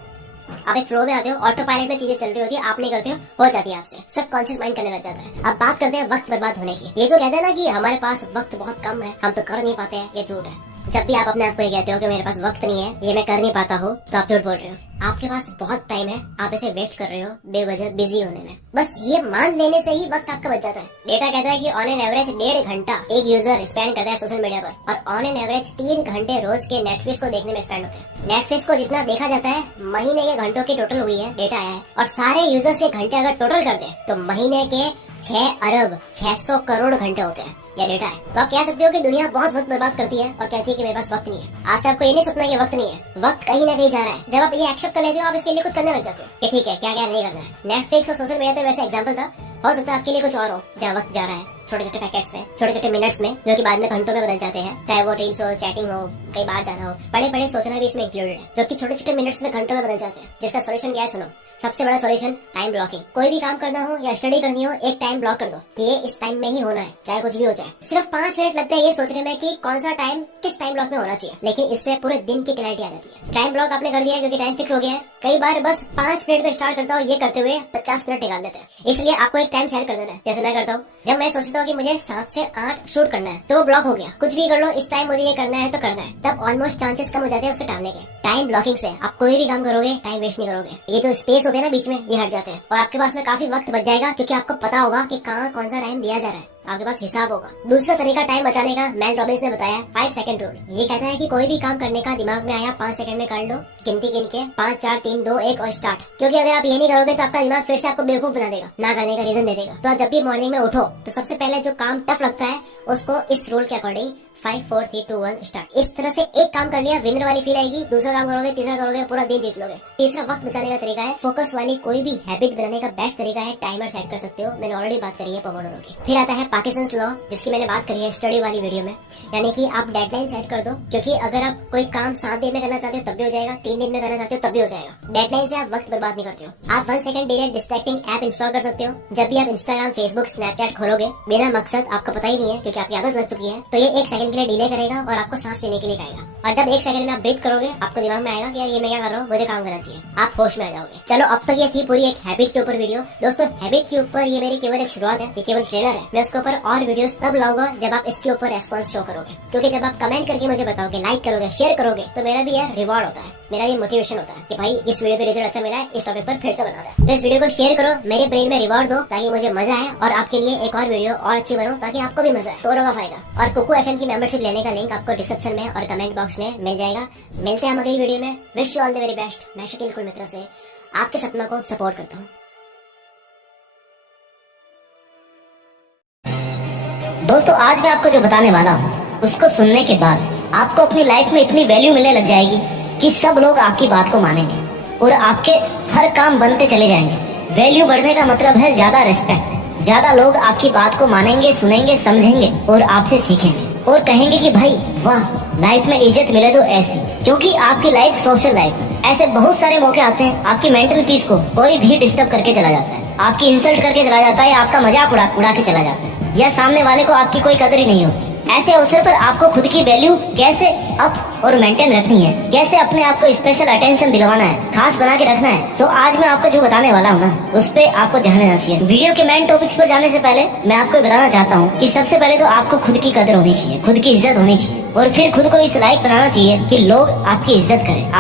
आप एक फ्लो में आते हो, ऑटो पायलट में चीजें चल रही होती है, आप नहीं करते हो जाती है आपसे, सब कॉन्शियस माइंड करने लग जाता है। अब बात करते हैं वक्त बर्बाद होने की। ये जो कहते हैं ना कि हमारे पास वक्त बहुत कम है, हम तो कर नहीं पाते हैं, ये झूठ है। जब भी आप अपने आप को ये कहते हो कि मेरे पास वक्त नहीं है, ये मैं कर नहीं पाता हूँ, तो आप झूठ बोल रहे हो। आपके पास बहुत टाइम है, आप इसे वेस्ट कर रहे हो बेवजह बिजी होने में। बस ये मान लेने से ही वक्त आपका बच जाता है। डेटा कहता है कि ऑन एन एवरेज 1.5 घंटा एक यूजर स्पेंड करता है सोशल मीडिया पर, और ऑन एन एवरेज 3 घंटे रोज के नेटफ्लिक्स को देखने में स्पेंड होते हैं। नेटफ्लिक्स को जितना देखा जाता है, महीने के घंटों की टोटल हुई है, डेटा आया है, और सारे यूजर्स के घंटे अगर टोटल कर दे तो महीने के 6 अरब 600 करोड़ घंटे होते हैं। यह डेटा है। तो आप कह सकते हो कि दुनिया बहुत वक्त बर्बाद करती है और कहती है कि मेरे पास वक्त नहीं है। आज से आपको ये नहीं सोचना कि वक्त नहीं है, वक्त कहीं ना कहीं जा रहा है। जब आप ये एक्सेप्ट कर लेते हो, आप इसके लिए कुछ करने लग जाते हो कि ठीक है क्या क्या नहीं करना है। नेटफ्लिक्स और सोशल मीडिया तो वैसे एग्जांपल था, हो सकता है आपके लिए कुछ और हो जहाँ वक्त जा रहा है छोटे छोटे पैकेट्स में, छोटे छोटे मिनट्स में, जो कि बाद में घंटों में बदल जाते हैं। चाहे वो रील्स हो, चैटिंग हो, कहीं बाहर जाना हो, पढ़े पढ़े सोचना भी इसमें इंक्लूडेड है, जो कि छोटे छोटे मिनट्स में घंटों में बदल जाते हैं। जिसका सोल्यूशन क्या है सुनो, सबसे बड़ा सोल्यूशन टाइम ब्लॉकिंग। कोई भी काम करना हो या स्टडी करनी हो, एक टाइम ब्लॉक कर दो कि ये इस टाइम में ही होना है, चाहे कुछ भी हो जाए। सिर्फ 5 मिनट लगते हैं ये सोचने में कि कौन सा टाइम किस टाइम ब्लॉक में होना चाहिए, लेकिन इससे पूरे दिन की क्लैरिटी आ जाती है। टाइम ब्लॉक आपने कर दिया क्योंकि टाइम फिक्स हो गया है। कई बार बस 5 मिनट में स्टार्ट करता हूँ, ये करते हुए 50 मिनट निकाल देते हैं। इसलिए आपको एक टाइम सेट कर देना है। जैसे मैं करता हूँ, जब मैं सोचता हूँ कि मुझे 7 से 8 शूट करना है, तो वो ब्लॉक हो गया। कुछ भी कर लो, इस टाइम मुझे ये करना है तो करना है, तब ऑलमोस्ट चांसेस कम हो जाते हैं उसको टालने के। टाइम ब्लॉकिंग से आप कोई भी काम करोगे, टाइम वेस्ट नहीं करोगे। ये जो स्पेस होते हैं ना बीच में, ये हट जाते हैं और आपके पास में काफी वक्त बच जाएगा, क्योंकि आपको पता होगा कि कहाँ कौन सा टाइम दिया जा रहा है, आपके पास हिसाब होगा। दूसरा तरीका टाइम बचाने का मेल रॉबिन्स ने बताया 5 सेकंड रूल। ये कहता है कि कोई भी काम करने का दिमाग में आया 5 सेकंड में कर लो, गिनती गिन के 5 4 3 2 1 और स्टार्ट। क्योंकि अगर आप ये नहीं करोगे तो आपका दिमाग फिर से आपको बेवकूफ बना देगा, ना करने का रीजन दे देगा। तो जब भी मॉर्निंग में उठो तो सबसे पहले जो काम टफ लगता है उसको इस रूल के अकॉर्डिंग 5 4 3 2 1 स्टार्ट। इस तरह से एक काम कर लिया, विनर वाली फील आएगी। दूसरा काम करोगे, तीसरा करोगे, पूरा दिन जीत लोगे। तीसरा वक्त बचाने का तरीका है, फोकस वाली कोई भी हैबिट बनाने का बेस्ट तरीका है टाइमर सेट कर सकते हो। मैंने ऑलरेडी बात करी है पोमोडोरो की। फिर आता है पार्किंसंस लॉ, जिसकी मैंने बात करी है स्टडी वाली वीडियो में, यानी कि आप डेडलाइन सेट कर दो। क्योंकि अगर आप कोई काम 7 दिन में करना चाहते हो तब भी हो जाएगा, 3 दिन में करना चाहते हो तब भी हो जाएगा। डेडलाइन से आप वक्त बर्बाद नहीं करते हो। आप 1 second delay distracting app install कर सकते हो। जब भी आप इंस्टाग्राम, फेसबुक, स्नैपचैट खोलोगे, बिना मकसद आपको पता ही नहीं है क्योंकि आपकी आदत लग चुकी है, तो ये 1 सेकंड के लिए डिले करेगा और आपको सांस लेने के लिए कहेगा। और जब 1 सेकंड में आप ब्रीथ करोगे, आपको दिमाग में आएगा कि यार ये मैं क्या कर रहा हूँ, मुझे काम करना चाहिए। आप होश में आ जाओगे। चलो, अब तक ये थी पूरी एक हैबिट के ऊपर वीडियो। दोस्तों, हैबिट के ऊपर ये मेरी केवल एक शुरुआत है, ये केवल ट्रेलर है। मैं उसके ऊपर और वीडियोस तब लाऊंगा जब आप इसके ऊपर रेस्पॉन्स शो करोगे। क्योंकि जब आप कमेंट करके मुझे बताओगे, लाइक करोगे, शेयर करोगे, तो मेरा भी यार रिवॉर्ड होता है, मेरा ये मोटिवेशन होता है कि भाई इस वीडियो पे रिजल्ट अच्छा मिला है, इस टॉपिक पर फिर से बनाना है। तो इस वीडियो को शेयर करो, मेरे ब्रेन में रिवॉर्ड दो ताकि मुझे मजा आए और आपके लिए एक और वीडियो और अच्छी बनाऊं ताकि आपको भी मजा आए, दोनों का फायदा। और कुकू एफएम की मेंबरशिप लेने का लिंक आपको डिस्क्रिप्शन में और कमेंट बॉक्स में मिल जाएगा। मिलते हैं हम अगली वीडियो में। Wish you all the very best. मैं शकील कुल मित्रा से आपके सपनों को सपोर्ट करता हूँ। दोस्तों, आज मैं आपको जो बताने वाला हूँ उसको सुनने के बाद आपको अपनी लाइफ में इतनी वैल्यू मिलने लग जाएगी कि सब लोग आपकी बात को मानेंगे और आपके हर काम बनते चले जाएंगे। वैल्यू बढ़ने का मतलब है ज्यादा रिस्पेक्ट। ज्यादा लोग आपकी बात को मानेंगे, सुनेंगे, समझेंगे और आपसे सीखेंगे और कहेंगे कि भाई वाह, लाइफ में इज्जत मिले तो ऐसी। क्योंकि आपकी लाइफ सोशल लाइफ है। ऐसे बहुत सारे मौके आते हैं, आपकी मेंटल पीस को कोई भी डिस्टर्ब करके चला जाता है, आपकी इंसल्ट करके चला जाता है, आपका मजाक उड़ा के चला जाता है, या सामने वाले को आपकी कोई कदर ही नहीं होती। ऐसे अवसर पर आपको खुद की वैल्यू कैसे अप और मेंटेन रखनी है, कैसे अपने आप को स्पेशल अटेंशन दिलवाना है, खास बना के रखना है, तो आज मैं आपको जो बताने वाला हूँ ना, उस पे आपको ध्यान देना चाहिए। वीडियो के मेन टॉपिक्स पर जाने से पहले मैं आपको बताना चाहता हूँ कि सबसे पहले तो आपको खुद की कदर होनी चाहिए, खुद की इज्जत होनी चाहिए और फिर खुद को इस लायक बनाना चाहिए कि लोग आपकी इज्जत करें,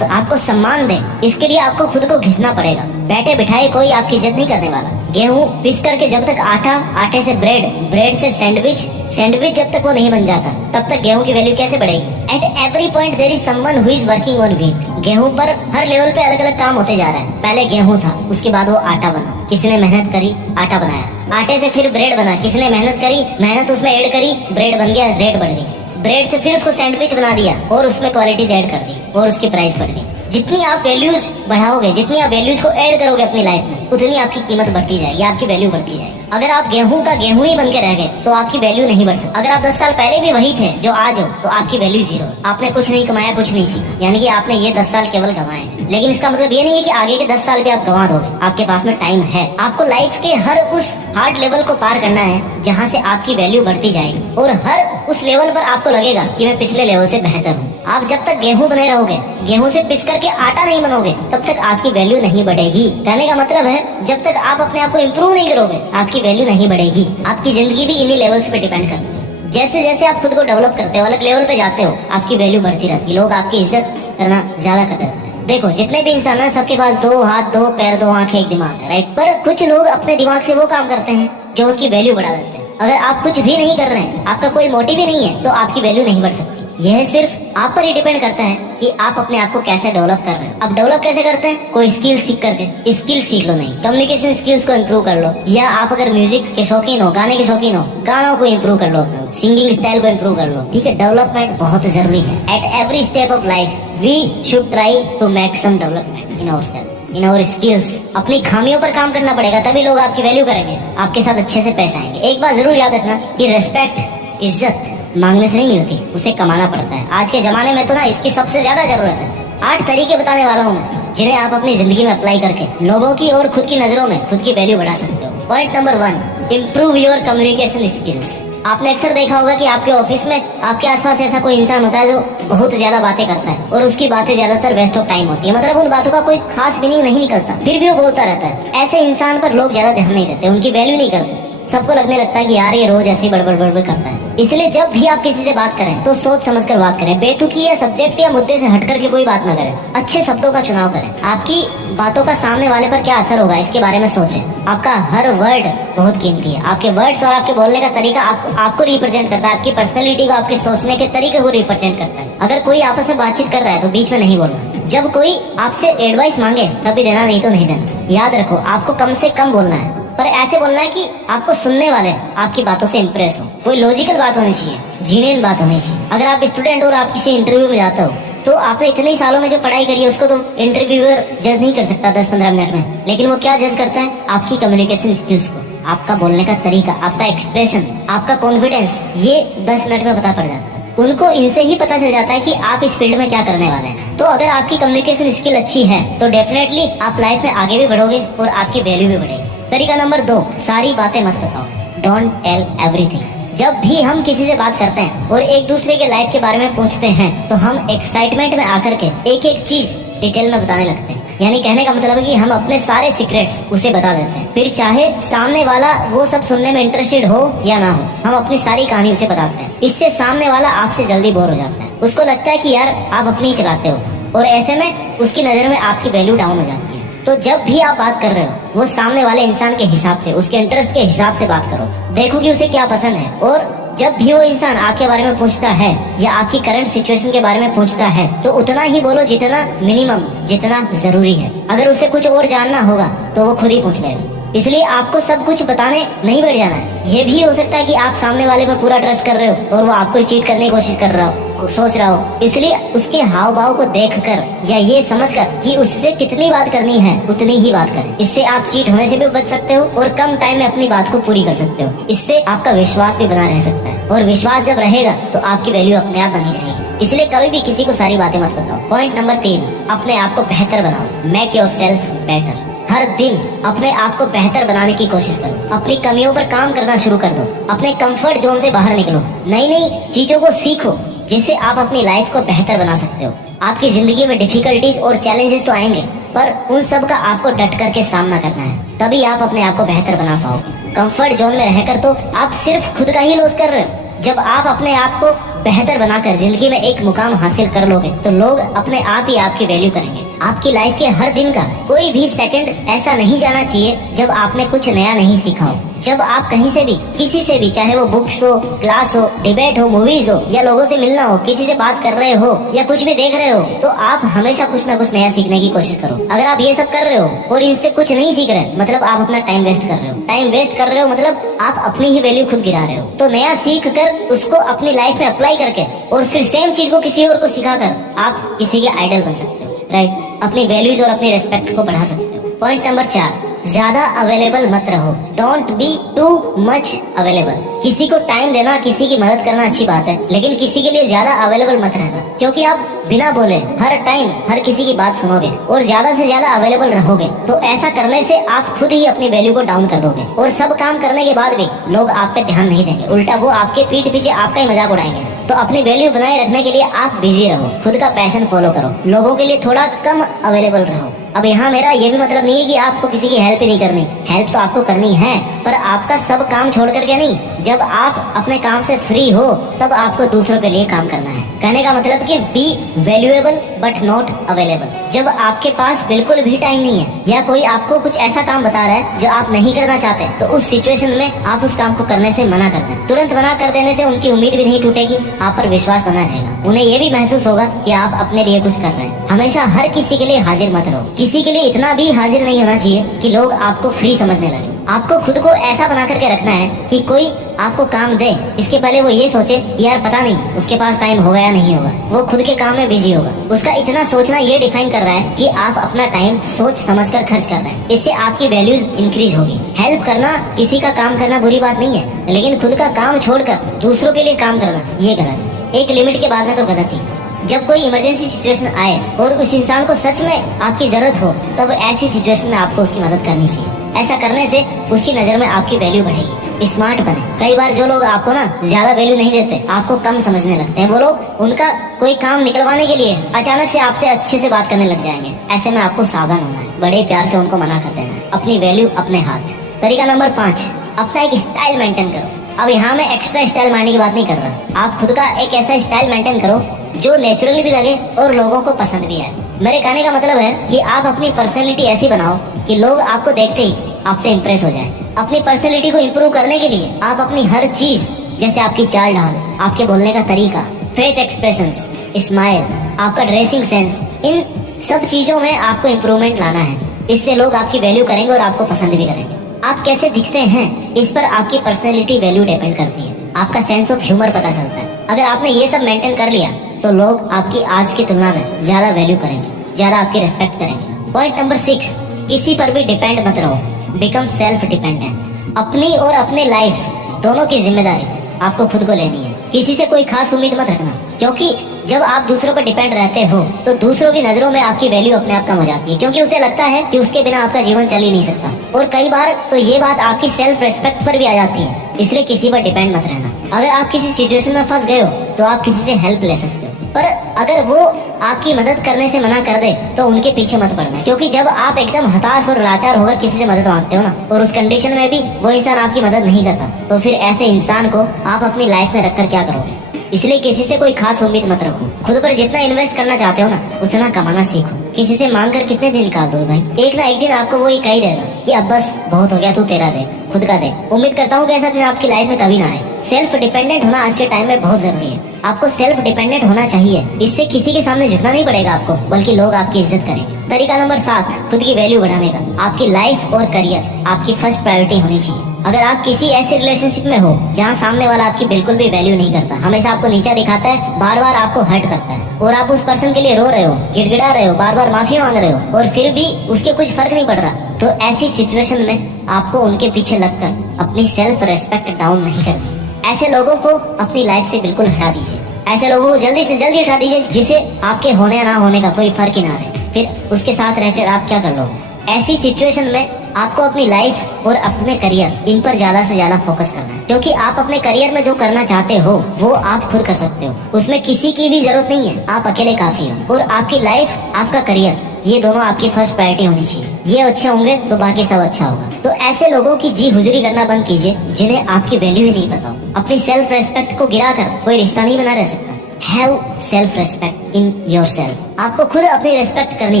आपको सम्मान दें। इसके लिए आपको खुद को घिसना पड़ेगा। बैठे बिठाए कोई आपकी इज्जत नहीं करने वाला। गेहूं पिस करके जब तक आटा, आटे से ब्रेड, ब्रेड से सैंडविच, सैंडविच जब तक वो नहीं बन जाता तब तक गेहूं की वैल्यू कैसे बढ़ेगी। At every point there is someone who is working on wheat. गेहूं पर हर लेवल पे अलग अलग काम होते जा रहे हैं। पहले गेहूं था, उसके बाद वो आटा बना, किसी ने मेहनत करी, आटा बनाया। आटे से फिर ब्रेड बना, किसी ने मेहनत करी, मेहनत उसमें ऐड करी, ब्रेड बन गया, रेट बढ़ गई। ब्रेड से फिर उसको सैंडविच बना दिया और उसमें क्वालिटीज ऐड कर दी और उसकी प्राइस बढ़ गई। जितनी आप वैल्यूज बढ़ाओगे, जितनी आप वैल्यूज को ऐड करोगे अपनी लाइफ में, उतनी आपकी कीमत बढ़ती जाएगी, आपकी वैल्यू बढ़ती जाएगी। अगर आप गेहूं का गेहूं ही बन के रह गए तो आपकी वैल्यू नहीं बढ़ सकती। अगर आप 10 साल पहले भी वही थे जो आज हो तो आपकी वैल्यू जीरो है। आपने कुछ नहीं कमाया, कुछ नहीं सीखा, यानी कि आपने ये 10 साल केवल गंवाए हैं। लेकिन इसका मतलब ये नहीं है कि आगे के 10 साल भी आप गंवा दोगे। आपके पास में टाइम है। आपको लाइफ के हर उस हार्ड लेवल को पार करना है जहाँ से आपकी वैल्यू बढ़ती जाएगी, और हर उस लेवल पर आपको लगेगा कि मैं पिछले लेवल से बेहतर हूँ। आप जब तक गेहूं बने रहोगे, गेहूं से पिस करके आटा नहीं बनोगे, तब तक आपकी वैल्यू नहीं बढ़ेगी। कहने का मतलब है जब तक आप अपने आप को इम्प्रूव नहीं करोगे, आपकी वैल्यू नहीं बढ़ेगी। आपकी जिंदगी भी इन्हीं लेवल्स पे डिपेंड करती है। जैसे जैसे आप खुद को डेवलप करते हो, अलग लेवल पे जाते हो, आपकी वैल्यू बढ़ती रहती है। लोग आपकी इज्जत करना ज्यादा करते रहते हैं। देखो, जितने भी इंसान हैं सबके पास 2 हाथ, 2 पैर, 2 आंखें, एक दिमाग है, राइट। पर कुछ लोग अपने दिमाग से वो काम करते हैं जो उनकी वैल्यू बढ़ा देते हैं। अगर आप कुछ भी नहीं कर रहे हैं, आपका कोई मोटिव ही नहीं है, तो आपकी वैल्यू नहीं बढ़ सकती। यह सिर्फ आप पर ही डिपेंड करता है कि आप अपने आप को कैसे डेवलप कर रहे हो। अब डेवलप कैसे करते हैं? कोई स्किल सीख करके। स्किल सीख लो, नहीं कम्युनिकेशन स्किल्स को इम्प्रूव कर लो, या आप अगर म्यूजिक के शौकीन हो, गाने के शौकीन हो, गानों को इम्प्रूव कर लो, सिंगिंग स्टाइल को इम्प्रूव कर लो। ठीक है, डेवलपमेंट बहुत जरूरी है। At every step of life we should try to make some development in our self, in our skills. अपनी खामियों पर काम करना पड़ेगा, तभी लोग आपकी वैल्यू करेंगे, आपके साथ अच्छे से पेश आएंगे। एक बात जरूर याद रखना कि रेस्पेक्ट, इज्जत मांगने से नहीं मिलती, उसे कमाना पड़ता है। आज के जमाने में तो ना इसकी सबसे ज्यादा जरूरत है। 8 तरीके बताने वाला हूँ मैं, जिन्हें आप अपनी जिंदगी में अप्लाई करके लोगों की और खुद की नजरों में खुद की वैल्यू बढ़ा सकते हो। Point number 1, improve your communication skills. आपने अक्सर देखा होगा कि आपके ऑफिस में आपके आसपास ऐसा कोई इंसान होता है जो बहुत ज्यादा बातें करता है, और उसकी बातें ज्यादातर वेस्ट ऑफ टाइम होती है। मतलब उन बातों का कोई खास मीनिंग नहीं निकलता, फिर भी वो बोलता रहता है। ऐसे इंसान पर लोग ज्यादा ध्यान नहीं देते, उनकी वैल्यू नहीं करते। सबको लगने लगता है कि यार ये रोज ऐसे ही बड़बड़ बड़बड़ करता है। इसलिए जब भी आप किसी से बात करें तो सोच समझ कर बात करें। बेतुकी या सब्जेक्ट या मुद्दे से हटकर के कोई बात ना करें। अच्छे शब्दों का चुनाव करें। आपकी बातों का सामने वाले पर क्या असर होगा, इसके बारे में सोचें। आपका हर वर्ड बहुत कीमती है। आपके वर्ड्स और आपके बोलने का तरीका आपको रिप्रेजेंट करता है, आपकी पर्सनैलिटी को, आपके सोचने के तरीके को रिप्रेजेंट करता है। अगर कोई आपस में बातचीत कर रहा है तो बीच में नहीं बोलना। जब कोई आपसे एडवाइस मांगे तभी देना, नहीं तो नहीं देना। याद रखो, आपको कम से कम बोलना है, पर ऐसे बोलना है कि आपको सुनने वाले आपकी बातों से इम्प्रेस हो। कोई लॉजिकल बात होनी चाहिए, जीनियन बात होनी चाहिए। अगर आप स्टूडेंट और आप किसी इंटरव्यू में जाते हो तो आपने इतने ही सालों में जो पढ़ाई करी है उसको तो इंटरव्यूअर जज नहीं कर सकता 10-15 मिनट में, लेकिन वो क्या जज करता है? आपकी कम्युनिकेशन स्किल्स को, आपका बोलने का तरीका, आपका एक्सप्रेशन, आपका कॉन्फिडेंस। ये 10 मिनट में पता पड़ जाता है। उनको इनसे ही पता चल जाता है कि आप इस फील्ड में क्या करने वाले हैं। तो अगर आपकी कम्युनिकेशन स्किल अच्छी है तो डेफिनेटली आप लाइफ में आगे भी बढ़ोगे और आपकी वैल्यू भी बढ़ेगी। तरीका नंबर 2, सारी बातें मत बताओ। Don't tell everything. जब भी हम किसी से बात करते हैं और एक दूसरे के लाइफ के बारे में पूछते हैं तो हम एक्साइटमेंट में आकर के एक एक चीज डिटेल में बताने लगते हैं। यानी कहने का मतलब है कि हम अपने सारे सीक्रेट्स उसे बता देते हैं, फिर चाहे सामने वाला वो सब सुनने में इंटरेस्टेड हो या ना हो, हम अपनी सारी कहानी उसे बताते हैं। इससे सामने वाला आपसे जल्दी बोर हो जाता है। उसको लगता है कि यार आप अपनी ही चलाते हो, और ऐसे में उसकी नजर में आपकी वैल्यू डाउन हो जाती है। तो जब भी आप बात कर रहे हो वो सामने वाले इंसान के हिसाब से, उसके इंटरेस्ट के हिसाब से बात करो। देखो कि उसे क्या पसंद है, और जब भी वो इंसान आपके बारे में पूछता है या आपकी करंट सिचुएशन के बारे में पूछता है तो उतना ही बोलो जितना मिनिमम, जितना जरूरी है। अगर उसे कुछ और जानना होगा तो वो खुद ही पूछ लेगा। इसलिए आपको सब कुछ बताने नहीं बैठ जाना है। ये भी हो सकता है कि आप सामने वाले पर पूरा ट्रस्ट कर रहे हो और वो आपको चीट करने की कोशिश कर रहा हो, सोच रहा हो। इसलिए उसके हाव भाव को देखकर या ये समझकर कि उससे कितनी बात करनी है उतनी ही बात करें। इससे आप चीट होने से भी बच सकते हो और कम टाइम में अपनी बात को पूरी कर सकते हो। इससे आपका विश्वास भी बना रह सकता है, और विश्वास जब रहेगा तो आपकी वैल्यू अपने आप बनी रहेगी। इसलिए कभी भी किसी को सारी बातें मत बताओ। पॉइंट नंबर 3, अपने आप को बेहतर बनाओ। Make yourself better. हर दिन अपने आप को बेहतर बनाने की कोशिश करो। अपनी कमियों पर काम करना शुरू कर दो। अपने कंफर्ट जोन से बाहर निकलो। नई नई चीजों को सीखो जिससे आप अपनी लाइफ को बेहतर बना सकते हो। आपकी जिंदगी में डिफिकल्टीज और चैलेंजेस तो आएंगे, पर उन सब का आपको डट करके सामना करना है, तभी आप अपने आप को बेहतर बना पाओगे। कंफर्ट जोन में रहकर तो आप सिर्फ खुद का ही लॉस कर रहे हो। जब आप अपने आप को बेहतर बनाकर जिंदगी में एक मुकाम हासिल कर लोगे तो लोग अपने आप ही आपकी वैल्यू करेंगे। आपकी लाइफ के हर दिन का कोई भी सेकंड ऐसा नहीं जाना चाहिए जब आपने कुछ नया नहीं सीखा हो। जब आप कहीं से भी किसी से भी, चाहे वो बुक्स हो, क्लास हो, डिबेट हो, मूवीज हो, या लोगों से मिलना हो, किसी से बात कर रहे हो या कुछ भी देख रहे हो, तो आप हमेशा कुछ ना कुछ नया सीखने की कोशिश करो। अगर आप ये सब कर रहे हो और इनसे कुछ नहीं सीख रहे, मतलब आप अपना टाइम वेस्ट कर रहे हो। टाइम वेस्ट कर रहे हो मतलब आप अपनी ही वैल्यू खुद गिरा रहे हो। तो नया सीख कर उसको अपनी लाइफ में अप्लाई करके और फिर सेम चीज को किसी और को सिखाकर आप किसी के आइडल बन सकते हो, राइट। अपनी वैल्यूज और अपनी रेस्पेक्ट को बढ़ा सकते हो। पॉइंट नंबर 4, ज्यादा अवेलेबल मत रहो। Don't be too much available. किसी को टाइम देना, किसी की मदद करना अच्छी बात है, लेकिन किसी के लिए ज्यादा अवेलेबल मत रहना, क्योंकि आप बिना बोले हर टाइम हर किसी की बात सुनोगे और ज्यादा से ज्यादा अवेलेबल रहोगे तो ऐसा करने से आप खुद ही अपनी वैल्यू को डाउन कर दोगे और सब काम करने के बाद भी लोग आप पे ध्यान नहीं देंगे, उल्टा वो आपके पीठ पीछे आपका ही मजाक उड़ाएंगे। तो अपनी वैल्यू बनाए रखने के लिए आप बिजी रहो, खुद का पैशन फॉलो करो, लोगों के लिए थोड़ा कम अवेलेबल रहो। अब यहाँ मेरा ये भी मतलब नहीं है कि आपको किसी की हेल्प ही नहीं करनी, हेल्प तो आपको करनी है, पर आपका सब काम छोड़ करके नहीं। जब आप अपने काम से फ्री हो तब आपको दूसरों के लिए काम करना है। कहने का मतलब कि B valuable but not available. जब आपके पास बिल्कुल भी टाइम नहीं है या कोई आपको कुछ ऐसा काम बता रहा है जो आप नहीं करना चाहते, तो उस सिचुएशन में आप उस काम को करने से मना कर दें। तुरंत मना कर देने से उनकी उम्मीद भी नहीं टूटेगी, आप पर विश्वास बना रहेगा, उन्हें ये भी महसूस होगा कि आप अपने लिए कुछ कर रहे हैं। हमेशा हर किसी के लिए हाजिर मत रहो, किसी के लिए इतना भी हाजिर नहीं होना चाहिए कि लोग आपको फ्री समझने लगे। आपको खुद को ऐसा बना करके रखना है कि कोई आपको काम दे इसके पहले वो ये सोचे कि यार पता नहीं उसके पास टाइम होगा या नहीं होगा, वो खुद के काम में बिजी होगा। उसका इतना सोचना ये डिफाइन कर रहा है कि आप अपना टाइम सोच समझकर खर्च कर रहे हैं। इससे आपकी वैल्यूज इंक्रीज होगी। हेल्प करना, किसी का काम करना बुरी बात नहीं है, लेकिन खुद का काम छोड़कर दूसरों के लिए काम करना ये गलत है। एक लिमिट के बाद में तो गलत ही। जब कोई इमरजेंसी सिचुएशन आए और उस इंसान को सच में आपकी जरूरत हो, तब ऐसी सिचुएशन में आपको उसकी मदद करनी चाहिए। ऐसा करने से उसकी नजर में आपकी वैल्यू बढ़ेगी। स्मार्ट बने। कई बार जो लोग आपको ना ज्यादा वैल्यू नहीं देते, आपको कम समझने लगते हैं, वो लोग उनका कोई काम निकलवाने के लिए अचानक से आपसे अच्छे से बात करने लग जाएंगे। ऐसे में आपको सावधान होना है, बड़े प्यार से उनको मना कर देना है। अपनी वैल्यू अपने हाथ। तरीका नंबर 5, अपना एक स्टाइल मेंटेन करो। अब यहाँ मैं एक्स्ट्रा स्टाइल मारने की बात नहीं कर रहा, आप खुद का एक ऐसा स्टाइल मेंटेन करो जो नेचुरली भी लगे और लोगों को पसंद भी आए। मेरे कहने का मतलब है कि आप अपनी पर्सनैलिटी ऐसी बनाओ कि लोग आपको देखते ही आपसे इम्प्रेस हो जाए। अपनी पर्सनैलिटी को इम्प्रूव करने के लिए आप अपनी हर चीज, जैसे आपकी चाल ढाल, आपके बोलने का तरीका, फेस एक्सप्रेशंस, स्माइल, आपका ड्रेसिंग सेंस, इन सब चीजों में आपको इम्प्रूवमेंट लाना है। इससे लोग आपकी वैल्यू करेंगे और आपको पसंद भी करेंगे। आप कैसे दिखते हैं इस पर आपकी पर्सनैलिटी वैल्यू डिपेंड करती है। आपका सेंस ऑफ ह्यूमर पता चलता है। अगर आपने ये सब मेंटेन कर लिया तो लोग आपकी आज की तुलना में ज्यादा वैल्यू करेंगे, ज्यादा आपकी रिस्पेक्ट करेंगे। पॉइंट नंबर 6, किसी पर भी डिपेंड मत रहो, बिकम सेल्फ डिपेंडेंट। अपनी और अपने लाइफ दोनों की जिम्मेदारी आपको खुद को लेनी है। किसी से कोई खास उम्मीद मत रखना, क्योंकि जब आप दूसरों पर डिपेंड रहते हो तो दूसरों की नजरों में आपकी वैल्यू अपने आप कम हो जाती है, क्योंकि उसे लगता है कि उसके बिना आपका जीवन चल ही नहीं सकता। और कई बार तो ये बात आपकी सेल्फ रेस्पेक्ट पर भी आ जाती है। इसलिए किसी पर डिपेंड मत रहना। अगर आप किसी सिचुएशन में फंस गए हो तो आप किसी से हेल्प ले सकते हो, पर अगर वो आपकी मदद करने से मना कर दे तो उनके पीछे मत पड़ना, क्योंकि जब आप एकदम हताश और लाचार होकर किसी से मदद मांगते हो ना, और उस कंडीशन में भी वो इंसान आपकी मदद नहीं करता, तो फिर ऐसे इंसान को आप अपनी लाइफ में रखकर क्या करोगे। इसलिए किसी से कोई खास उम्मीद मत रखो। खुद पर जितना इन्वेस्ट करना चाहते हो ना, उतना कमाना सीखो। किसी से मांग कर कितने दिन निकाल दोगे भाई, एक ना एक दिन आपको वो ही कह ही देगा कि अब बस बहुत हो गया, तू तेरा देख, खुद का देख। उम्मीद करता हूँ कि ऐसा दिन आपकी लाइफ में कभी ना आए। सेल्फ डिपेंडेंट होना आज के टाइम में बहुत जरूरी है। आपको सेल्फ डिपेंडेंट होना चाहिए, इससे किसी के सामने झुकना नहीं पड़ेगा आपको, बल्कि लोग आपकी इज्जत करेंगे। तरीका नंबर 7, खुद की वैल्यू बढ़ाने का। आपकी लाइफ और करियर आपकी फर्स्ट प्रायोरिटी होनी चाहिए। अगर आप किसी ऐसे रिलेशनशिप में हो जहाँ सामने वाला आपकी बिल्कुल भी वैल्यू नहीं करता, हमेशा आपको नीचा दिखाता है, बार बार आपको हर्ट करता है, और आप उस पर्सन के लिए रो रहे हो, गिड़गिड़ा रहे हो, बार बार माफी मांग रहे हो, और फिर भी उसके कुछ फर्क नहीं पड़ रहा, तो ऐसी सिचुएशन में आपको उनके पीछे लगकर अपनी सेल्फ रेस्पेक्ट डाउन नहीं करनी। ऐसे लोगों को अपनी लाइफ से बिल्कुल हटा दीजिए। ऐसे लोगों को जल्दी से जल्दी हटा दीजिए जिसे आपके होने या ना होने का कोई फर्क ही ना रहे। फिर उसके साथ रहकर आप क्या कर लोगे। ऐसी सिचुएशन में आपको अपनी लाइफ और अपने करियर, इन पर ज्यादा से ज्यादा फोकस करना है, क्योंकि आप अपने करियर में जो करना चाहते हो वो आप खुद कर सकते हो। उसमें किसी की भी जरूरत नहीं है, आप अकेले काफी हो। और आपकी लाइफ, आपका करियर, ये दोनों आपकी फर्स्ट प्रायोरिटी होनी चाहिए। ये अच्छे होंगे तो बाकी सब अच्छा होगा। तो ऐसे लोगों की जी हुजूरी करना बंद कीजिए जिन्हें आपकी वैल्यू ही नहीं पता हो। अपनी सेल्फ रेस्पेक्ट को गिराकर कोई रिश्ता नहीं बना रह सकता। Have self respect in yourself. आपको खुद अपनी रेस्पेक्ट करनी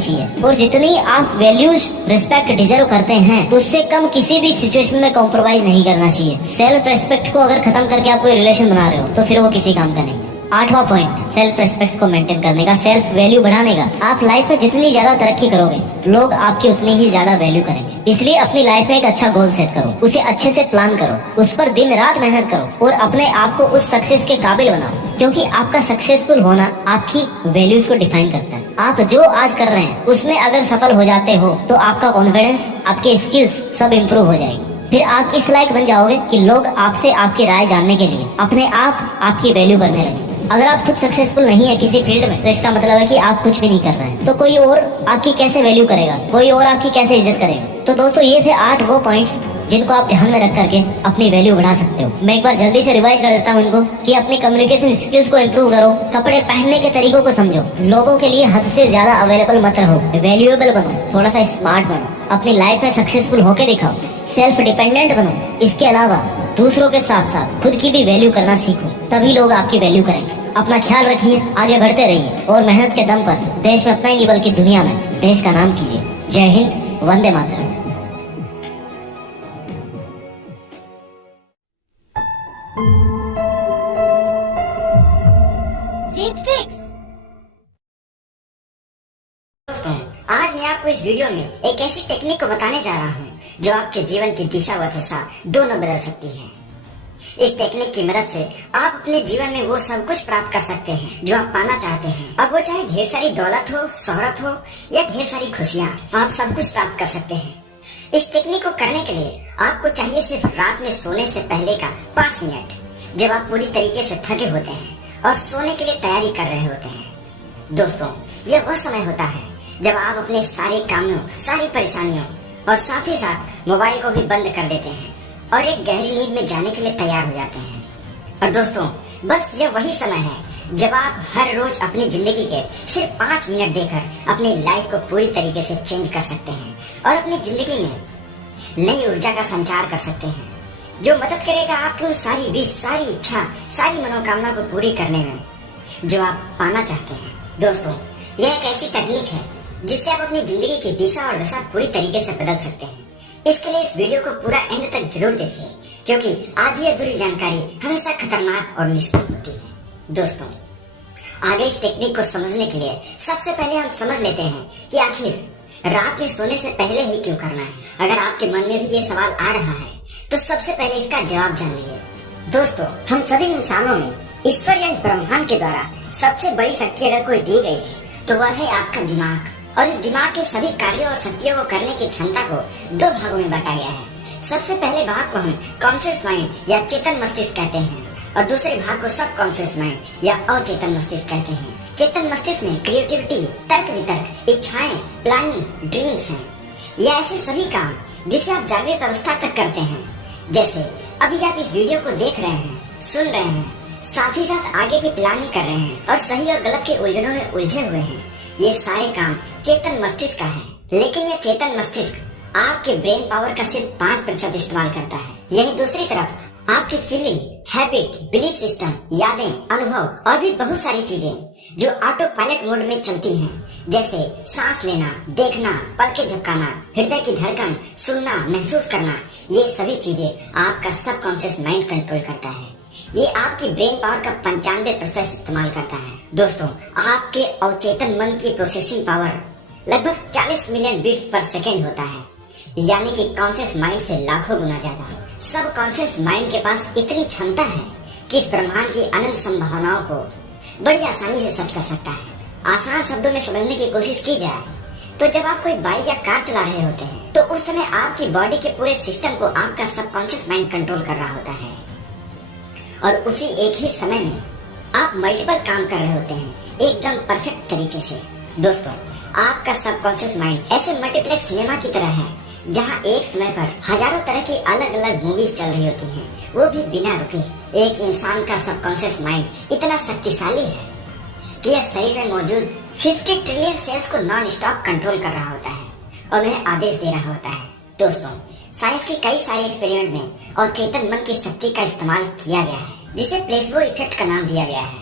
चाहिए, और जितनी आप वैल्यूज रिस्पेक्ट डिजर्व करते हैं उससे कम किसी भी सिचुएशन में कॉम्प्रोमाइज नहीं करना चाहिए। सेल्फ रेस्पेक्ट को अगर खत्म करके आप कोई रिलेशन बना रहे हो तो फिर वो किसी काम का नहीं है। 8वां पॉइंट, सेल्फ रेस्पेक्ट को मेंटेन करने का, सेल्फ वैल्यू बढ़ाने का। आप लाइफ में जितनी ज्यादा तरक्की करोगे, लोग आपकी उतनी ही ज्यादा वैल्यू करेंगे। इसलिए अपनी लाइफ में एक अच्छा गोल सेट करो, उसे अच्छे से प्लान करो, उस पर दिन रात मेहनत करो और अपने आप को उस सक्सेस के काबिल बनाओ। क्योंकि आपका सक्सेसफुल होना आपकी वैल्यूज को डिफाइन करता है। आप जो आज कर रहे हैं उसमें अगर सफल हो जाते हो तो आपका कॉन्फिडेंस, आपके स्किल्स सब इम्प्रूव हो जाएगी। फिर आप इस लायक बन जाओगे कि लोग आपसे आपकी राय जानने के लिए अपने आप आपकी वैल्यू करने लगे। अगर आप खुद सक्सेसफुल नहीं है किसी फील्ड में तो इसका मतलब है कि आप कुछ भी नहीं कर रहे हैं। तो कोई और आपकी कैसे वैल्यू करेगा, कोई और आपकी कैसे इज्जत करेगा। तो दोस्तों ये थे 8 वो पॉइंट्स जिनको आप ध्यान में रख करके अपनी वैल्यू बढ़ा सकते हो। मैं एक बार जल्दी से रिवाइज कर देता हूँ इनको कि अपनी कम्युनिकेशन स्किल्स को इम्प्रूव करो, कपड़े पहनने के तरीकों को समझो, लोगों के लिए हद से ज्यादा अवेलेबल मत रहो, वैल्यूएबल बनो, थोड़ा सा स्मार्ट बनो, अपनी लाइफ में सक्सेसफुल होके दिखाओ, सेल्फ डिपेंडेंट बनो। इसके अलावा दूसरों के साथ साथ खुद की भी वैल्यू करना सीखो, तभी लोग आपकी वैल्यू करेंगे। अपना ख्याल रखिए, आगे बढ़ते रहिए और मेहनत के दम पर देश में अपना ही नहीं बल्कि दुनिया में देश का नाम कीजिए। जय हिंद, वंदे मातरम। दोस्तों, आज मैं आपको इस वीडियो में एक ऐसी टेक्निक को बताने जा रहा हूँ जो आपके जीवन की दिशा व दशा दोनों बदल सकती है। इस टेक्निक की मदद से आप अपने जीवन में वो सब कुछ प्राप्त कर सकते हैं जो आप पाना चाहते हैं। अब वो चाहे ढेर सारी दौलत हो, शोहरत हो या ढेर सारी खुशियाँ, आप सब कुछ प्राप्त कर सकते हैं। इस टेक्निक को करने के लिए आपको चाहिए सिर्फ रात में सोने से पहले का 5 मिनट, जब आप पूरी तरीके से थके होते हैं और सोने के लिए तैयारी कर रहे होते हैं। दोस्तों, यह वह समय होता है जब आप अपने सारे कामों, सारी परेशानियों और साथ ही साथ मोबाइल को भी बंद कर देते हैं और एक गहरी नींद में जाने के लिए तैयार हो जाते हैं। और दोस्तों, बस यह वही समय है जब आप हर रोज अपनी जिंदगी के सिर्फ 5 मिनट देकर अपनी लाइफ को पूरी तरीके से चेंज कर सकते हैं और अपनी जिंदगी में नई ऊर्जा का संचार कर सकते हैं, जो मदद करेगा आपकी उन सारी विश, सारी इच्छा, सारी मनोकामना को पूरी करने में जो आप पाना चाहते हैं। दोस्तों, यह एक ऐसी टेक्निक है जिससे आप अपनी जिंदगी की दिशा और दशा पूरी तरीके से बदल सकते हैं। इसके लिए इस वीडियो को पूरा एंड तक जरूर देखिए, क्योंकि आधी अधूरी जानकारी हमेशा खतरनाक और निष्फल होती है। दोस्तों, आगे इस टेक्निक को समझने के लिए सबसे पहले हम समझ लेते हैं कि आखिर रात में सोने से पहले ही क्यों करना है। अगर आपके मन में भी ये सवाल आ रहा है तो सबसे पहले इसका जवाब जान लीजिए। दोस्तों, हम सभी इंसानों में ईश्वर या इस ब्रह्मांड के द्वारा सबसे बड़ी शक्ति अगर कोई दी गई है तो वह है आपका दिमाग। और इस दिमाग के सभी कार्यों और शक्तियों को करने की क्षमता को 2 भागों में बांटा गया है। सबसे पहले भाग को हम कॉन्शियस माइंड या चेतन मस्तिष्क कहते हैं और दूसरे भाग को सब कॉन्शियस माइंड या अचेतन मस्तिष्क कहते हैं। चेतन मस्तिष्क में क्रिएटिविटी, तर्क वितर्क, इच्छाएं, प्लानिंग, ड्रीम्स हैं। यह ऐसे सभी काम जिसे आप जागृत अवस्था तक करते हैं, जैसे अभी आप इस वीडियो को देख रहे हैं, सुन रहे हैं, साथ ही साथ आगे की प्लानिंग कर रहे हैं और सही और गलत के उलझनों में उलझे हुए हैं। ये सारे काम चेतन मस्तिष्क का है, लेकिन यह चेतन मस्तिष्क आपके ब्रेन पावर का सिर्फ 5% इस्तेमाल करता है। यही दूसरी तरफ आपकी फीलिंग, हैबिट, बिलीफ सिस्टम, यादें, अनुभव और भी बहुत सारी चीजें जो ऑटो पायलट मोड में चलती हैं, जैसे सांस लेना, देखना, पलकें झपकाना, हृदय की धड़कन, सुनना, महसूस करना, ये सभी चीजें आपका सबकॉन्शियस माइंड कंट्रोल करता है। ये आपकी ब्रेन पावर का 95% इस्तेमाल करता है। दोस्तों, आपके अवचेतन मन की प्रोसेसिंग पावर लगभग 40 मिलियन बीट्स पर सेकेंड होता है, यानी कि कॉन्शियस माइंड से लाखों गुना ज्यादा। सब कॉन्शियस माइंड के पास इतनी क्षमता है कि इस ब्रह्मांड की अनंत संभावनाओं को बड़ी आसानी से सच कर सकता है। आसान शब्दों में समझने की कोशिश की जाए तो जब आप कोई बाइक या कार चला रहे होते हैं तो उस समय आपकी बॉडी के पूरे सिस्टम को आपका सबकॉन्शियस माइंड कंट्रोल कर रहा होता है और उसी एक ही समय में आप मल्टीपल काम कर रहे होते हैं एकदम परफेक्ट तरीके से। दोस्तों, आपका सबकॉन्शियस माइंड ऐसे मल्टीप्लेक्स सिनेमा की तरह है जहां एक समय पर हजारों तरह की अलग अलग मूवीज चल रही होती हैं, वो भी बिना रुके। एक इंसान का सबकॉन्शियस माइंड इतना शक्तिशाली है कि यह शरीर में मौजूद 50 ट्रिलियन सेल्स को नॉन स्टॉप कंट्रोल कर रहा होता है और उन्हें आदेश दे रहा होता है। दोस्तों, साइंस के कई सारे एक्सपेरिमेंट में और चेतन मन की शक्ति का इस्तेमाल किया गया है, जिसे प्लेसबो इफेक्ट का नाम दिया गया है।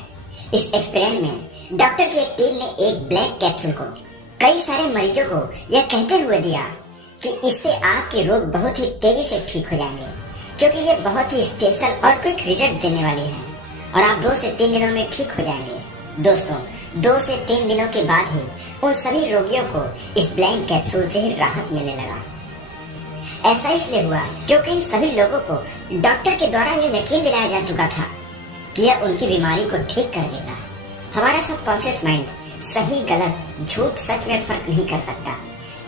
इस एक्सपेरिमेंट में डॉक्टर की एक टीम ने एक ब्लैक कैप्सूल को कई सारे मरीजों को यह कहते हुए दिया कि इससे आपके रोग बहुत ही तेजी से ठीक हो जाएंगे, क्योंकि ये बहुत ही स्पेशल और क्विक रिजल्ट देने वाली है और आप 2 से 3 दिनों में ठीक हो जाएंगे। दोस्तों, 2 से 3 दिनों के बाद ही उन सभी रोगियों को इस ब्लैक कैप्सूल से ही राहत मिलने लगा। ऐसा इसलिए हुआ क्योंकि इन सभी लोगों को डॉक्टर के द्वारा यह यकीन दिलाया जा चुका था कि यह उनकी बीमारी को ठीक कर देगा। हमारा सबकॉन्शियस माइंड सही गलत झूठ सच में फर्क नहीं कर सकता।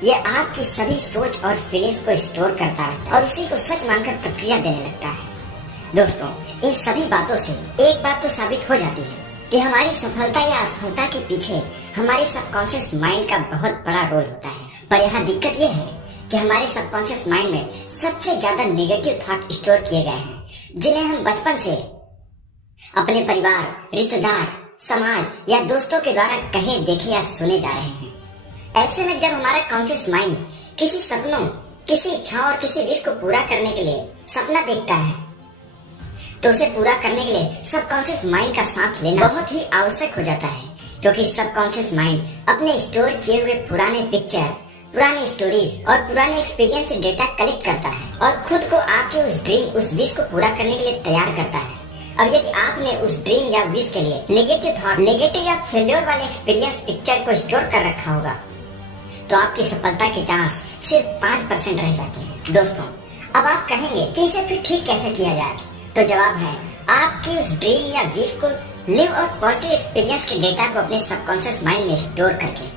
यह आपकी सभी सोच और फीलिंग्स को स्टोर करता रहता है और उसी को सच मानकर प्रक्रिया देने लगता है। दोस्तों, इन सभी बातों से एक बात तो साबित हो जाती है कि हमारी सफलता या असफलता के पीछे हमारे सबकॉन्शियस माइंड का बहुत बड़ा रोल होता है। पर यहाँ दिक्कत यह है कि हमारे सबकॉन्शियस माइंड में सबसे ज्यादा नेगेटिव थॉट स्टोर किए गए हैं, जिन्हें हम बचपन से अपने परिवार, रिश्तेदार, समाज या दोस्तों के द्वारा कहे, देखे या सुने जा रहे हैं। ऐसे में जब हमारा कॉन्शियस माइंड किसी सपनों, किसी इच्छाओं और किसी विश को पूरा करने के लिए सपना देखता है, तो उसे पूरा करने के लिए सबकॉन्शियस माइंड का साथ लेना बहुत ही आवश्यक हो जाता है, क्योंकि सबकॉन्शियस माइंड अपने स्टोर किए हुए पुराने पिक्चर, पुराने स्टोरीज और पुराने एक्सपीरियंस से डेटा कलेक्ट करता है और खुद को आपके उस ड्रीम, उस विश को पूरा करने के लिए तैयार करता है। अब यदि आपने उस ड्रीम या विश के लिए नेगेटिव थॉट, नेगेटिव या फेल्योर वाले एक्सपीरियंस पिक्चर को स्टोर कर रखा होगा, तो आपकी सफलता के चांस सिर्फ 5% रह जाते हैं। दोस्तों, अब आप कहेंगे कि इसे फिर ठीक कैसे किया जाए, तो जवाब है आपकी उस ड्रीम या विश को न्यू और पॉजिटिव एक्सपीरियंस के डेटा को अपने सबकॉन्शियस माइंड में स्टोर करके।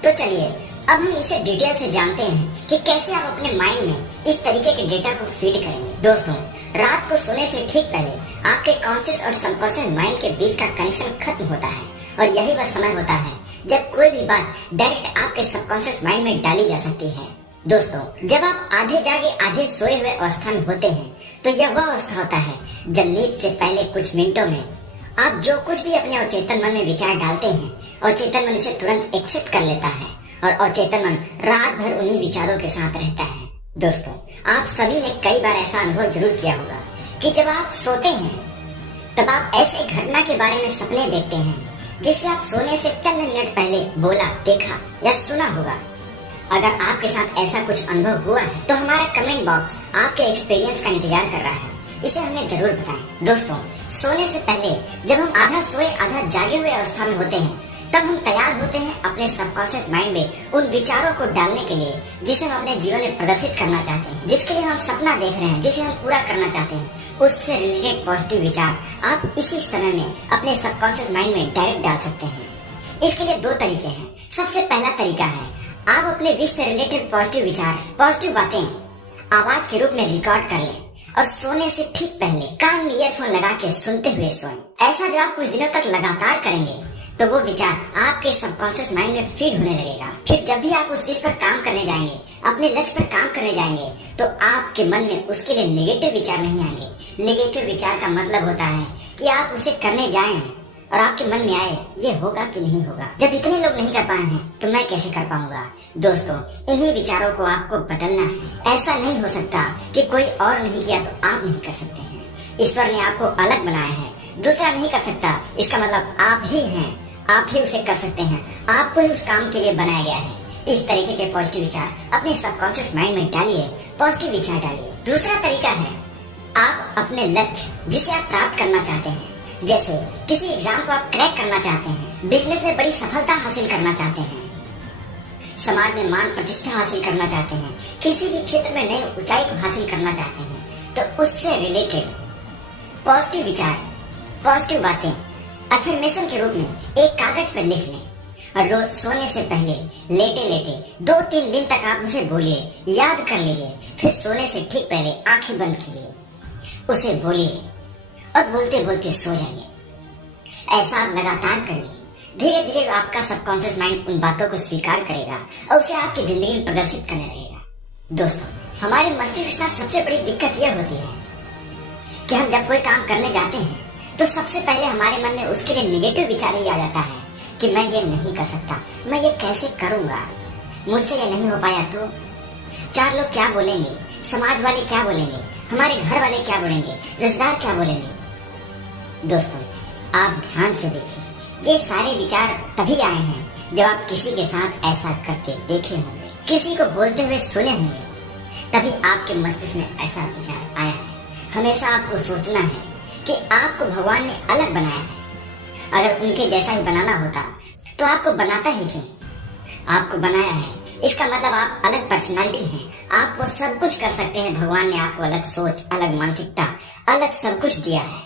तो चलिए अब हम इसे डिटेल से जानते हैं कि कैसे आप अपने माइंड में इस तरीके के डेटा को फीड करेंगे। दोस्तों, रात को सोने से ठीक पहले आपके कॉन्शियस और सबकॉन्शियस माइंड के बीच का कनेक्शन खत्म होता है और यही वह समय होता है जब कोई भी बात डायरेक्ट आपके सबकॉन्शियस माइंड में डाली जा सकती है। दोस्तों, जब आप आधे जागे आधे सोए हुए अवस्था में होते हैं, तो यह वह अवस्था होता है जब नींद से पहले कुछ मिनटों में आप जो कुछ भी अपने अवचेतन मन में विचार डालते हैं, अवचेतन मन इसे तुरंत एक्सेप्ट कर लेता है और अवचेतन मन रात भर उन्हीं विचारों के साथ रहता है। दोस्तों, आप सभी ने कई बार ऐसा अनुभव जरूर किया होगा कि जब आप सोते हैं तब आप ऐसे घटना के बारे में सपने देखते हैं जिसे आप सोने से चंद मिनट पहले बोला, देखा या सुना होगा। अगर आपके साथ ऐसा कुछ अनुभव हुआ है तो हमारा कमेंट बॉक्स आपके एक्सपीरियंस का इंतजार कर रहा है, इसे हमें जरूर बताएं। दोस्तों, सोने से पहले जब हम आधा सोए आधा जागे हुए अवस्था में होते हैं, तब हम तैयार होते हैं अपने सबकॉन्शियस माइंड में उन विचारों को डालने के लिए जिसे हम अपने जीवन में प्रदर्शित करना चाहते हैं, जिसके लिए हम सपना देख रहे हैं, जिसे हम पूरा करना चाहते हैं। उससे रिलेटेड पॉजिटिव विचार आप इसी समय में अपने सबकॉन्शियस माइंड में डायरेक्ट डाल सकते हैं। इसके लिए 2 तरीके हैं। सबसे पहला तरीका है आप अपने विश से रिलेटेड पॉजिटिव विचार, पॉजिटिव बातें आवाज के रूप में रिकॉर्ड कर लें और सोने से ठीक पहले कान में ईयरफोन लगा के सुनते हुए सोएं। ऐसा जब आप कुछ दिनों तक लगातार करेंगे तो वो विचार आपके सबकॉन्शियस माइंड में फीड होने लगेगा। फिर जब भी आप उस विश पर काम करने जाएंगे, अपने लक्ष्य पर काम करने जाएंगे, तो आपके मन में उसके लिए नेगेटिव विचार नहीं आएंगे। नेगेटिव विचार का मतलब होता है कि आप उसे करने जाएं और आपके मन में आए ये होगा कि नहीं होगा। जब इतने लोग नहीं कर पाए हैं तो मैं कैसे कर पाऊंगा। दोस्तों, इन्हीं विचारों को आपको बदलना है। ऐसा नहीं हो सकता कि कोई और नहीं किया तो आप नहीं कर सकते हैं। ईश्वर ने आपको अलग बनाया है, दूसरा नहीं कर सकता, इसका मतलब आप ही हैं। आप ही उसे कर सकते हैं, आपको ही उस काम के लिए बनाया गया है। इस तरीके के पॉजिटिव विचार अपने सबकॉन्शियस माइंड में डालिए, पॉजिटिव विचार डालिए। दूसरा तरीका है आप अपने लक्ष्य जिसे आप प्राप्त करना चाहते हैं, जैसे किसी एग्जाम को आप क्रैक करना चाहते हैं, बिजनेस में बड़ी सफलता हासिल करना चाहते हैं, समाज में मान प्रतिष्ठा हासिल करना चाहते हैं, किसी भी क्षेत्र में नई ऊंचाई को हासिल करना चाहते हैं, तो उससे रिलेटेड पॉजिटिव विचार, पॉजिटिव बातें अफर्मेशन के रूप में एक कागज पर लिख लें और रोज सोने से पहले लेटे लेटे 2-3 दिन तक आप उसे बोलिए, याद कर लीजिए। फिर सोने से ठीक पहले आंखें बंद कीजिए, उसे बोलिए और बोलते बोलते सो जाइए। ऐसा आप लगातार करिए। धीरे धीरे आपका सबकॉन्शियस माइंड उन बातों को स्वीकार करेगा और उसे आपकी जिंदगी में प्रदर्शित करने लगेगा। दोस्तों, हमारे मस्तिष्क के साथ सबसे बड़ी दिक्कत यह होती है कि हम जब कोई काम करने जाते हैं तो सबसे पहले हमारे मन में उसके लिए नेगेटिव विचार ही आ जाता है कि मैं ये नहीं कर सकता, मैं ये कैसे करूंगा, मुझसे ये नहीं हो पाया तो 4 लोग क्या बोलेंगे, समाज वाले क्या बोलेंगे, हमारे घर वाले क्या बोलेंगे, रिश्तेदार क्या बोलेंगे। दोस्तों, आप ध्यान से देखिए, ये सारे विचार तभी आए हैं जब आप किसी के साथ ऐसा करते देखे होंगे, किसी को बोलते हुए सुने होंगे, तभी आपके मस्तिष्क में ऐसा विचार आया है। हमेशा आपको सोचना है कि आपको भगवान ने अलग बनाया है। अगर उनके जैसा ही बनाना होता तो आपको बनाता ही क्यों। आपको बनाया है, इसका मतलब आप अलग पर्सनालिटी हैं, आप वो सब कुछ कर सकते हैं। भगवान ने आपको अलग सोच, अलग मानसिकता, अलग सब कुछ दिया है।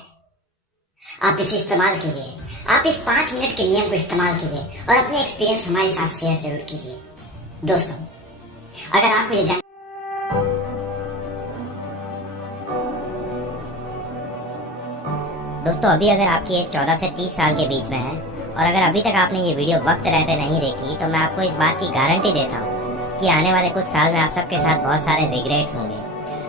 आप इसे इस्तेमाल कीजिए। आप इस 5 मिनट के नियम को इस्तेमाल कीजिए और अपने एक्सपीरियंस हमारे साथ शेयर जरूर कीजिए। दोस्तों, अगर आपको ये जान दोस्तों, अभी अगर आपकी एज 14 से 30 साल के बीच में है और अगर अभी तक आपने ये वीडियो वक्त रहते नहीं देखी, तो मैं आपको इस बात की गारंटी देता हूँ कि आने वाले कुछ साल में आप सबके साथ बहुत सारे रिग्रेट्स होंगे,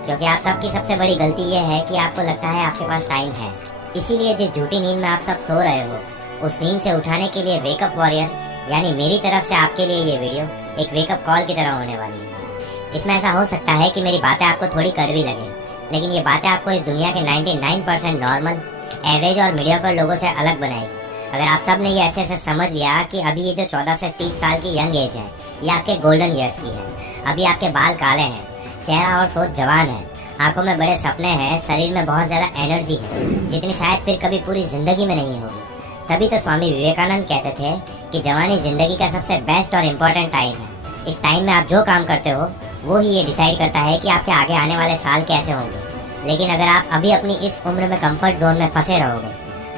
क्योंकि आप सबकी सबसे बड़ी गलती ये है कि आपको लगता है आपके पास टाइम है। इसीलिए जिस झूठी नींद में आप सब सो रहे हो, उस नींद से उठाने के लिए वेकअप वॉरियर यानी मेरी तरफ से आपके लिए ये वीडियो एक वेकअप कॉल की तरह होने वाली है। इसमें ऐसा हो सकता है कि मेरी बातें आपको थोड़ी कड़वी लगे, लेकिन ये बातें आपको इस दुनिया के 99% नॉर्मल, एवरेज और मीडियोकर लोगों से अलग बनाएगी। अगर आप सब ने ये अच्छे से समझ लिया कि अभी ये जो 14 से 30 साल की यंग एज है, ये आपके गोल्डन ईयर्स की है। अभी आपके बाल काले हैं, चेहरा और सोच जवान है, आंखों में बड़े सपने हैं, शरीर में बहुत ज्यादा एनर्जी है, जितनी शायद फिर कभी पूरी जिंदगी में नहीं होगी। तभी तो स्वामी विवेकानंद कहते थे कि जवानी जिंदगी का सबसे बेस्ट और इम्पोर्टेंट टाइम है। इस टाइम में आप जो काम करते हो वो ही ये डिसाइड करता है कि आपके आगे आने वाले साल कैसे होंगे। लेकिन अगर आप अभी अपनी इस उम्र में कंफर्ट जोन में फंसे रहोगे,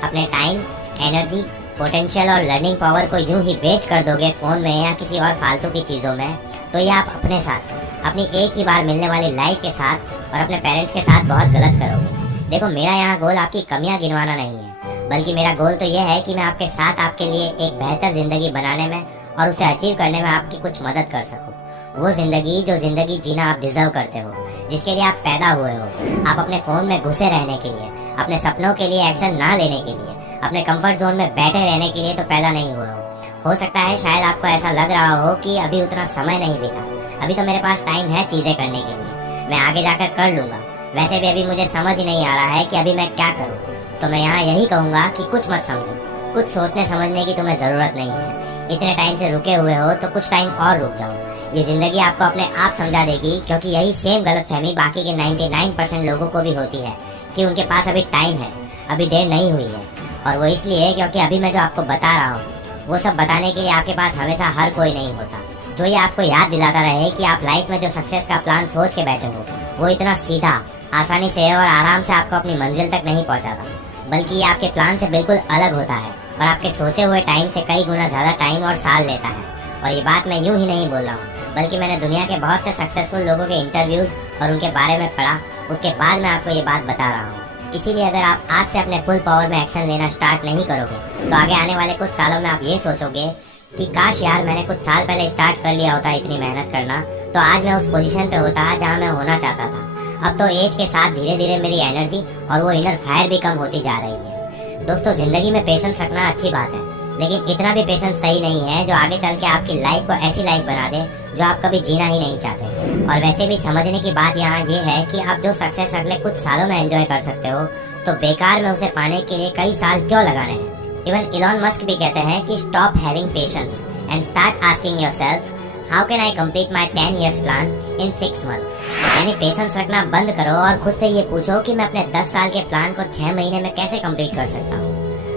अपने टाइम, एनर्जी, पोटेंशियल और लर्निंग पावर को यूं ही वेस्ट कर दोगे फोन में या किसी और फालतू की चीज़ों में, तो ये आप अपने साथ, अपनी एक ही बार मिलने वाली लाइफ के साथ और अपने पेरेंट्स के साथ बहुत गलत करोगे। देखो, मेरा यहाँ गोल आपकी कमियां गिनवाना नहीं है, बल्कि मेरा गोल तो यह है कि मैं आपके साथ आपके लिए एक बेहतर जिंदगी बनाने में और उसे अचीव करने में आपकी कुछ मदद कर सकूं। वो जिंदगी जो जिंदगी जीना आप डिजर्व करते हो, जिसके लिए आप पैदा हुए हो। आप अपने फोन में घुसे रहने के लिए, अपने सपनों के लिए एक्शन ना लेने के लिए, अपने कंफर्ट जोन में बैठे रहने के लिए तो पैदा नहीं हुए हो सकता है शायद आपको ऐसा लग रहा हो कि अभी उतना समय नहीं बीता, अभी तो मेरे पास टाइम है चीजें करने के लिए, मैं आगे जाकर कर लूंगा। वैसे भी अभी मुझे समझ ही नहीं आ रहा है कि अभी मैं क्या करूं। तो मैं यहाँ यही कहूंगा कि कुछ मत समझो, कुछ सोचने समझने की तुम्हें जरूरत नहीं है। इतने टाइम से रुके हुए हो तो कुछ टाइम और रुक जाओ। ये जिंदगी आपको अपने आप समझा देगी, क्योंकि यही सेम गलतफहमी बाकी के 99% लोगों को भी होती है कि उनके पास अभी टाइम है, अभी देर नहीं हुई है। और वो इसलिए क्योंकि अभी मैं जो आपको बता रहा हूँ वो सब बताने के लिए आपके पास हमेशा हर कोई नहीं होता, जो ये आपको याद दिलाता रहे कि आप लाइफ में जो सक्सेस का प्लान सोच के बैठे हो वो इतना सीधा, आसानी से और आराम से आपको अपनी मंजिल तक नहीं पहुंचाता, बल्कि ये आपके प्लान से बिल्कुल अलग होता है और आपके सोचे हुए टाइम से कई गुना ज्यादा टाइम और साल लेता है। और ये बात मैं यूं ही नहीं बोल रहा हूँ, बल्कि मैंने दुनिया के बहुत से सक्सेसफुल लोगों के इंटरव्यूज और उनके बारे में पढ़ा, उसके बाद मैं आपको ये बात बता रहा हूँ। इसीलिए अगर आप आज से अपने फुल पावर में एक्शन लेना स्टार्ट नहीं करोगे तो आगे आने वाले कुछ सालों में आप ये सोचोगे कि काश यार मैंने कुछ साल पहले स्टार्ट कर लिया होता इतनी मेहनत करना, तो आज मैं उस पोजीशन पे होता जहाँ मैं होना चाहता था। अब तो एज के साथ धीरे धीरे मेरी एनर्जी और वो इनर फायर भी कम होती जा रही है। दोस्तों, जिंदगी में पेशेंस रखना अच्छी बात है, लेकिन इतना भी पेशेंस सही नहीं है जो आगे चल के आपकी लाइफ को ऐसी लाइफ बना दे जो आप कभी जीना ही नहीं चाहते। और वैसे भी समझने की बात यहाँ ये है कि आप जो सक्सेस अगले कुछ सालों में एंजॉय कर सकते हो, तो बेकार में उसे पाने के लिए कई साल क्यों लगाने हैं। इवन इलॉन मस्क भी कहते हैं कि stop having patience and start asking yourself how can I complete my 10 years plan in 6 months। यानी पेशेंस रखना बंद करो और खुद से ये पूछो कि मैं अपने 10 साल के प्लान को 6 महीने में कैसे कंप्लीट कर सकता हूँ।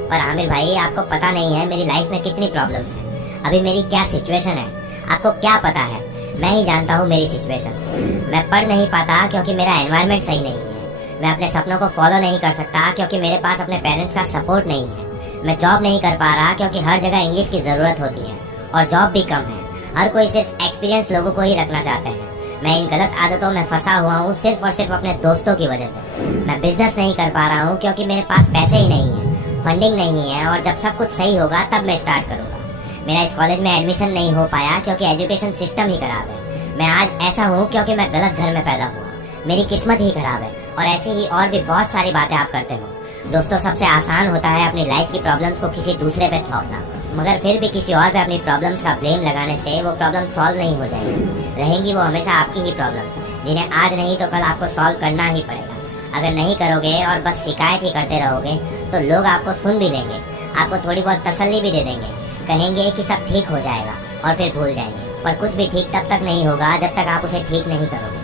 और आमिर भाई, आपको पता नहीं है मेरी लाइफ में कितनी प्रॉब्लम्स हैं, अभी मेरी क्या सिचुएशन है, आपको क्या पता है। मैं ही जानता हूँ मेरी सिचुएशन। मैं पढ़ नहीं पाता क्योंकि मेरा एनवायरनमेंट सही नहीं है, मैं अपने सपनों को फॉलो नहीं कर सकता क्योंकि मेरे पास अपने पेरेंट्स का सपोर्ट नहीं है, मैं जॉब नहीं कर पा रहा क्योंकि हर जगह इंग्लिश की ज़रूरत होती है और जॉब भी कम है, हर कोई सिर्फ एक्सपीरियंस लोगों को ही रखना चाहते हैं। मैं इन गलत आदतों में फंसा हुआ हूँ सिर्फ और सिर्फ अपने दोस्तों की वजह से। मैं बिजनेस नहीं कर पा रहा हूँ क्योंकि मेरे पास पैसे ही नहीं है, फंडिंग नहीं है, और जब सब कुछ सही होगा तब मैं स्टार्ट करूँगा। मेरा इस कॉलेज में एडमिशन नहीं हो पाया क्योंकि एजुकेशन सिस्टम ही खराब है। मैं आज ऐसा हूँ क्योंकि मैं गलत घर में पैदा हुआ, मेरी किस्मत ही खराब है। और ऐसी ही और भी बहुत सारी बातें आप करते हो। दोस्तों, सबसे आसान होता है अपनी लाइफ की प्रॉब्लम्स को किसी दूसरे पे थोपना, मगर फिर भी किसी और पे अपनी प्रॉब्लम्स का ब्लेम लगाने से वो प्रॉब्लम सॉल्व नहीं हो जाएगी, रहेंगी वो हमेशा आपकी ही प्रॉब्लम्स, जिन्हें आज नहीं तो कल आपको सॉल्व करना ही पड़ेगा। अगर नहीं करोगे और बस शिकायत ही करते रहोगे तो लोग आपको सुन भी लेंगे, आपको थोड़ी बहुत तसल्ली भी दे देंगे, कहेंगे कि सब ठीक हो जाएगा और फिर भूल जाएंगे। पर कुछ भी ठीक तब तक नहीं होगा जब तक आप उसे ठीक नहीं करोगे।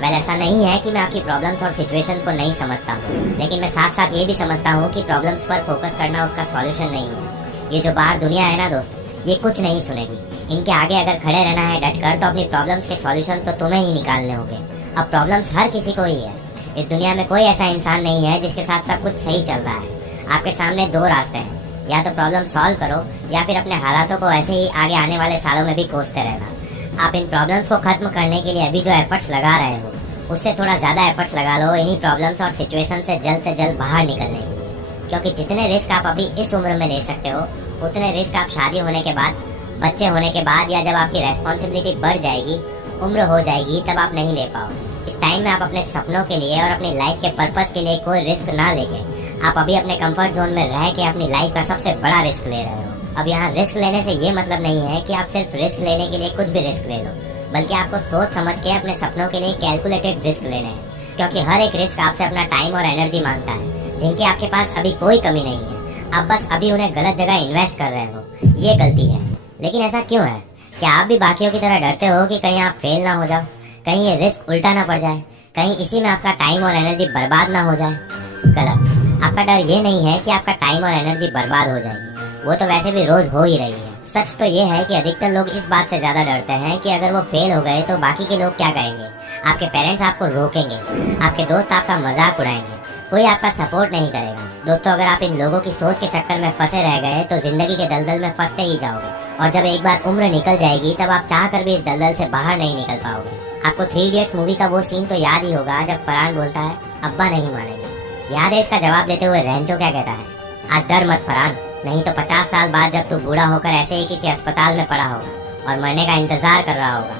वेल, ऐसा नहीं है कि मैं आपकी प्रॉब्लम्स और सिचुएशंस को नहीं समझता हूँ, लेकिन मैं साथ साथ ये भी समझता हूँ कि प्रॉब्लम्स पर फोकस करना उसका सॉल्यूशन नहीं है। ये जो बाहर दुनिया है ना दोस्त, ये कुछ नहीं सुनेगी। इनके आगे अगर खड़े रहना है डटकर तो अपनी प्रॉब्लम्स के सॉल्यूशन तो तुम्हें ही निकालने होंगे। अब प्रॉब्लम्स हर किसी को ही है, इस दुनिया में कोई ऐसा इंसान नहीं है जिसके साथ सब कुछ सही चल रहा है। आपके सामने दो रास्ते हैं, या तो प्रॉब्लम सॉल्व करो या फिर अपने हालातों को ऐसे ही आगे आने वाले सालों में भी कोसते रहना। आप इन प्रॉब्लम्स को खत्म करने के लिए अभी जो एफर्ट्स लगा रहे हो उससे थोड़ा ज़्यादा एफर्ट्स लगा लो इन्हीं प्रॉब्लम्स और सिचुएशन से जल्द बाहर निकलने के लिए, क्योंकि जितने रिस्क आप अभी इस उम्र में ले सकते हो उतने रिस्क आप शादी होने के बाद, बच्चे होने के बाद, या जब आपकी रेस्पॉन्सिबिलिटी बढ़ जाएगी, उम्र हो जाएगी, तब आप नहीं ले पाओगे। इस टाइम में आप अपने सपनों के लिए और अपनी लाइफ के पर्पस के लिए कोई रिस्क ना लेके आप अभी अपने कंफर्ट जोन में रह के अपनी लाइफ का सबसे बड़ा रिस्क ले रहे हो। अब यहाँ रिस्क लेने से ये मतलब नहीं है कि आप सिर्फ रिस्क लेने के लिए कुछ भी रिस्क ले लो, बल्कि आपको सोच समझ के अपने सपनों के लिए कैलकुलेटेड रिस्क लेने हैं, क्योंकि हर एक रिस्क आपसे अपना टाइम और एनर्जी मांगता है, जिनकी आपके पास अभी कोई कमी नहीं है। आप बस अभी उन्हें गलत जगह इन्वेस्ट कर रहे हो, ये गलती है। लेकिन ऐसा क्यों है? क्या आप भी बाकियों की तरह डरते हो कि कहीं आप फेल ना हो जाओ, कहीं ये रिस्क उल्टा ना पड़ जाए, कहीं इसी में आपका टाइम और एनर्जी बर्बाद ना हो जाए? गलत। आपका डर ये नहीं है कि आपका टाइम और एनर्जी बर्बाद हो जाएगी, वो तो वैसे भी रोज हो ही रही है। सच तो ये है कि अधिकतर लोग इस बात से ज्यादा डरते हैं कि अगर वो फेल हो गए तो बाकी के लोग क्या कहेंगे। आपके पेरेंट्स आपको रोकेंगे, आपके दोस्त आपका मजाक उड़ाएंगे, कोई आपका सपोर्ट नहीं करेगा। दोस्तों, अगर आप इन लोगों की सोच के चक्कर में फंसे रह गए तो जिंदगी के दलदल में फंसते ही जाओगे, और जब एक बार उम्र निकल जाएगी तब आप चाह कर भी इस दलदल से बाहर नहीं निकल पाओगे। आपको 3 इडियट्स मूवी का वो सीन तो याद ही होगा जब फरहान बोलता है, अब्बा नहीं मानेंगे। याद है इसका जवाब देते हुए रेंचो क्या कहता है? आज डर मत फरहान, नहीं तो 50 साल बाद जब तू बूढ़ा होकर ऐसे ही किसी अस्पताल में पड़ा होगा और मरने का इंतजार कर रहा होगा,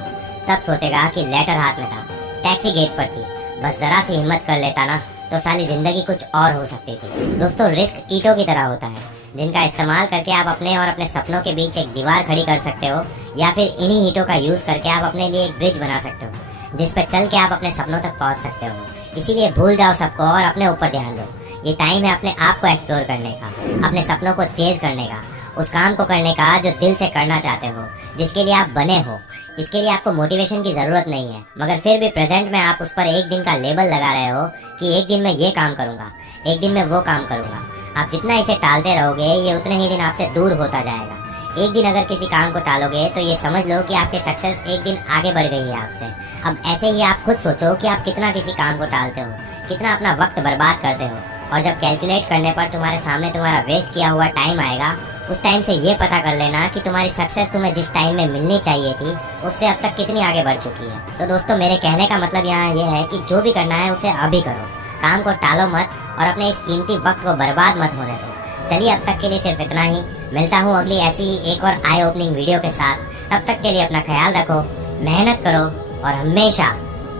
तब सोचेगा कि लेटर हाथ में था, टैक्सी गेट पर थी, बस जरा सी हिम्मत कर लेता ना तो साली जिंदगी कुछ और हो सकती थी। दोस्तों, रिस्क ईंटों की तरह होता है, जिनका इस्तेमाल करके आप अपने और अपने सपनों के बीच एक दीवार खड़ी कर सकते हो, या फिर इन्हीं ईंटों का यूज करके आप अपने लिए एक ब्रिज बना सकते हो जिस पर चल के आप अपने सपनों तक पहुंच सकते हो। इसीलिए भूल जाओ सबको और अपने ऊपर ध्यान दो। ये टाइम है अपने आप को एक्सप्लोर करने का, अपने सपनों को चेज करने का, उस काम को करने का जो दिल से करना चाहते हो, जिसके लिए आप बने हो। इसके लिए आपको मोटिवेशन की जरूरत नहीं है, मगर फिर भी प्रेजेंट में आप उस पर एक दिन का लेबल लगा रहे हो कि एक दिन मैं ये काम करूंगा, एक दिन मैं वो काम करूंगा। आप जितना इसे टालते रहोगे ये उतने ही दिन आपसे दूर होता जाएगा। एक दिन अगर किसी काम को टालोगे तो ये समझ लो कि आपकी सक्सेस एक दिन आगे बढ़ गई है आपसे। अब ऐसे ही आप खुद सोचो कि आप कितना किसी काम को टालते हो, कितना अपना वक्त बर्बाद करते हो, और जब कैलकुलेट करने पर तुम्हारे सामने तुम्हारा वेस्ट किया हुआ टाइम आएगा, उस टाइम से ये पता कर लेना कि तुम्हारी सक्सेस तुम्हें जिस टाइम में मिलनी चाहिए थी उससे अब तक कितनी आगे बढ़ चुकी है। तो दोस्तों, मेरे कहने का मतलब यहाँ ये है कि जो भी करना है उसे अभी करो, काम को टालो मत और अपने इस कीमती वक्त को बर्बाद मत होने दो। चलिए, अब तक के लिए सिर्फ इतना ही। मिलता हूँ अगली ऐसी ही एक और आई ओपनिंग वीडियो के साथ। तब तक के लिए अपना ख्याल रखो, मेहनत करो और हमेशा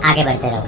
आगे बढ़ते रहो।